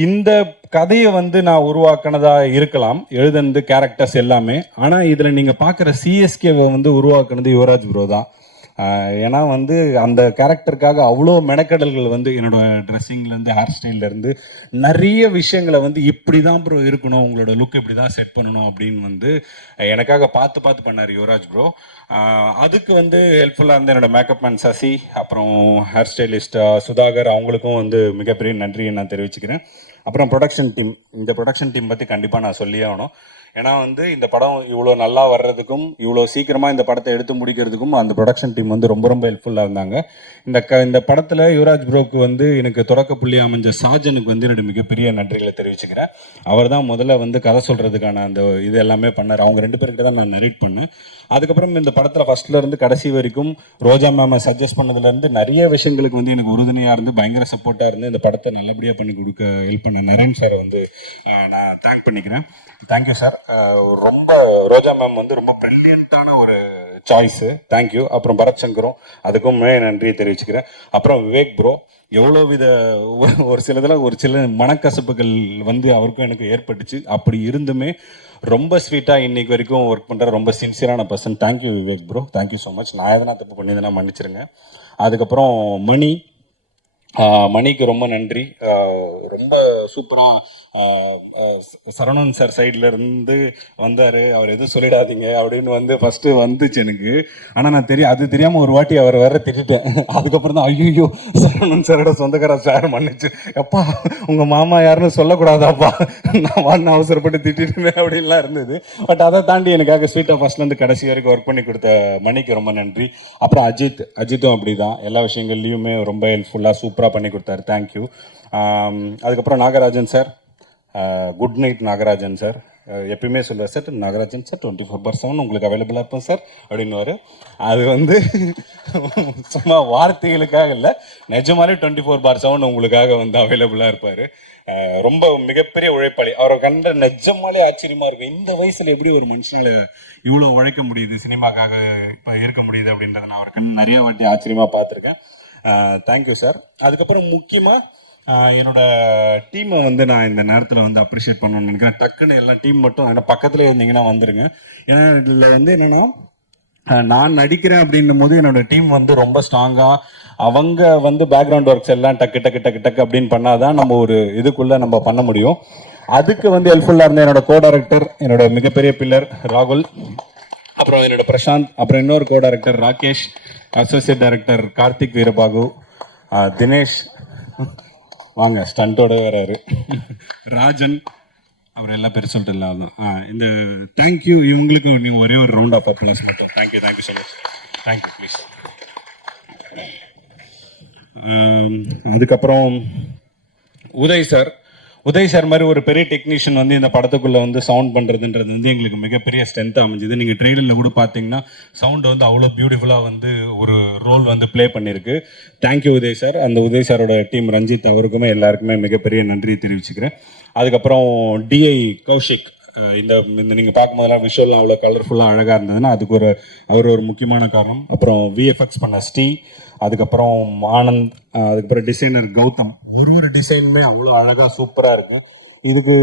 இந்த கதையை வந்து நான் உருவாக்குனதா இருக்கலாம், எழுதுனது கேரக்டர்ஸ் எல்லாமே. ஆனால் இதில் நீங்கள் பார்க்குற சிஎஸ்கேவை வந்து உருவாக்குனது யுவராஜ் ப்ரோ தான். ஏன்னா வந்து அந்த கேரக்டருக்காக அவ்வளோ மெனக்கடல்கள் வந்து என்னோட ட்ரெஸ்ஸிங்லேருந்து ஹேர் ஸ்டைல்லேருந்து நிறைய விஷயங்களை வந்து இப்படி தான் ப்ரோ இருக்கணும், உங்களோட லுக் இப்படி தான் செட் பண்ணணும் அப்படின்னு வந்து எனக்காக பார்த்து பண்ணார் யுவராஜ் ப்ரோ. அதுக்கு வந்து ஹெல்ப்ஃபுல்லாக இருந்த என்னோட மேக்கப் மேன் சசி, அப்புறம் ஹேர் ஸ்டைலிஸ்ட் சுதாகர், அவங்களுக்கும் வந்து மிகப்பெரிய நன்றியை நான் தெரிவிச்சுக்கிறேன். அப்புறம் ப்ரொடக்ஷன் டீம், இந்த ப்ரொடக்ஷன் டீம் பற்றி கண்டிப்பாக நான் சொல்லியே ஆகணும். ஏன்னா வந்து இந்த படம் இவ்வளோ நல்லா வர்றதுக்கும் இவ்வளோ சீக்கிரமாக இந்த படத்தை எடுத்து முடிக்கிறதுக்கும் அந்த ப்ரொடக்ஷன் டீம் வந்து ரொம்ப ரொம்ப ஹெல்ப்ஃபுல்லாக இருந்தாங்க. இந்த படத்தில் யுவராஜ் ப்ரோக்கு வந்து எனக்கு தொடக்க புள்ளி அமைஞ்ச சாஜனுக்கு வந்து என்னோட மிகப்பெரிய நன்றிகளை தெரிவிச்சுக்கிறேன். அவர் தான் முதல்ல வந்து கதை சொல்கிறதுக்கான அந்த இது எல்லாமே பண்ணார். அவங்க 2 பேர்கிட்ட தான் நான் நரேட் பண்ணேன். அதுக்கப்புறம் இந்த படத்தில் ஃபர்ஸ்ட்லேருந்து கடைசி வரைக்கும் ரோஜா மேமை சஜஸ்ட் பண்ணதுலேருந்து நிறைய விஷயங்களுக்கு வந்து எனக்கு உறுதுணையாக இருந்து பயங்கர சப்போர்ட்டாக இருந்து இந்த படத்தை நல்லபடியாக பண்ணி கொடுக்க ஹெல்ப் பண்ண நரேன் சாரை வந்து நான் தேங்க் பண்ணிக்கிறேன். Thank you sir. ரொம்ப ரோஜா மேம் வந்து ரொம்ப ப்ரில்லியண்ட்டான ஒரு சாய்ஸு, தேங்க்யூ. அப்புறம் பரத் சங்கரும், அதுக்குமே நன்றியை தெரிவிச்சுக்கிறேன். அப்புறம் விவேக் ப்ரோ, எவ்வளோ வித ஒரு சிலதில் ஒரு சில மனக்கசப்புகள் வந்து அவருக்கும் எனக்கு ஏற்பட்டுச்சு. அப்படி இருந்துமே ரொம்ப ஸ்வீட்டாக இன்னைக்கு வரைக்கும் ஒர்க் பண்ணுற ரொம்ப சின்சியரான person. Thank you Vivek bro, thank you so much. நான் எதனா தப்பு பண்ணியிருந்தேன்னா மன்னிச்சிருங்க. அதுக்கப்புறம் மணிக்கு ரொம்ப நன்றி. ரொம்ப சூப்பராக சரவணன் சார் சைடில் இருந்து வந்தார். அவர் எதுவும் சொல்லிடாதீங்க அப்படின்னு வந்து ஃபஸ்ட்டு வந்துச்சு எனக்கு. ஆனால் நான் அது தெரியாமல் ஒரு வாட்டி அவர் வேற திட்டேன். அதுக்கப்புறம் தான் ஐயோ சரவணன் சாரோட சொந்தக்கார சார் மன்னிச்சு, எப்பா உங்கள் மாமா யாருன்னு சொல்லக்கூடாதாப்பா, நான் வாடின அவசரப்பட்டு திட்டிருந்தேன் அப்படின்லாம் இருந்தது. பட் அதை தாண்டி எனக்காக ஸ்வீட்டாக ஃபஸ்ட்லேருந்து கடைசி வரைக்கும் ஒர்க் பண்ணி கொடுத்த மணிக்கு ரொம்ப நன்றி. அப்புறம் அஜித்தும் அப்படி தான் எல்லா விஷயங்கள்லையுமே ரொம்ப ஹெல்ப்ஃபுல்லாக சூப்பராக பண்ணி கொடுத்தாரு. தேங்க்யூ. அதுக்கப்புறம் Nagarajan sir, good night Nagarajan sir. எப்பயுமே சொல்லுவார், சார் நாகராஜன் சார் 24/7 உங்களுக்கு அவைலபிளாக இருப்போம் சார் அப்படின்னுவார். அது வந்து சும்மா வார்த்தைகளுக்காக இல்லை, நிஜமாலே 24/7 உங்களுக்காக வந்து அவைலபிளாக இருப்பார். ரொம்ப மிகப்பெரிய உழைப்பாளி. அவரை கண்ட நிஜமாலே ஆச்சரியமாக இருக்கும். இந்த வயசில் எப்படி ஒரு மனுஷனால இவ்வளோ உழைக்க முடியுது, சினிமாக்காக இப்போ இருக்க முடியுது அப்படின்றத நான் அவரை கண்டு நிறைய வாட்டி ஆச்சரியமாக பார்த்துருக்கேன். Thank you sir. அதுக்கப்புறம் முக்கியமாக என்னோட டீமை வந்து நான் இந்த நேரத்தில் வந்து அப்ரிஷியேட் பண்ணணும்னு நினைக்கிறேன். டக்குன்னு எல்லாம் டீம் மட்டும் என்ன பக்கத்தில் இருந்தீங்கன்னா வந்துருங்க. ஏன்னா இதில் வந்து என்னென்னா, நான் நடிக்கிறேன் அப்படின்னும் போது என்னோட டீம் வந்து ரொம்ப ஸ்ட்ராங்காக அவங்க வந்து பேக்ரவுண்ட் ஒர்க்ஸ் எல்லாம் டக்கு டக்கு டக்கு டக்கு அப்படின்னு பண்ணாதான் நம்ம ஒரு இதுக்குள்ளே நம்ம பண்ண முடியும். அதுக்கு வந்து ஹெல்ப்ஃபுல்லாக இருந்த என்னோட கோ டைரக்டர், என்னோட மிகப்பெரிய பில்லர் ராகுல், அப்புறம் என்னோட பிரசாந்த், அப்புறம் இன்னொரு co director Rakesh, associate director Karthik Veerabahu, Dinesh வாங்க ஸ்டண்டோட வராரு, ராஜன், அப்புறம் எல்லாம் பேர் சொல்லிட்டு இல்லாத இந்த தேங்க்யூ. இவங்களுக்கு நீங்கள் ஒரே ஒரு ரவுண்ட் ஆஃப் அப்ளாஸ் மட்டும். Thank you so much. Thank you please. அதுக்கப்புறம் உதய் சார் மாதிரி ஒரு பெரிய டெக்னீஷியன் வந்து இந்த படத்துக்குள்ளே வந்து சவுண்ட் பண்ணுறதுன்றது வந்து எங்களுக்கு மிகப்பெரிய ஸ்ட்ரென்த்தாக அமைஞ்சுது. நீங்கள் ட்ரெய்லரில் கூட பார்த்தீங்கன்னா சவுண்ட் வந்து அவ்வளோ பியூட்டிஃபுல்லாக வந்து ஒரு ரோல் வந்து ப்ளே பண்ணியிருக்கு. Thank you Uday sir. அந்த உதய் சாரோட டீம் ரஞ்சித் அவருக்குமே எல்லாருக்குமே மிகப்பெரிய நன்றி தெரிவிச்சுக்கிறேன். அதுக்கப்புறம் டிஐ கௌஷிக், இந்த நீங்கள் பார்க்கும்போதெல்லாம் விஷுவல்லாம் அவ்வளோ கலர்ஃபுல்லாக அழகாக இருந்ததுன்னா அதுக்கு அவர் ஒரு முக்கியமான காரணம். அப்புறம் விஎஃப்எக்ஸ் பண்ண ஸ்ரீ, அதுக்கப்புறம் ஆனந்த், அதுக்கப்புறம் டிசைனர் கௌதம். ஒரு டிசைனுமே அவ்வளோ அழகாக சூப்பராக இருக்கு. இதுக்கு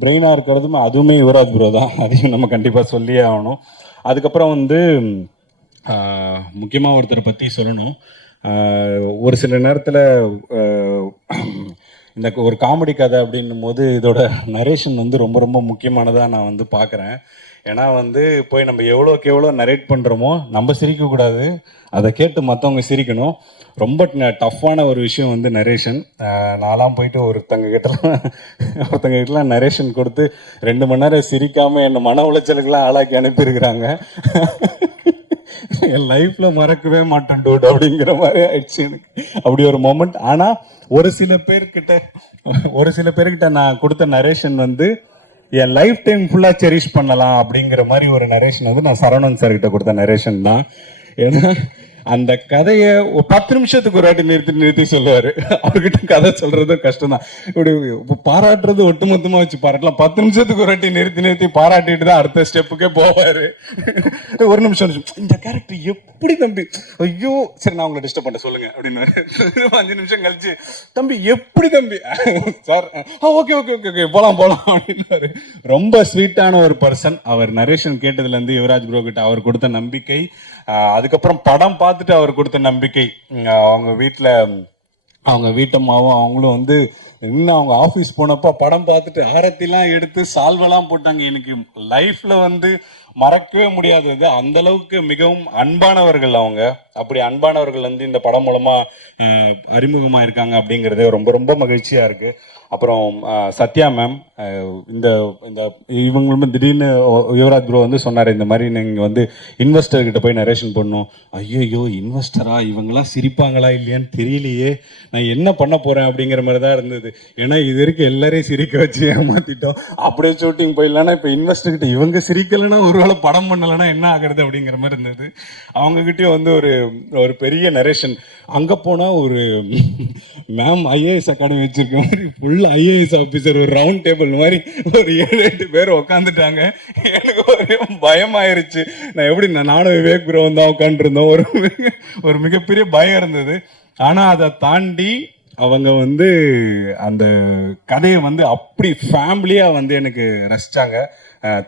பிரெயினாக இருக்கிறதுமே அதுவுமே யுவராஜ் ப்ரோ தான், அதையும் நம்ம கண்டிப்பாக சொல்லியே ஆகணும். அதுக்கப்புறம் வந்து முக்கியமாக ஒருத்தரை பற்றி சொல்லணும். ஒரு சில நேரத்தில் இந்த ஒரு காமெடி கதை அப்படின்னும் போது இதோட நரேஷன் வந்து ரொம்ப ரொம்ப முக்கியமானதாக நான் வந்து பார்க்குறேன். ஏன்னா வந்து போய் நம்ம எவ்வளோக்கு நரேட் பண்ணுறோமோ நம்ம சிரிக்கக்கூடாது, அதை கேட்டு மற்றவங்க சிரிக்கணும். ரொம்ப டஃப்பான ஒரு விஷயம் வந்து நரேஷன். நான்லாம் போயிட்டு ஒருத்தங்க கிட்டலாம் நரேஷன் கொடுத்து 2 மணி நேரம் சிரிக்காமல் என்னை மன உளைச்சலுக்கெல்லாம் ஆளாக்கி அனுப்பியிருக்கிறாங்க. என் லைஃப்பில் மறக்கவே மாட்டேன் டூட் அப்படிங்கிற மாதிரி ஆயிடுச்சு எனக்கு அப்படி ஒரு மொமெண்ட். ஆனால் ஒரு சில பேர்கிட்ட நான் கொடுத்த நரேஷன் வந்து என் லைஃப் டைம் ஃபுல்லாக செரிஷ் பண்ணலாம் அப்படிங்கிற மாதிரி ஒரு நரேஷன் வந்து நான் சரவணன் சார் கிட்ட கொடுத்த நரேஷன் தான். ஏன்னா அந்த கதையை 10 நிமிஷத்துக்கு ஒரு வாட்டி நிறுத்தி சொல்லுவார். அவர்கிட்ட கதை சொல்றதும் கஷ்டம் தான். இப்படி பாராட்டுறது ஒட்டுமொத்தமாக வச்சு பாராட்டலாம். 10 நிமிஷத்துக்கு ஒரு வாட்டி நிறுத்தி பாராட்டிட்டு தான் அடுத்த ஸ்டெப்புக்கே போவார். ஒரு நிமிஷம், இந்த கேரக்டர் எப்படி தம்பி, ஐயோ சரி நான் உங்களை டிஸ்டர்ப் பண்ண சொல்லுங்க அப்படின்னு 5 நிமிஷம் கழிச்சு, தம்பி எப்படி தம்பி sir okay okay okay okay போலாம் அப்படின்னாரு. ரொம்ப ஸ்வீட்டான ஒரு பர்சன். அவர் நரேஷன் கேட்டதுலேருந்து யுவராஜ் ப்ரோ கிட்ட அவர் கொடுத்த நம்பிக்கை, அதுக்கப்புறம் படம் பார்த்துட்டு அவர் கொடுத்த நம்பிக்கை, அவங்க வீட்டம்மாவும் அவங்களும் வந்து இன்னும் அவங்க ஆஃபீஸ் போனப்போ படம் பார்த்துட்டு ஆரத்திலாம் எடுத்து சால்வெல்லாம் போட்டாங்க. எனக்கு லைஃப்ல வந்து மறக்கவே முடியாதது. அந்த அளவுக்கு மிகவும் அன்பானவர்கள் அவங்க. அப்படி அன்பானவர்கள் வந்து இந்த படம் மூலமா அறிமுகமாக இருக்காங்க அப்படிங்கிறது ரொம்ப ரொம்ப மகிழ்ச்சியா இருக்கு. அப்புறம் சத்யா மேம், இந்த இவங்களுமே திடீர்னு யுவராஜ் ப்ரோ வந்து சொன்னார், இந்த மாதிரி நீங்கள் வந்து இன்வெஸ்டர்கிட்ட போய் நரேஷன் பண்ணணும். ஐயோ இன்வெஸ்டரா, இவங்கெல்லாம் சிரிப்பாங்களா இல்லையான்னு தெரியலையே, நான் என்ன பண்ண போகிறேன் அப்படிங்கிற மாதிரி தான் இருந்தது. ஏன்னா இது வரைக்கும் எல்லாரையும் சிரிக்க வச்சு ஏமாத்திட்டோம். அப்படியே ஷூட்டிங் போயிடலான்னா இப்போ இன்வெஸ்டர்கிட்ட இவங்க சிரிக்கலைன்னா ஒருவேளை படம் பண்ணலைன்னா என்ன ஆகுறது அப்படிங்கிற மாதிரி இருந்தது. அவங்ககிட்டயும் வந்து ஒரு பெரிய நரேஷன். அங்கே போனால் ஒரு மேம் ஐஏஎஸ் அகாடமி வச்சிருக்க மாதிரி ஃபுல் ஐஏஎஸ் ஆஃபீஸர் ஒரு ரவுண்ட் டேபிள் மாதிரி ஒரு 7-8 பேர் உட்காந்துட்டாங்க. எனக்கு ஒரே பயமாயிருச்சு. நானும் விவேக் ப்ரோ தான் உட்காந்துருந்தோம். ஒரு மிகப்பெரிய பயம் இருந்தது. ஆனால் அதை தாண்டி அவங்க வந்து அந்த கதையை வந்து அப்படி ஃபேமிலியாக வந்து எனக்கு ரசித்தாங்க.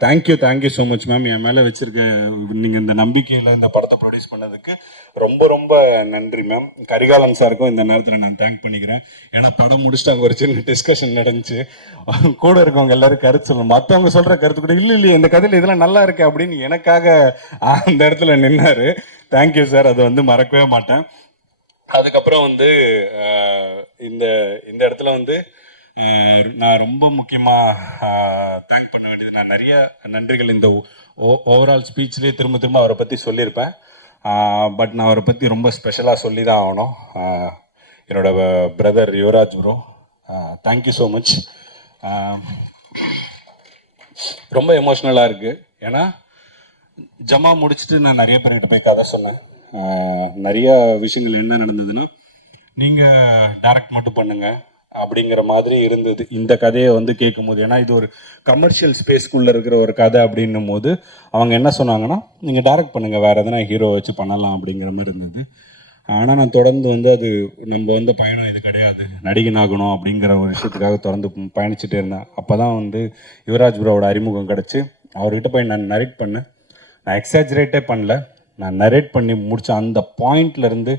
Thank you so much ma'am. என் மேலே வச்சுருக்க நீங்கள் இந்த நம்பிக்கையில் இந்த படத்தை ப்ரொடியூஸ் பண்ணதுக்கு ரொம்ப ரொம்ப நன்றி மேம். கரிகாலன் சாருக்கும் இந்த நேரத்தில் நான் தேங்க் பண்ணிக்கிறேன். ஏன்னா படம் முடிச்சுட்டு அங்கே ஒரு சின்ன டிஸ்கஷன் நடந்துச்சு. கூட இருக்கவங்க எல்லாரும் கருத்து சொல்லணும். மற்றவங்க சொல்கிற கருத்து கூட இல்லையே இந்த கதையில் இதெல்லாம் நல்லா இருக்கு அப்படின்னு எனக்காக அந்த இடத்துல நின்னாரு. Thank you sir. அதை வந்து மறக்கவே மாட்டேன். அதுக்கப்புறம் வந்து இந்த இடத்துல வந்து நான் ரொம்ப முக்கியமாக தேங்க் பண்ண வேண்டியது, நான் நிறைய நன்றிகள் இந்த ஓவரால் ஸ்பீச்லேயே திரும்ப அவரை பற்றி சொல்லியிருப்பேன். பட் நான் அவரை பற்றி ரொம்ப ஸ்பெஷலாக சொல்லி தான் ஆகணும். என்னோட brother Yuvaraj bro, thank you so much. ரொம்ப எமோஷ்னலாக இருக்குது. ஏன்னா ஜமா முடிச்சுட்டு நான் நிறைய பேர்கிட்ட போய் கதை சொன்னேன். நிறைய விஷயங்கள் என்ன நடந்ததுன்னா, நீங்கள் டைரக்ட் மட்டும் பண்ணுங்க அப்படிங்கிற மாதிரி இருந்தது இந்த கதையை வந்து கேட்கும் போது. ஏன்னா இது ஒரு கமர்ஷியல் ஸ்பேஸ்க்குள்ளே இருக்கிற ஒரு கதை அப்படின்னும் போது அவங்க என்ன சொன்னாங்கன்னா, நீங்கள் டைரக்ட் பண்ணுங்கள், வேறு எதனா ஹீரோ வச்சு பண்ணலாம் அப்படிங்கிற மாதிரி இருந்தது. ஆனால் நான் தொடர்ந்து வந்து அது நம்ம வந்து பயணம் இது கிடையாது, நடிகன் ஆகணும் அப்படிங்கிற ஒரு விஷயத்துக்காக தொடர்ந்து பயணிச்சுட்டே இருந்தேன். அப்போ தான் வந்து யுவராஜ் ப்ரோவோட அறிமுகம் கிடச்சி அவர்கிட்ட போய் நான் நரேட் பண்ணேன். நான் எக்ஸாஜரேட்டே பண்ணல, நான் நரேட் பண்ணி முடித்த அந்த பாயிண்ட்லேருந்து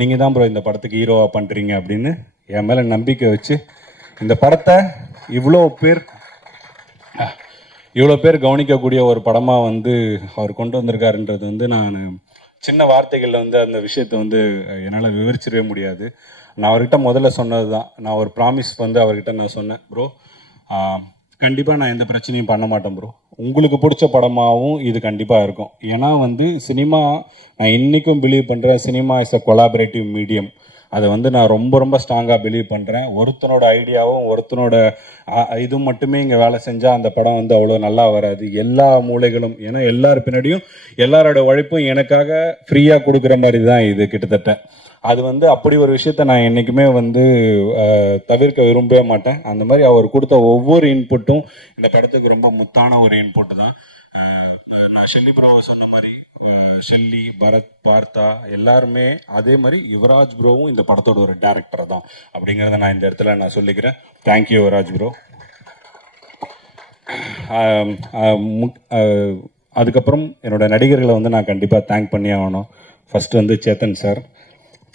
நீங்கள் தான் ப்ரோ இந்த படத்துக்கு ஹீரோவாக பண்ணுறீங்க அப்படின்னு என் மேலே நம்பிக்கை வச்சு இந்த படத்தை இவ்வளோ பேர் கவனிக்கக்கூடிய ஒரு படமாக வந்து அவர் கொண்டு வந்திருக்காருன்றது வந்து நான் சின்ன வார்த்தைகளில் வந்து அந்த விஷயத்தை வந்து என்னால் விவரிச்சிடவே முடியாது. நான் அவர்கிட்ட முதல்ல சொன்னது தான், நான் ஒரு ப்ராமிஸ் வந்து அவர்கிட்ட நான் சொன்னேன், ப்ரோ கண்டிப்பாக நான் எந்த பிரச்சனையும் பண்ண மாட்டேன் ப்ரோ, உங்களுக்கு பிடிச்ச படமாகவும் இது கண்டிப்பாக இருக்கும். ஏன்னா வந்து சினிமா, நான் இன்றைக்கும் பிலீவ் பண்ணுறேன், cinema is a collaborative medium. அதை வந்து நான் ரொம்ப ரொம்ப ஸ்ட்ராங்காக பிலீவ் பண்ணுறேன். ஒருத்தனோட ஐடியாவும் ஒருத்தனோட இது மட்டுமே இங்கே வேலை செஞ்சால் அந்த படம் வந்து அவ்வளோ நல்லா வராது. எல்லா மூளைகளும், ஏன்னா எல்லார் பின்னாடியும் எல்லாரோட உழைப்பும் எனக்காக ஃப்ரீயாக கொடுக்குற மாதிரி தான் இது கிட்டத்தட்ட. அது வந்து அப்படி ஒரு விஷயத்த நான் என்றைக்குமே வந்து தவிர்க்க விரும்பவே மாட்டேன். அந்த மாதிரி அவர் கொடுத்த ஒவ்வொரு இன்புட்டும் இந்த படத்துக்கு ரொம்ப முத்தான ஒரு இன்புட்டு தான். நான் ஷெல்லி ப்ரோவை சொன்ன மாதிரி ஷெல்லி, பரத், பார்த்தா எல்லாருமே அதே மாதிரி யுவராஜ் ப்ரோவும் இந்த படத்தோட ஒரு டேரக்டர் தான் அப்படிங்கிறத நான் இந்த இடத்துல நான் சொல்லிக்கிறேன். Thank you Yuvaraj bro. அதுக்கப்புறம் என்னோட நடிகர்களை வந்து நான் கண்டிப்பாக தேங்க் பண்ணி ஆகணும். ஃபஸ்ட்டு வந்து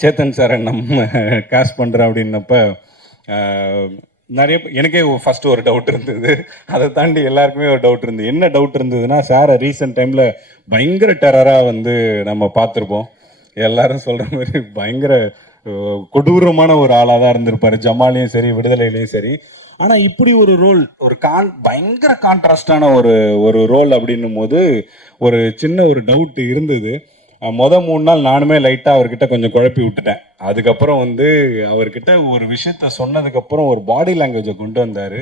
சேத்தன் சாரை நம்ம காஸ்ட் பண்ணுறேன் அப்படின்னப்ப நிறைய எனக்கே ஃபஸ்ட்டு ஒரு டவுட் இருந்தது. அதை தாண்டி எல்லாருக்குமே ஒரு டவுட் இருந்தது. என்ன டவுட் இருந்ததுன்னா, சாரை ரீசெண்ட் டைமில் பயங்கர டெரராக வந்து நம்ம பார்த்துருப்போம். எல்லாரும் சொல்கிற மாதிரி பயங்கர கொடூரமான ஒரு ஆளாக தான் இருந்திருப்பார், ஜமாலையும் சரி விடுதலையிலையும் சரி. ஆனால் இப்படி ஒரு ரோல், ஒரு பயங்கர கான்ட்ராஸ்டான ஒரு ரோல் அப்படின்னும் போது ஒரு சின்ன ஒரு டவுட் இருந்தது. 3 நாள் நானுமே லைட்டாக அவர்கிட்ட கொஞ்சம் குழப்பி விட்டுட்டேன். அதுக்கப்புறம் வந்து அவர்கிட்ட ஒரு விஷயத்த சொன்னதுக்கப்புறம் ஒரு பாடி லாங்குவேஜை கொண்டு வந்தார்.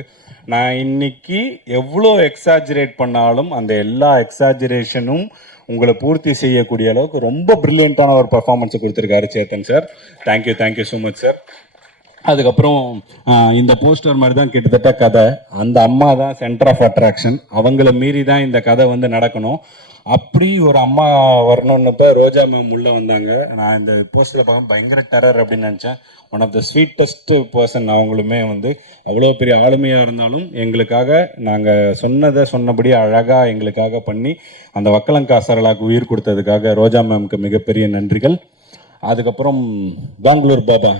நான் இன்னைக்கு எவ்வளோ எக்ஸாஜரேட் பண்ணாலும் அந்த எல்லா எக்ஸாஜரேஷனும் உங்களை பூர்த்தி செய்யக்கூடிய அளவுக்கு ரொம்ப ப்ரில்லியண்ட்டான ஒரு பர்ஃபார்மன்ஸை கொடுத்துருக்காரு Chetan sir. Thank you so much sir. அதுக்கப்புறம் இந்த போஸ்டர் மாதிரி தான் கிட்டத்தட்ட கதை. அந்த அம்மா தான் சென்டர் ஆஃப் அட்ராக்ஷன். அவங்கள மீறி தான் இந்த கதை வந்து நடக்கணும். அப்படி ஒரு அம்மா வரணுன்னப்ப ரோஜா மேம் உள்ளே வந்தாங்க. நான் இந்த போஸ்டரில் பார்க்க பயங்கர டெரர் அப்படின்னு நினச்சேன். One of the sweetest person. அவங்களுமே வந்து அவ்வளோ பெரிய ஆளுமையாக இருந்தாலும் எங்களுக்காக நாங்கள் சொன்னபடி அழகாக எங்களுக்காக பண்ணி அந்த வக்கலங்காசரலாக்கு உயிர் கொடுத்ததுக்காக ரோஜா மேம்க்கு மிகப்பெரிய நன்றிகள். அதுக்கப்புறம் Bangalore Baba,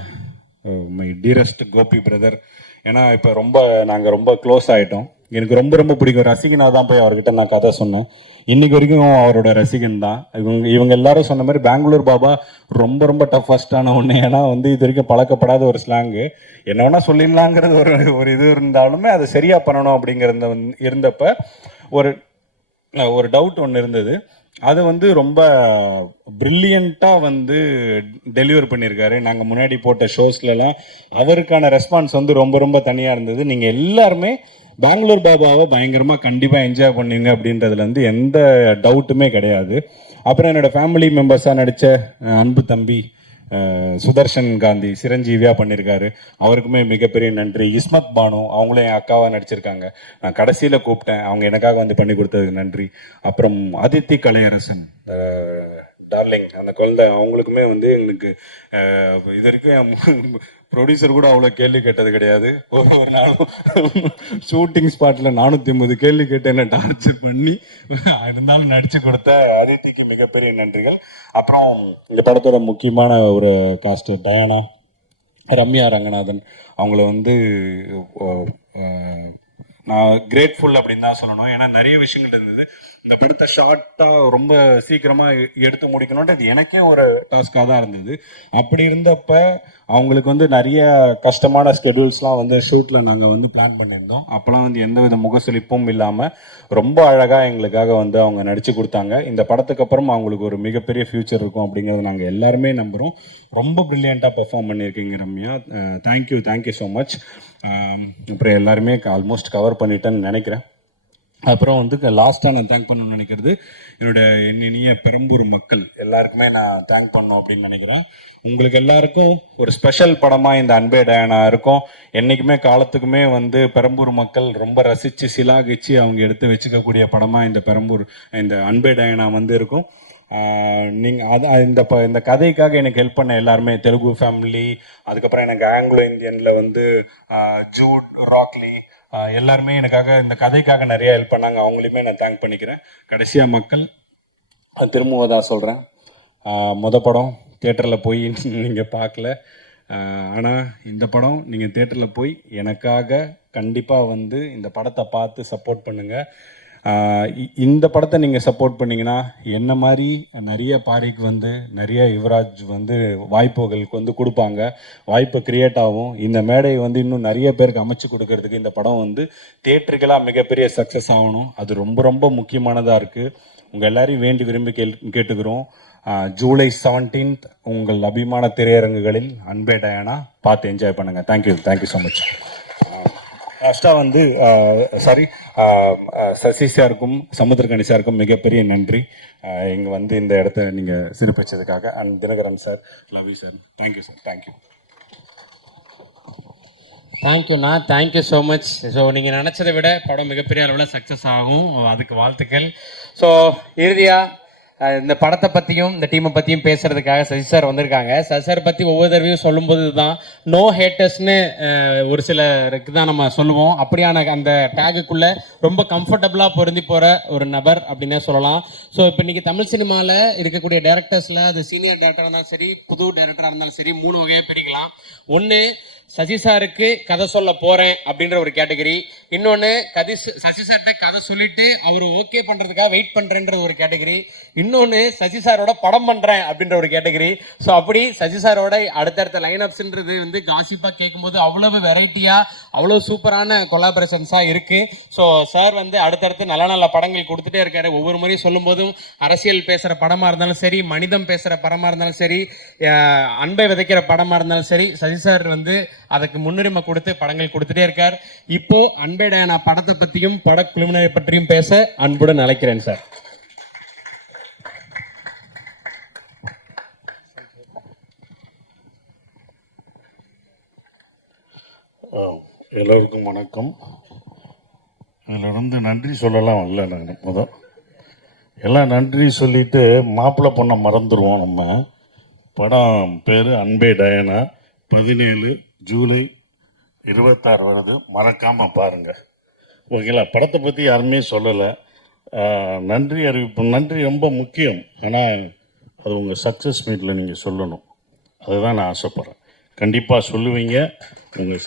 my dearest Gopi brother. ஏன்னா இப்போ நாங்கள் ரொம்ப க்ளோஸ் ஆகிட்டோம். எனக்கு ரொம்ப ரொம்ப பிடிக்கும். ரசிகனாக தான் போய் அவர்கிட்ட நான் கதை சொன்னேன். இன்னைக்கு வரைக்கும் அவரோட ரசிகன் தான். இவங்க எல்லாரும் சொன்ன மாதிரி பெங்களூர் பாபா ரொம்ப ரொம்ப டஃபஸ்டான ஒன்று. ஏன்னா வந்து இது வரைக்கும் பழக்கப்படாத ஒரு ஸ்லாங்கு. என்ன வேணால் சொல்லிடலாங்கிறது ஒரு இது இருந்தாலுமே அதை சரியாக பண்ணணும் அப்படிங்கிறத இருந்தப்ப ஒரு டவுட் ஒன்று இருந்தது. அது வந்து ரொம்ப ப்ரில்லியண்ட்டாக வந்து டெலிவர் பண்ணியிருக்காரு. நாங்கள் முன்னாடி போட்ட ஷோஸ்லலாம் அவருக்கான ரெஸ்பான்ஸ் வந்து ரொம்ப ரொம்ப தனியாக இருந்தது. நீங்கள் எல்லாருமே பெங்களூர் பாபாவை பயங்கரமாக கண்டிப்பாக என்ஜாய் பண்ணுவீங்க அப்படின்றதுல வந்து எந்த டவுட்டுமே கிடையாது. அப்புறம் என்னோடய ஃபேமிலி மெம்பர்ஸாக நடித்த அன்பு தம்பி சுதர்ஷன் காந்தி சிரஞ்சீவியாக பண்ணியிருக்காரு, அவருக்குமே மிகப்பெரிய நன்றி. இஸ்மத் பானு அவங்களும் என் அக்காவாக நடிச்சிருக்காங்க, நான் கடைசியில் கூப்பிட்டேன், அவங்க எனக்காக வந்து பண்ணி கொடுத்ததுக்கு நன்றி. அப்புறம் அதித்தி கலையரசன் டார்லிங் அந்த குழந்தை, அவங்களுக்குமே வந்து எங்களுக்கு இது வரைக்கும் ப்ரொடியூசர் கூட அவ்வளோ கேள்வி கேட்டது கிடையாது. ஒரு நாளும் ஷூட்டிங் ஸ்பாட்டில் 450 கேள்வி கேட்டு என்ன டார்ச்சர் பண்ணி இருந்தாலும் நடித்து கொடுத்த அதித்திக்கு மிகப்பெரிய நன்றிகள். அப்புறம் இந்த படத்தோட முக்கியமான ஒரு காஸ்ட் டயானா, ரம்யா ரங்கநாதன், அவங்கள வந்து நான் கிரேட்ஃபுல் அப்படின்னு தான் சொல்லணும். ஏன்னா நிறைய விஷயங்கள் இருந்தது. இந்த படத்தை ஷார்ட்டாக ரொம்ப சீக்கிரமாக எடுத்து முடிக்கணுன்ட்டு இது எனக்கே ஒரு டாஸ்காக தான் இருந்தது. அப்படி இருந்தப்ப அவங்களுக்கு வந்து நிறைய கஷ்டமான ஸ்கெடியூல்ஸ்லாம் வந்து ஷூட்டில் நாங்கள் வந்து பிளான் பண்ணியிருந்தோம். அப்போலாம் வந்து எந்த வித முகசலிப்பும் இல்லாமல் ரொம்ப அழகாக எங்களுக்காக வந்து அவங்க நடித்து கொடுத்தாங்க. இந்த படத்துக்கு அப்புறம் அவங்களுக்கு ஒரு மிகப்பெரிய ஃப்யூச்சர் இருக்கும் அப்படிங்கிறத நாங்கள் எல்லாருமே நம்புகிறோம். ரொம்ப ப்ரில்லியண்ட்டாக பெர்ஃபார்ம் பண்ணியிருக்கீங்க ரம்யா, தேங்க்யூ ஸோ மச். அப்புறம் எல்லாருமே ஆல்மோஸ்ட் கவர் பண்ணிட்டேன்னு நினைக்கிறேன். அப்புறம் வந்து லாஸ்ட்டாக நான் தேங்க் பண்ணணும்னு நினைக்கிறது என்னோட இனிய பெரம்பூர் மக்கள் எல்லாருக்குமே நான் தேங்க் பண்ணோம் அப்படின்னு நினைக்கிறேன். உங்களுக்கு எல்லாருக்கும் ஒரு ஸ்பெஷல் படமாக இந்த அன்பே டயானா இருக்கும். என்றைக்குமே காலத்துக்குமே வந்து பெரம்பூர் மக்கள் ரொம்ப ரசித்து சிலாகிச்சு அவங்க எடுத்து வச்சுக்கக்கூடிய படமாக இந்த அன்பே டயானா வந்து இருக்கும். நீங்கள் இந்த கதைக்காக எனக்கு ஹெல்ப் பண்ண எல்லாருமே, தெலுங்கு ஃபேமிலி, அதுக்கப்புறம் எனக்கு ஆங்கிலோ இந்தியனில் வந்து ஜூட், ராக்லி, எல்லாருமே எனக்காக இந்த கதைக்காக நிறைய ஹெல்ப் பண்ணாங்க. அவங்களையுமே நான் தேங்க் பண்ணிக்கிறேன். கடைசியாக மக்கள், திரும்பவும் தான் சொல்கிறேன், படம் தியேட்டரில் போய் நீங்கள் பார்க்கல, ஆனால் இந்த படம் நீங்கள் தியேட்டரில் போய் எனக்காக கண்டிப்பாக வந்து இந்த படத்தை பார்த்து சப்போர்ட் பண்ணுங்கள். இந்த படத்தை நீங்கள் சப்போர்ட் பண்ணிங்கன்னா என்ன மாதிரி நிறைய பாரிக்கு வந்து நிறைய யுவராஜ் வந்து வாய்ப்புகளுக்கு வந்து கொடுப்பாங்க, வாய்ப்பு கிரியேட் ஆகும். இந்த மேடையை வந்து இன்னும் நிறைய பேருக்கு அமைச்சு கொடுக்கறதுக்கு இந்த படம் வந்து தியேட்டருக்கெல்லாம் மிகப்பெரிய சக்ஸஸ் ஆகணும். அது ரொம்ப ரொம்ப முக்கியமானதாக இருக்குது. உங்கள் எல்லாரையும் வேண்டி விரும்பி கேட்டுக்கிறோம். ஜூலை 17 உங்கள் அபிமான திரையரங்குகளில் அன்பே டயானா பார்த்து என்ஜாய் பண்ணுங்கள். Thank you so much. லாஸ்ட்டாக வந்து சசி சாருக்கும் சமுத்திரகனி சாருக்கும் மிகப்பெரிய நன்றி. இங்கே வந்து இந்த இடத்த நீங்கள் சிறப்பிச்சதுக்காக. And Dinakaran sir, love you sir. Thank you sir. தேங்க்யூண்ணா, தேங்க்யூ ஸோ மச். ஸோ நீங்கள் நினச்சதை விட படம் மிகப்பெரிய அளவில் சக்ஸஸ் ஆகும், அதுக்கு வாழ்த்துக்கள். ஸோ இறுதியாக இந்த படத்தை பற்றியும் இந்த டீமை பற்றியும் பேசுகிறதுக்காக சசி சார் வந்திருக்காங்க. சசி சார் பற்றி ஒவ்வொரு தடவையும் சொல்லும்போது தான் நோ ஹேட்டர்ஸ்னு ஒரு சிலருக்கு தான் நம்ம சொல்லுவோம். அப்படியான அந்த டேகுக்குள்ளே ரொம்ப கம்ஃபர்டபுளாக பொருந்தி போகிற ஒரு நபர் அப்படின்னே சொல்லலாம். ஸோ இப்போ இன்றைக்கி தமிழ் சினிமாவில் இருக்கக்கூடிய டேரக்டர்ஸில் அது சீனியர் டேரக்டராக இருந்தாலும் சரி, புது டேரக்டராக இருந்தாலும் சரி, 3 வகையாக பிரிக்கலாம். ஒன்று, சசி சாருக்கு கதை சொல்ல போகிறேன் அப்படின்ற ஒரு கேட்டகரி. இன்னொன்று, சசி சார்கிட்ட கதை சொல்லிட்டு அவர் ஓகே பண்ணுறதுக்காக வெயிட் பண்ணுறேன்ற ஒரு கேட்டகரி. இன்னொன்று, சசி சாரோட படம் பண்ணுறேன் அப்படின்ற ஒரு கேட்டகரி. ஸோ அப்படி சசி சாரோட அடுத்தடுத்த லைனப்ஸ்ன்றது வந்து காசிப்பாக கேட்கும்போது அவ்வளவு வெரைட்டியாக அவ்வளோ சூப்பரான கொலாபரேஷன்ஸாக இருக்குது. ஸோ சார் வந்து அடுத்தடுத்து நல்ல நல்ல படங்கள் கொடுத்துட்டே இருக்காரு. ஒவ்வொரு முறையும் சொல்லும்போதும் அரசியல் பேசுகிற படமாக இருந்தாலும் சரி, மனிதம் பேசுகிற படமாக இருந்தாலும் சரி, அன்பை விதைக்கிற படமாக இருந்தாலும் சரி, சசி சார் வந்து அதுக்கு முன்னுரிமை கொடுத்து படங்கள் கொடுத்துட்டே இருக்கார். இப்போ அன்பே டயானா படத்தை பற்றியும் படக்குழுவினரை பற்றியும் பேச அன்புடன் அழைக்கிறேன் சார். எல்லோருக்கும் வணக்கம். இதிலிருந்து நன்றி சொல்லலாம் இல்லை, நான் எல்லாம் நன்றி சொல்லிட்டு மாப்பிள்ளை பொண்ணை மறந்துடுவோம். நம்ம படம் பேர் அன்பே டயானா, 17 ஜூலை 26 வருது, மறக்காமல் பாருங்கள். ஓகேங்களா? படத்தை பற்றி யாருமே சொல்லலை. நன்றி அறிவிப்பு, நன்றி ரொம்ப முக்கியம். ஆனால் அது உங்கள் சக்ஸஸ் மீட்டில் நீங்கள் சொல்லணும், அதுதான் நான் ஆசைப்பட்றேன். கண்டிப்பாக சொல்லுவீங்க.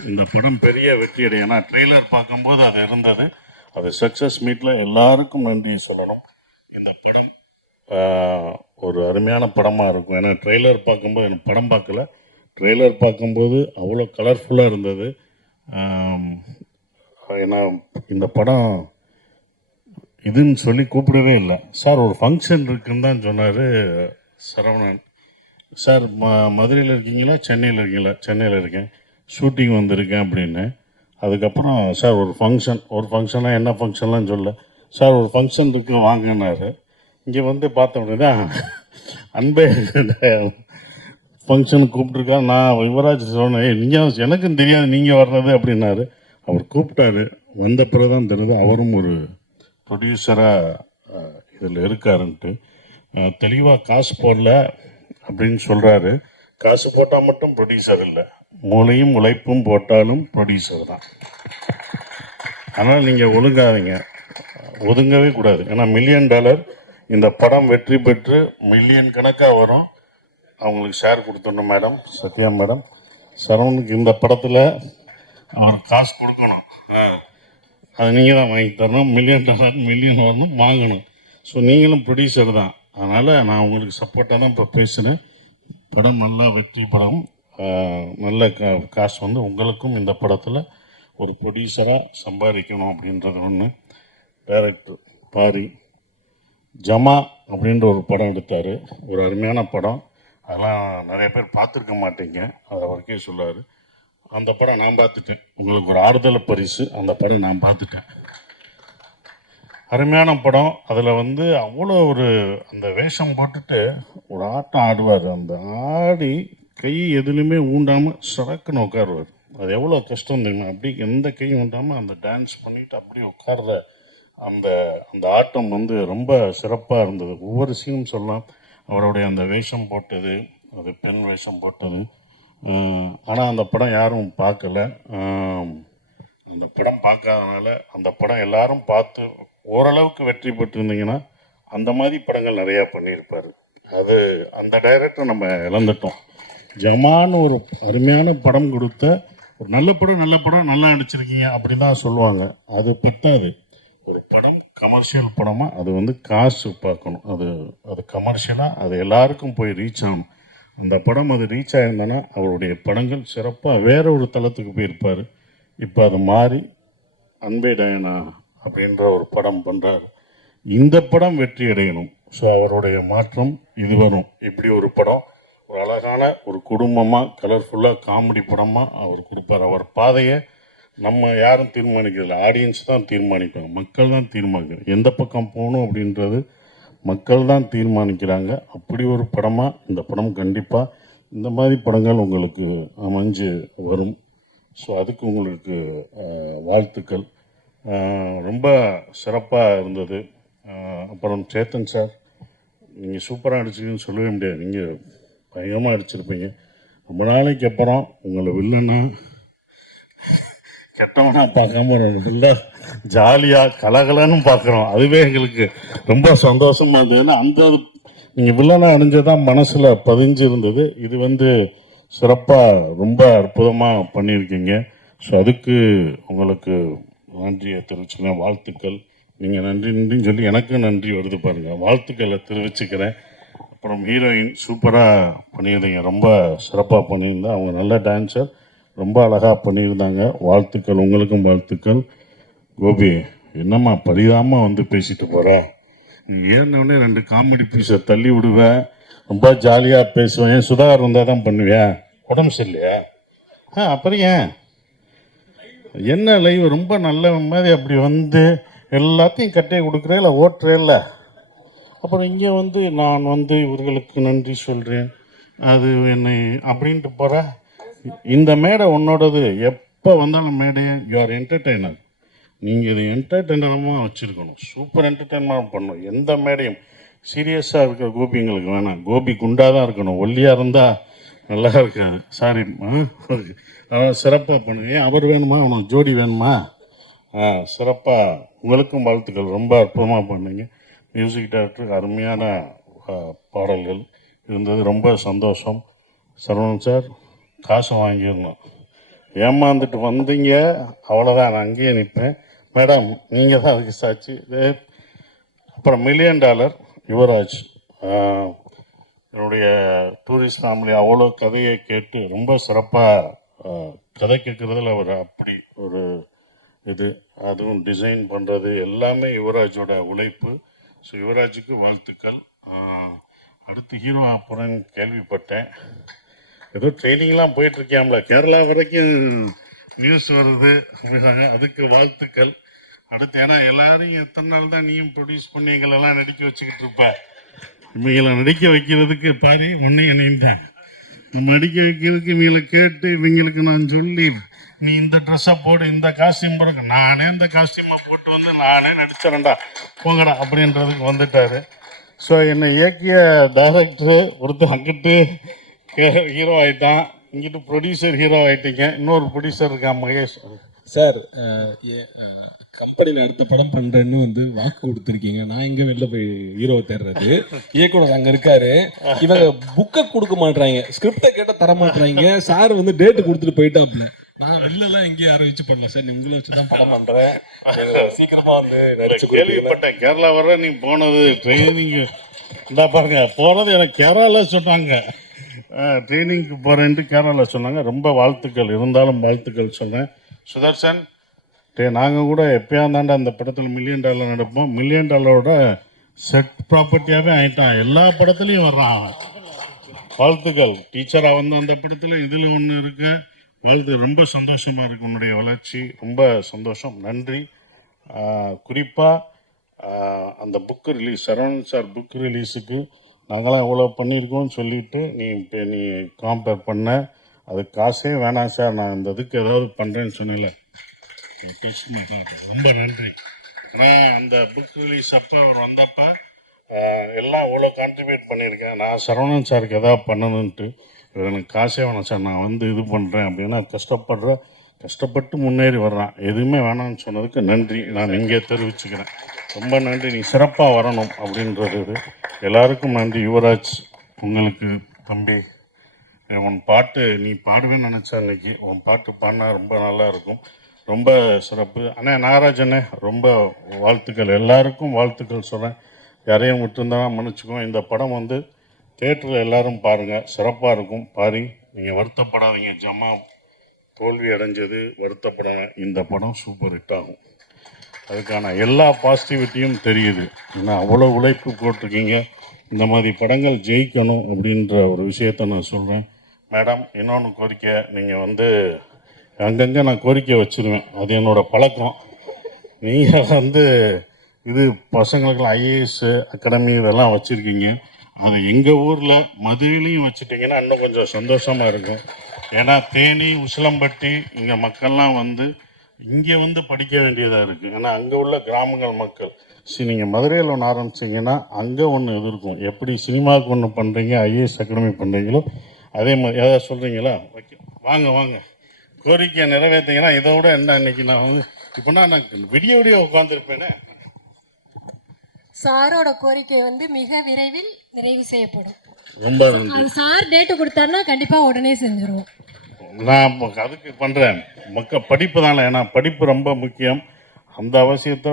இந்த படம் பெரிய வெற்றி அடையும். ஏன்னா ட்ரெய்லர் பார்க்கும்போது அது இருந்தது. அது சக்ஸஸ் மீட்டில் எல்லாருக்கும் நன்றி சொல்லணும். இந்த படம் ஒரு அருமையான படமாக இருக்கும். ஏன்னா ட்ரெய்லர் பார்க்கும்போது, எனக்கு படம் பார்க்கல, ட்ரெய்லர் பார்க்கும்போது அவ்வளோ கலர்ஃபுல்லாக இருந்தது. ஏன்னா இந்த படம் இதுன்னு சொல்லி கூப்பிடவே இல்லை. சார் ஒரு ஃபங்க்ஷன் இருக்குன்னு தான் சொன்னார் சரவணன். சார் மதுரையில் இருக்கீங்களா சென்னையில் இருக்கீங்களா? சென்னையில் இருக்கேன், ஷூட்டிங் வந்திருக்கேன் அப்படின்னு. அதுக்கப்புறம் சார் ஒரு ஃபங்க்ஷனாக என்ன ஃபங்க்ஷன்லாம் சொல்ல, சார் ஒரு ஃபங்க்ஷன் இருக்கு வாங்கினார். இங்கே வந்து பார்த்த உடனே தான் அன்பே ஃபங்க்ஷனுக்கு கூப்பிட்ருக்கா. நான் யுவராஜ் சொன்னேன், நீங்கள் எனக்கும் தெரியாது நீங்கள் வர்றது அப்படின்னாரு. அவர் கூப்பிட்டாரு. வந்த பிறகு தான் தெரியுது அவரும் ஒரு ப்ரொடியூசராக இதில் இருக்காருன்ட்டு. தெளிவாக காசு போடல அப்படின்னு சொல்கிறாரு. காசு போட்டால் மட்டும் ப்ரொடியூசர் இல்லை, மூளையும் உழைப்பும் போட்டாலும் ப்ரொடியூசர் தான். அதனால் நீங்கள் ஒதுங்கவே கூடாது. ஏன்னா $1 மில்லியன் இந்த படம் வெற்றி பெற்று மில்லியன் கணக்காக வரும். அவங்களுக்கு ஷேர் கொடுத்துடணும் மேடம், சத்யா மேடம். சரவணுக்கு இந்த படத்தில் அவர் காசு கொடுக்கணும், அது நீங்கள் தான் வாங்கி தரணும். $1 மில்லியன் வரணும், வாங்கணும். ஸோ நீங்களும் ப்ரொடியூசர் தான். அதனால் நான் உங்களுக்கு சப்போர்ட்டாக தான் இப்போ பேசுகிறேன். படம் நல்லா வெற்றி படம், நல்ல காசு வந்து உங்களுக்கும் இந்த படத்தில் ஒரு ப்ரொடியூசராக சம்பாதிக்கணும் அப்படின்றது ஒன்று. டைரக்டர் பாரி ஜமா அப்படின்ற ஒரு படம் எடுத்தார், ஒரு அருமையான படம். அதெல்லாம் நிறைய பேர் பார்த்துருக்க மாட்டீங்க, அதை அவருக்கே சொல்லுவார். அந்த படம் நான் பார்த்துட்டேன், உங்களுக்கு ஒரு ஆறுதல் பரிசு. அந்த படம் நான் பார்த்துட்டேன், அருமையான படம். அதில் வந்து அவ்வளோ ஒரு அந்த வேஷம் போட்டுட்டு ஒரு ஆட்டம் ஆடுவார். அந்த ஆடி கை எதுலையுமே ஊண்டாமல் சடக்குன்னு உட்காருவார். அது எவ்வளோ கஷ்டம் தெரியுமா? அப்படி எந்த கையும் ஊண்டாமல் அந்த டான்ஸ் பண்ணிவிட்டு அப்படியே உட்கார்ற அந்த அந்த ஆட்டம் வந்து ரொம்ப சிறப்பாக இருந்தது. ஒவ்வொரு சீனும் சொல்லலாம். அவருடைய அந்த வேஷம் போட்டது, அது பெண் வேஷம் போட்டது. ஆனால் அந்த படம் யாரும் பார்க்கல. அந்த படம் பார்க்காதனால அந்த படம் எல்லாரும் பார்த்து ஓரளவுக்கு வெற்றி பெற்றிருந்தீங்கன்னா அந்த மாதிரி படங்கள் நிறையா பண்ணியிருப்பார். அது அந்த டைரக்டர் நம்ம இழந்துட்டோம். ஜமான்னு ஒரு அருமையான படம் கொடுத்த ஒரு நல்ல படம் நல்லா நடிச்சிருக்கீங்க அப்படி தான் சொல்லுவாங்க. அது பத்தாது. ஒரு படம் கமர்ஷியல் படமாக அது வந்து காசு பார்க்கணும். அது கமர்ஷியலாக அது எல்லாருக்கும் போய் ரீச் ஆகணும். அந்த படம் அது ரீச் ஆகிருந்தோன்னா அவருடைய படங்கள் சிறப்பாக வேற ஒரு தளத்துக்கு போயிருப்பார். இப்போ அது மாறி அன்பே டயனா அப்படின்ற ஒரு படம் பண்ணுறாரு. இந்த படம் வெற்றி அடையணும். ஸோ அவருடைய மாற்றம் இது வரும். இப்படி ஒரு படம் ஒரு அழகான ஒரு குடும்பமாக கலர்ஃபுல்லாக காமெடி படமாக அவர் கொடுப்பார். அவர் பாதையை நம்ம யாரும் தீர்மானிக்கிறதில்ல, ஆடியன்ஸ் தான் தீர்மானிப்பாங்க, மக்கள் தான் தீர்மானிக்கிறாங்க. எந்த பக்கம் போகணும் அப்படின்றது மக்கள் தான் தீர்மானிக்கிறாங்க. அப்படி ஒரு படமாக இந்த படம் கண்டிப்பாக இந்த மாதிரி படங்கள் உங்களுக்கு அமைஞ்சு வரும். ஸோ அதுக்கு உங்களுக்கு வாழ்த்துக்கள். ரொம்ப சிறப்பாக இருந்தது. அப்புறம் சேத்தன் சார், நீங்கள் சூப்பராக அடிச்சிங்கன்னு சொல்லவே முடியாது, நீங்கள் பயங்கரமாக அடிச்சிருப்பீங்க. ரொம்ப நாளைக்கு அப்புறம் உங்களை வில்லனா கெட்டவனா பார்க்காம நல்லா ஜாலியாக கலகலன்னு பார்க்குறோம். அதுவே எங்களுக்கு ரொம்ப சந்தோஷமாக இருந்தது. ஏன்னா அந்த நீங்கள் வில்லனா அணிஞ்சதான் மனசில் பதிஞ்சு இருந்தது. இது வந்து சிறப்பாக ரொம்ப அற்புதமாக பண்ணியிருக்கீங்க. ஸோ அதுக்கு உங்களுக்கு நன்றியை தெரிவிச்சுக்கிறேன், வாழ்த்துக்கள். நீங்கள் நன்றின்னு சொல்லி எனக்கும் நன்றி வருது பாருங்கள், வாழ்த்துக்களை தெரிவிச்சுக்கிறேன். அப்புறம் ஹீரோயின் சூப்பராக பண்ணியிருந்தீங்க, ரொம்ப சிறப்பாக பண்ணியிருந்தேன். அவங்க நல்ல டான்ஸர், ரொம்ப அழகாக பண்ணியிருந்தாங்க. வாழ்த்துக்கள், உங்களுக்கும் வாழ்த்துக்கள். கோபி என்னம்மா பரிதாமல் வந்து பேசிட்டு போகிறா? ஏறினவுடனே 2 காமெடி பீஸை தள்ளி விடுவேன், ரொம்ப ஜாலியாக பேசுவேன். ஏன் சுதாகர் வந்தால் தான் பண்ணுவியா? உடம்பு சரியில்லையா? அப்புறம் ஏன் என்ன லைவ் ரொம்ப நல்ல மாதிரி அப்படி வந்து எல்லாத்தையும் கட்டே கொடுக்குறே இல்லை ஓட்டுறே இல்லை. அப்புறம் இங்கே வந்து நான் வந்து இவர்களுக்கு நன்றி சொல்கிறேன், அது என்னை அப்படின்ட்டு போகிற. இந்த மேடை உன்னோடது, எப்போ வந்தாலும் மேடையை யூஆர் என்டர்டெய்னர். நீங்கள் இது என்டர்டெய்னராக வச்சுருக்கணும், சூப்பர் என்டர்டெயின்மெண்ட் பண்ணணும். எந்த மேடையும் சீரியஸாக இருக்கிற கோபி எங்களுக்கு வேணாம். கோபி குண்டாக தான் இருக்கணும், ஒல்லியாக இருந்தால் நல்லா இருக்காது. சாரி, சிறப்பாக பண்ணுங்க. அவர் வேணுமா, அவனுக்கு ஜோடி வேணுமா? சிறப்பாக, உங்களுக்கும் வாழ்த்துக்கள், ரொம்ப அற்புதமாக பண்ணுங்க. மியூசிக் டைரக்டருக்கு அருமையான பாடல்கள் இருந்தது, ரொம்ப சந்தோஷம். சரவணன் சார், காசை வாங்கிடணும், ஏமாந்துட்டு வந்தீங்க அவ்வளோதான், நான் அங்கேயே நிற்பேன். மேடம் நீங்கள் தான் அதுக்கு சாட்சி. அப்புறம் $1 மில்லியன் யுவராஜ், என்னுடைய டூரிஸ்ட் ஃபேமிலி அவ்வளோ கதையை கேட்டு ரொம்ப சிறப்பாக கதை கேட்குறதுல அவர் அப்படி ஒரு இது, அதுவும் டிசைன் பண்ணுறது எல்லாமே யுவராஜோட உழைப்பு. ஸோ யுவராஜுக்கு வாழ்த்துக்கள். அடுத்து ஹீரோ போகிறேன்னு கேள்விப்பட்டேன். ஏதோ ட்ரைனிங்லாம் போயிட்டுருக்கியாம்ல, கேரளா வரைக்கும் நியூஸ் வருது, அதுக்கு வாழ்த்துக்கள். அடுத்து ஏன்னா எல்லாரும் எத்தனை நாள் தான் நீயும் ப்ரொடியூஸ் பண்ணி எங்களெல்லாம் நடிக்க வச்சுக்கிட்டு இருப்ப. இவங்களை நடிக்க வைக்கிறதுக்கு பாதி ஒன்றே தான். நம்ம நடிக்க வைக்கிறதுக்கு இவங்களை கேட்டு இவங்களுக்கு நான் சொல்லி நீ இந்த ட்ரெஸ்ஸை போடு, இந்த காஸ்டியூம் போடுங்க, நானே இந்த காஸ்டியூமை போட்டு வந்து நானே நடிச்சிடறேன்டா போங்கடா அப்படின்றதுக்கு வந்துட்டாரு. ஸோ என்னை இயக்கிய டைரக்டரு ஒருத்தர் அங்கிட்டு ஹீரோ ஆகிட்டான், இங்கிட்டு ப்ரொடியூசர் ஹீரோ ஆகிட்டீங்க. இன்னொரு ப்ரொடியூசர் இருக்கான் மகேஷ் சார். கம்பெனியில் அடுத்த படம் பண்ணுறேன்னு வந்து வாக்கு கொடுத்துருக்கீங்க. நான் எங்கே வெளில போய் ஹீரோவை தேடுறது? இயக்குனர் அங்கே இருக்காரு. இவங்க புக்கை கொடுக்க மாட்றாங்க, ஸ்கிரிப்டை கேட்டால் தர மாட்றாங்க. சார் வந்து டேட்டு கொடுத்துட்டு போயிட்டாப்ல. நான் வெளிலலாம் எங்கேயும் யாரை வச்சு பண்ணல சார், உங்களை வச்சு தான் படம் பண்ணுறேன். சீக்கிரமாக வந்து நடிச்சு கேள்விப்பட்டேன். கேரளா வர நீ போனது ட்ரைனிங் இந்த பாருங்க போகிறது எனக்கு கேரளாவில் சொன்னாங்க. ட்ரைனிங்க்கு போகிறேன்ட்டு கேரளாவில் சொன்னாங்க. ரொம்ப வாழ்த்துக்கள். இருந்தாலும் வாழ்த்துக்கள் சொன்னேன். சுதர்சன் நாங்கள் கூட எப்பயா தாண்டா அந்த படத்தில் $1 மில்லியன் நடப்போம். $1 மில்லியனோட செட் ப்ராப்பர்ட்டியாகவே ஆகிட்டான். எல்லா படத்துலையும் வர்றான் அவன். வாழ்த்துக்கள். டீச்சராக வந்து அந்த படத்தில் இதில் ஒன்று இருக்கு. வாழ்த்து. ரொம்ப சந்தோஷமாக இருக்குது உன்னுடைய வளர்ச்சி. ரொம்ப சந்தோஷம். நன்றி. குறிப்பாக அந்த book release, Saravanan sir book ரிலீஸுக்கு நாங்களாம் எவ்வளோ பண்ணியிருக்கோம்னு சொல்லிவிட்டு நீ காம்பேர் பண்ண. அதுக்கு காசே வேணாம் சார், நான் இந்த இதுக்கு ஏதாவது பண்ணுறேன்னு சொன்னேன்ல, ரொம்ப நன்றி. நான் அந்த புக் ரிலீஸ் அப்போ அவர் வந்தப்போ எல்லாம் இவ்வளோ கான்ட்ரிபியூட் பண்ணியிருக்கேன். நான் சரவணன் சாருக்கு எதாவது பண்ணணுன்ட்டு, எனக்கு காசே வேணாம் சார், நான் வந்து இது பண்ணுறேன் அப்படின்னா கஷ்டப்பட்டு முன்னேறி வர்றான். எதுவுமே வேணாம்னு சொன்னதுக்கு நன்றி நான் இங்கே தெரிவிச்சுக்கிறேன். ரொம்ப நன்றி. நீ சிறப்பாக வரணும் அப்படின்றது இது. எல்லாருக்கும் நன்றி. யுவராஜ், உங்களுக்கு தம்பி, உன் பாட்டு நீ பாடுவேன்னு நினச்சா இன்னைக்கு உன் பாட்டு பாடினா ரொம்ப நல்லா இருக்கும். ரொம்ப சிறப்பு. அண்ணே நாகராஜனே ரொம்ப வாழ்த்துக்கள். எல்லாருக்கும் வாழ்த்துக்கள் சொல்கிறேன். யாரையும் விட்டுருந்தாலும் மன்னிச்சுக்கோங்க. இந்த படம் வந்து தேட்டரில் எல்லோரும் பாருங்கள், சிறப்பாக இருக்கும். பாருங்க, நீங்கள் வருத்தப்படாதீங்க. ஜமா தோல்வி அடைஞ்சது வருத்தப்பட, இந்த படம் சூப்பர் ஹிட் ஆகும். அதுக்கான எல்லா பாசிட்டிவிட்டியும் தெரியுது. ஏன்னா அவ்வளோ உழைப்பு போட்டிருக்கீங்க. இந்த மாதிரி படங்கள் ஜெயிக்கணும் அப்படின்ற ஒரு விஷயத்த நான் சொல்கிறேன். மேடம், இன்னொன்று கோரிக்கை, நீங்கள் வந்து அங்கங்கே நான் கோரிக்கை வச்சுருவேன், அது என்னோடய பழக்கம். நீங்கள் வந்து இது பசங்களுக்கெல்லாம் ஐஏஎஸ் அகாடமி இதெல்லாம் வச்சுருக்கீங்க, அது எங்கள் ஊரில் மதுரையிலையும் வச்சுட்டிங்கன்னா இன்னும் கொஞ்சம் சந்தோஷமாக இருக்கும். ஏன்னா தேனி, உசிலம்பட்டி இங்கே மக்கள்லாம் வந்து இங்கே வந்து படிக்க வேண்டியதாக இருக்குது. ஏன்னா அங்கே உள்ள கிராமங்கள் மக்கள். சரி, நீங்கள் மதுரையில் ஒன்று ஆரம்பிச்சிங்கன்னா அங்கே ஒன்று எதிர்க்கும். எப்படி சினிமாவுக்கு ஒன்று பண்ணுறீங்க, ஐஏஎஸ் அகாடமி பண்ணுறீங்களோ அதே மாதிரி ஏதாவது சொல்கிறீங்களா? ஓகே, வாங்க கோரிக்கையை நிறைவேற்றிங்கன்னா இதை விட என்ன. இன்னைக்கு நான் வந்து இப்போனா நான் விடிய உட்காந்துருப்பேனே. சாரோட கோரிக்கை வந்து மிக விரைவில் நிறைவு செய்யப்படும். ரொம்ப நன்றி. அது சார் டேட்டு கொடுத்தாருன்னா கண்டிப்பா உடனே செஞ்சிருவோம். நான் அதுக்கு பண்ணுறேன். படிப்பு தானே, ஏன்னா படிப்பு ரொம்ப முக்கியம். அந்த அவசியத்தை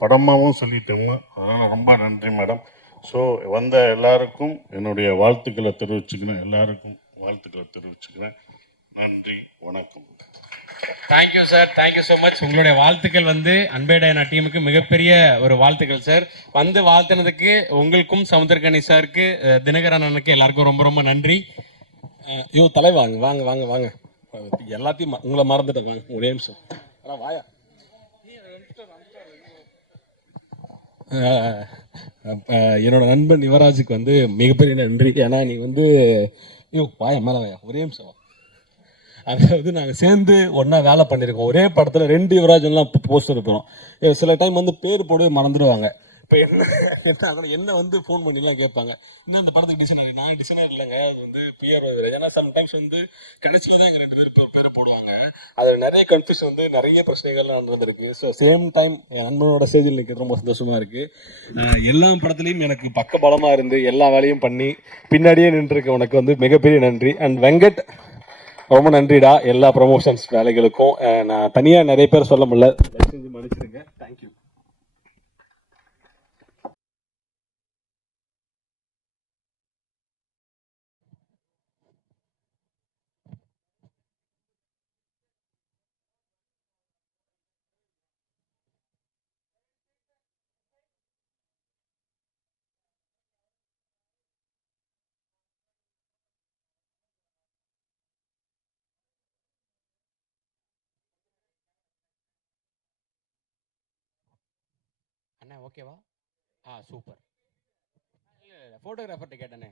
படமாகவும் சொல்லிட்டோங்க. அதனால் ரொம்ப நன்றி மேடம். ஸோ வந்த எல்லாருக்கும் என்னுடைய வாழ்த்துக்களை தெரிவிச்சுக்கிறேன். எல்லாருக்கும் வாழ்த்துக்களை தெரிவிச்சுக்கிறேன். நன்றி, வணக்கம். Thank you sir, thank you so much. உங்களுடைய வாழ்த்துக்கள் வந்து அன்பேடையனா டீமுக்கு மிகப்பெரிய ஒரு வாழ்த்துக்கள் சார். வந்து வாழ்த்துனதுக்கு உங்களுக்கும், சமுத்திரகனி சாருக்கு, தினகரன் அண்ணனுக்கு எல்லாருக்கும் ரொம்ப ரொம்ப நன்றி. தலை வாங்க எல்லாத்தையும் உங்களை மறந்துட்டேன். வாங்க ஒரே நிமிஷம். வாயா. என்னோட நண்பன் யுவராஜுக்கு வந்து மிகப்பெரிய நன்றி. ஏன்னா நீ வந்து வாயா மேலே வாயா ஒரே நிமிஷம். அதாவது நாங்கள் சேர்ந்து ஒன்றா வேலை பண்ணியிருக்கோம். ஒரே படத்தில் 2 யுவராஜன்லாம் போஸ்டர் இருக்கிறோம். சில டைம் வந்து பேர் போடவே மறந்துடுவாங்க. இப்போ என்ன வந்து ஃபோன் பண்ணிலாம் கேட்பாங்க, இன்னும் அந்த படத்துக்கு டிசைனர். நான் டிசைனர் இல்லைங்க, அது வந்து பிஆர். ஏன்னா சம்டைம்ஸ் வந்து கடைசியில் தான் எங்கள் 2 பேரை போடுவாங்க. அதில் நிறைய கன்ஃபியூஷன் வந்து நிறைய பிரச்சனைகள்லாம் நடந்திருக்கு. ஸோ சேம் டைம் என் நண்பனோட ஸ்டேஜில் நிற்கிறது ரொம்ப சந்தோஷமாக இருக்குது. எல்லா படத்துலையும் எனக்கு பக்கபலமாக இருந்து எல்லா வேலையும் பண்ணி பின்னாடியே நின்றுருக்க உனக்கு வந்து மிகப்பெரிய நன்றி. அண்ட் வெங்கட், ரொம்ப நன்றிடா எல்லா ப்ரமோஷன்ஸ் வேலைகளுக்கும். நான் தனியாக நிறைய பேர் சொல்ல முடியல, செஞ்சு மன்னிச்சிடுங்க. தேங்க்யூ. அண்ணா ஓகேவா? சூப்பர். இல்லை ஃபோட்டோகிராஃபர்கிட்ட கேட்டேனே.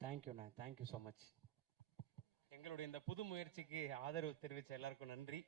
தேங்க்யூண்ணா, தேங்க்யூ ஸோ மச். எங்களுடைய இந்த புது முயற்சிக்கு ஆதரவு தெரிவித்த எல்லாருக்கும் நன்றி.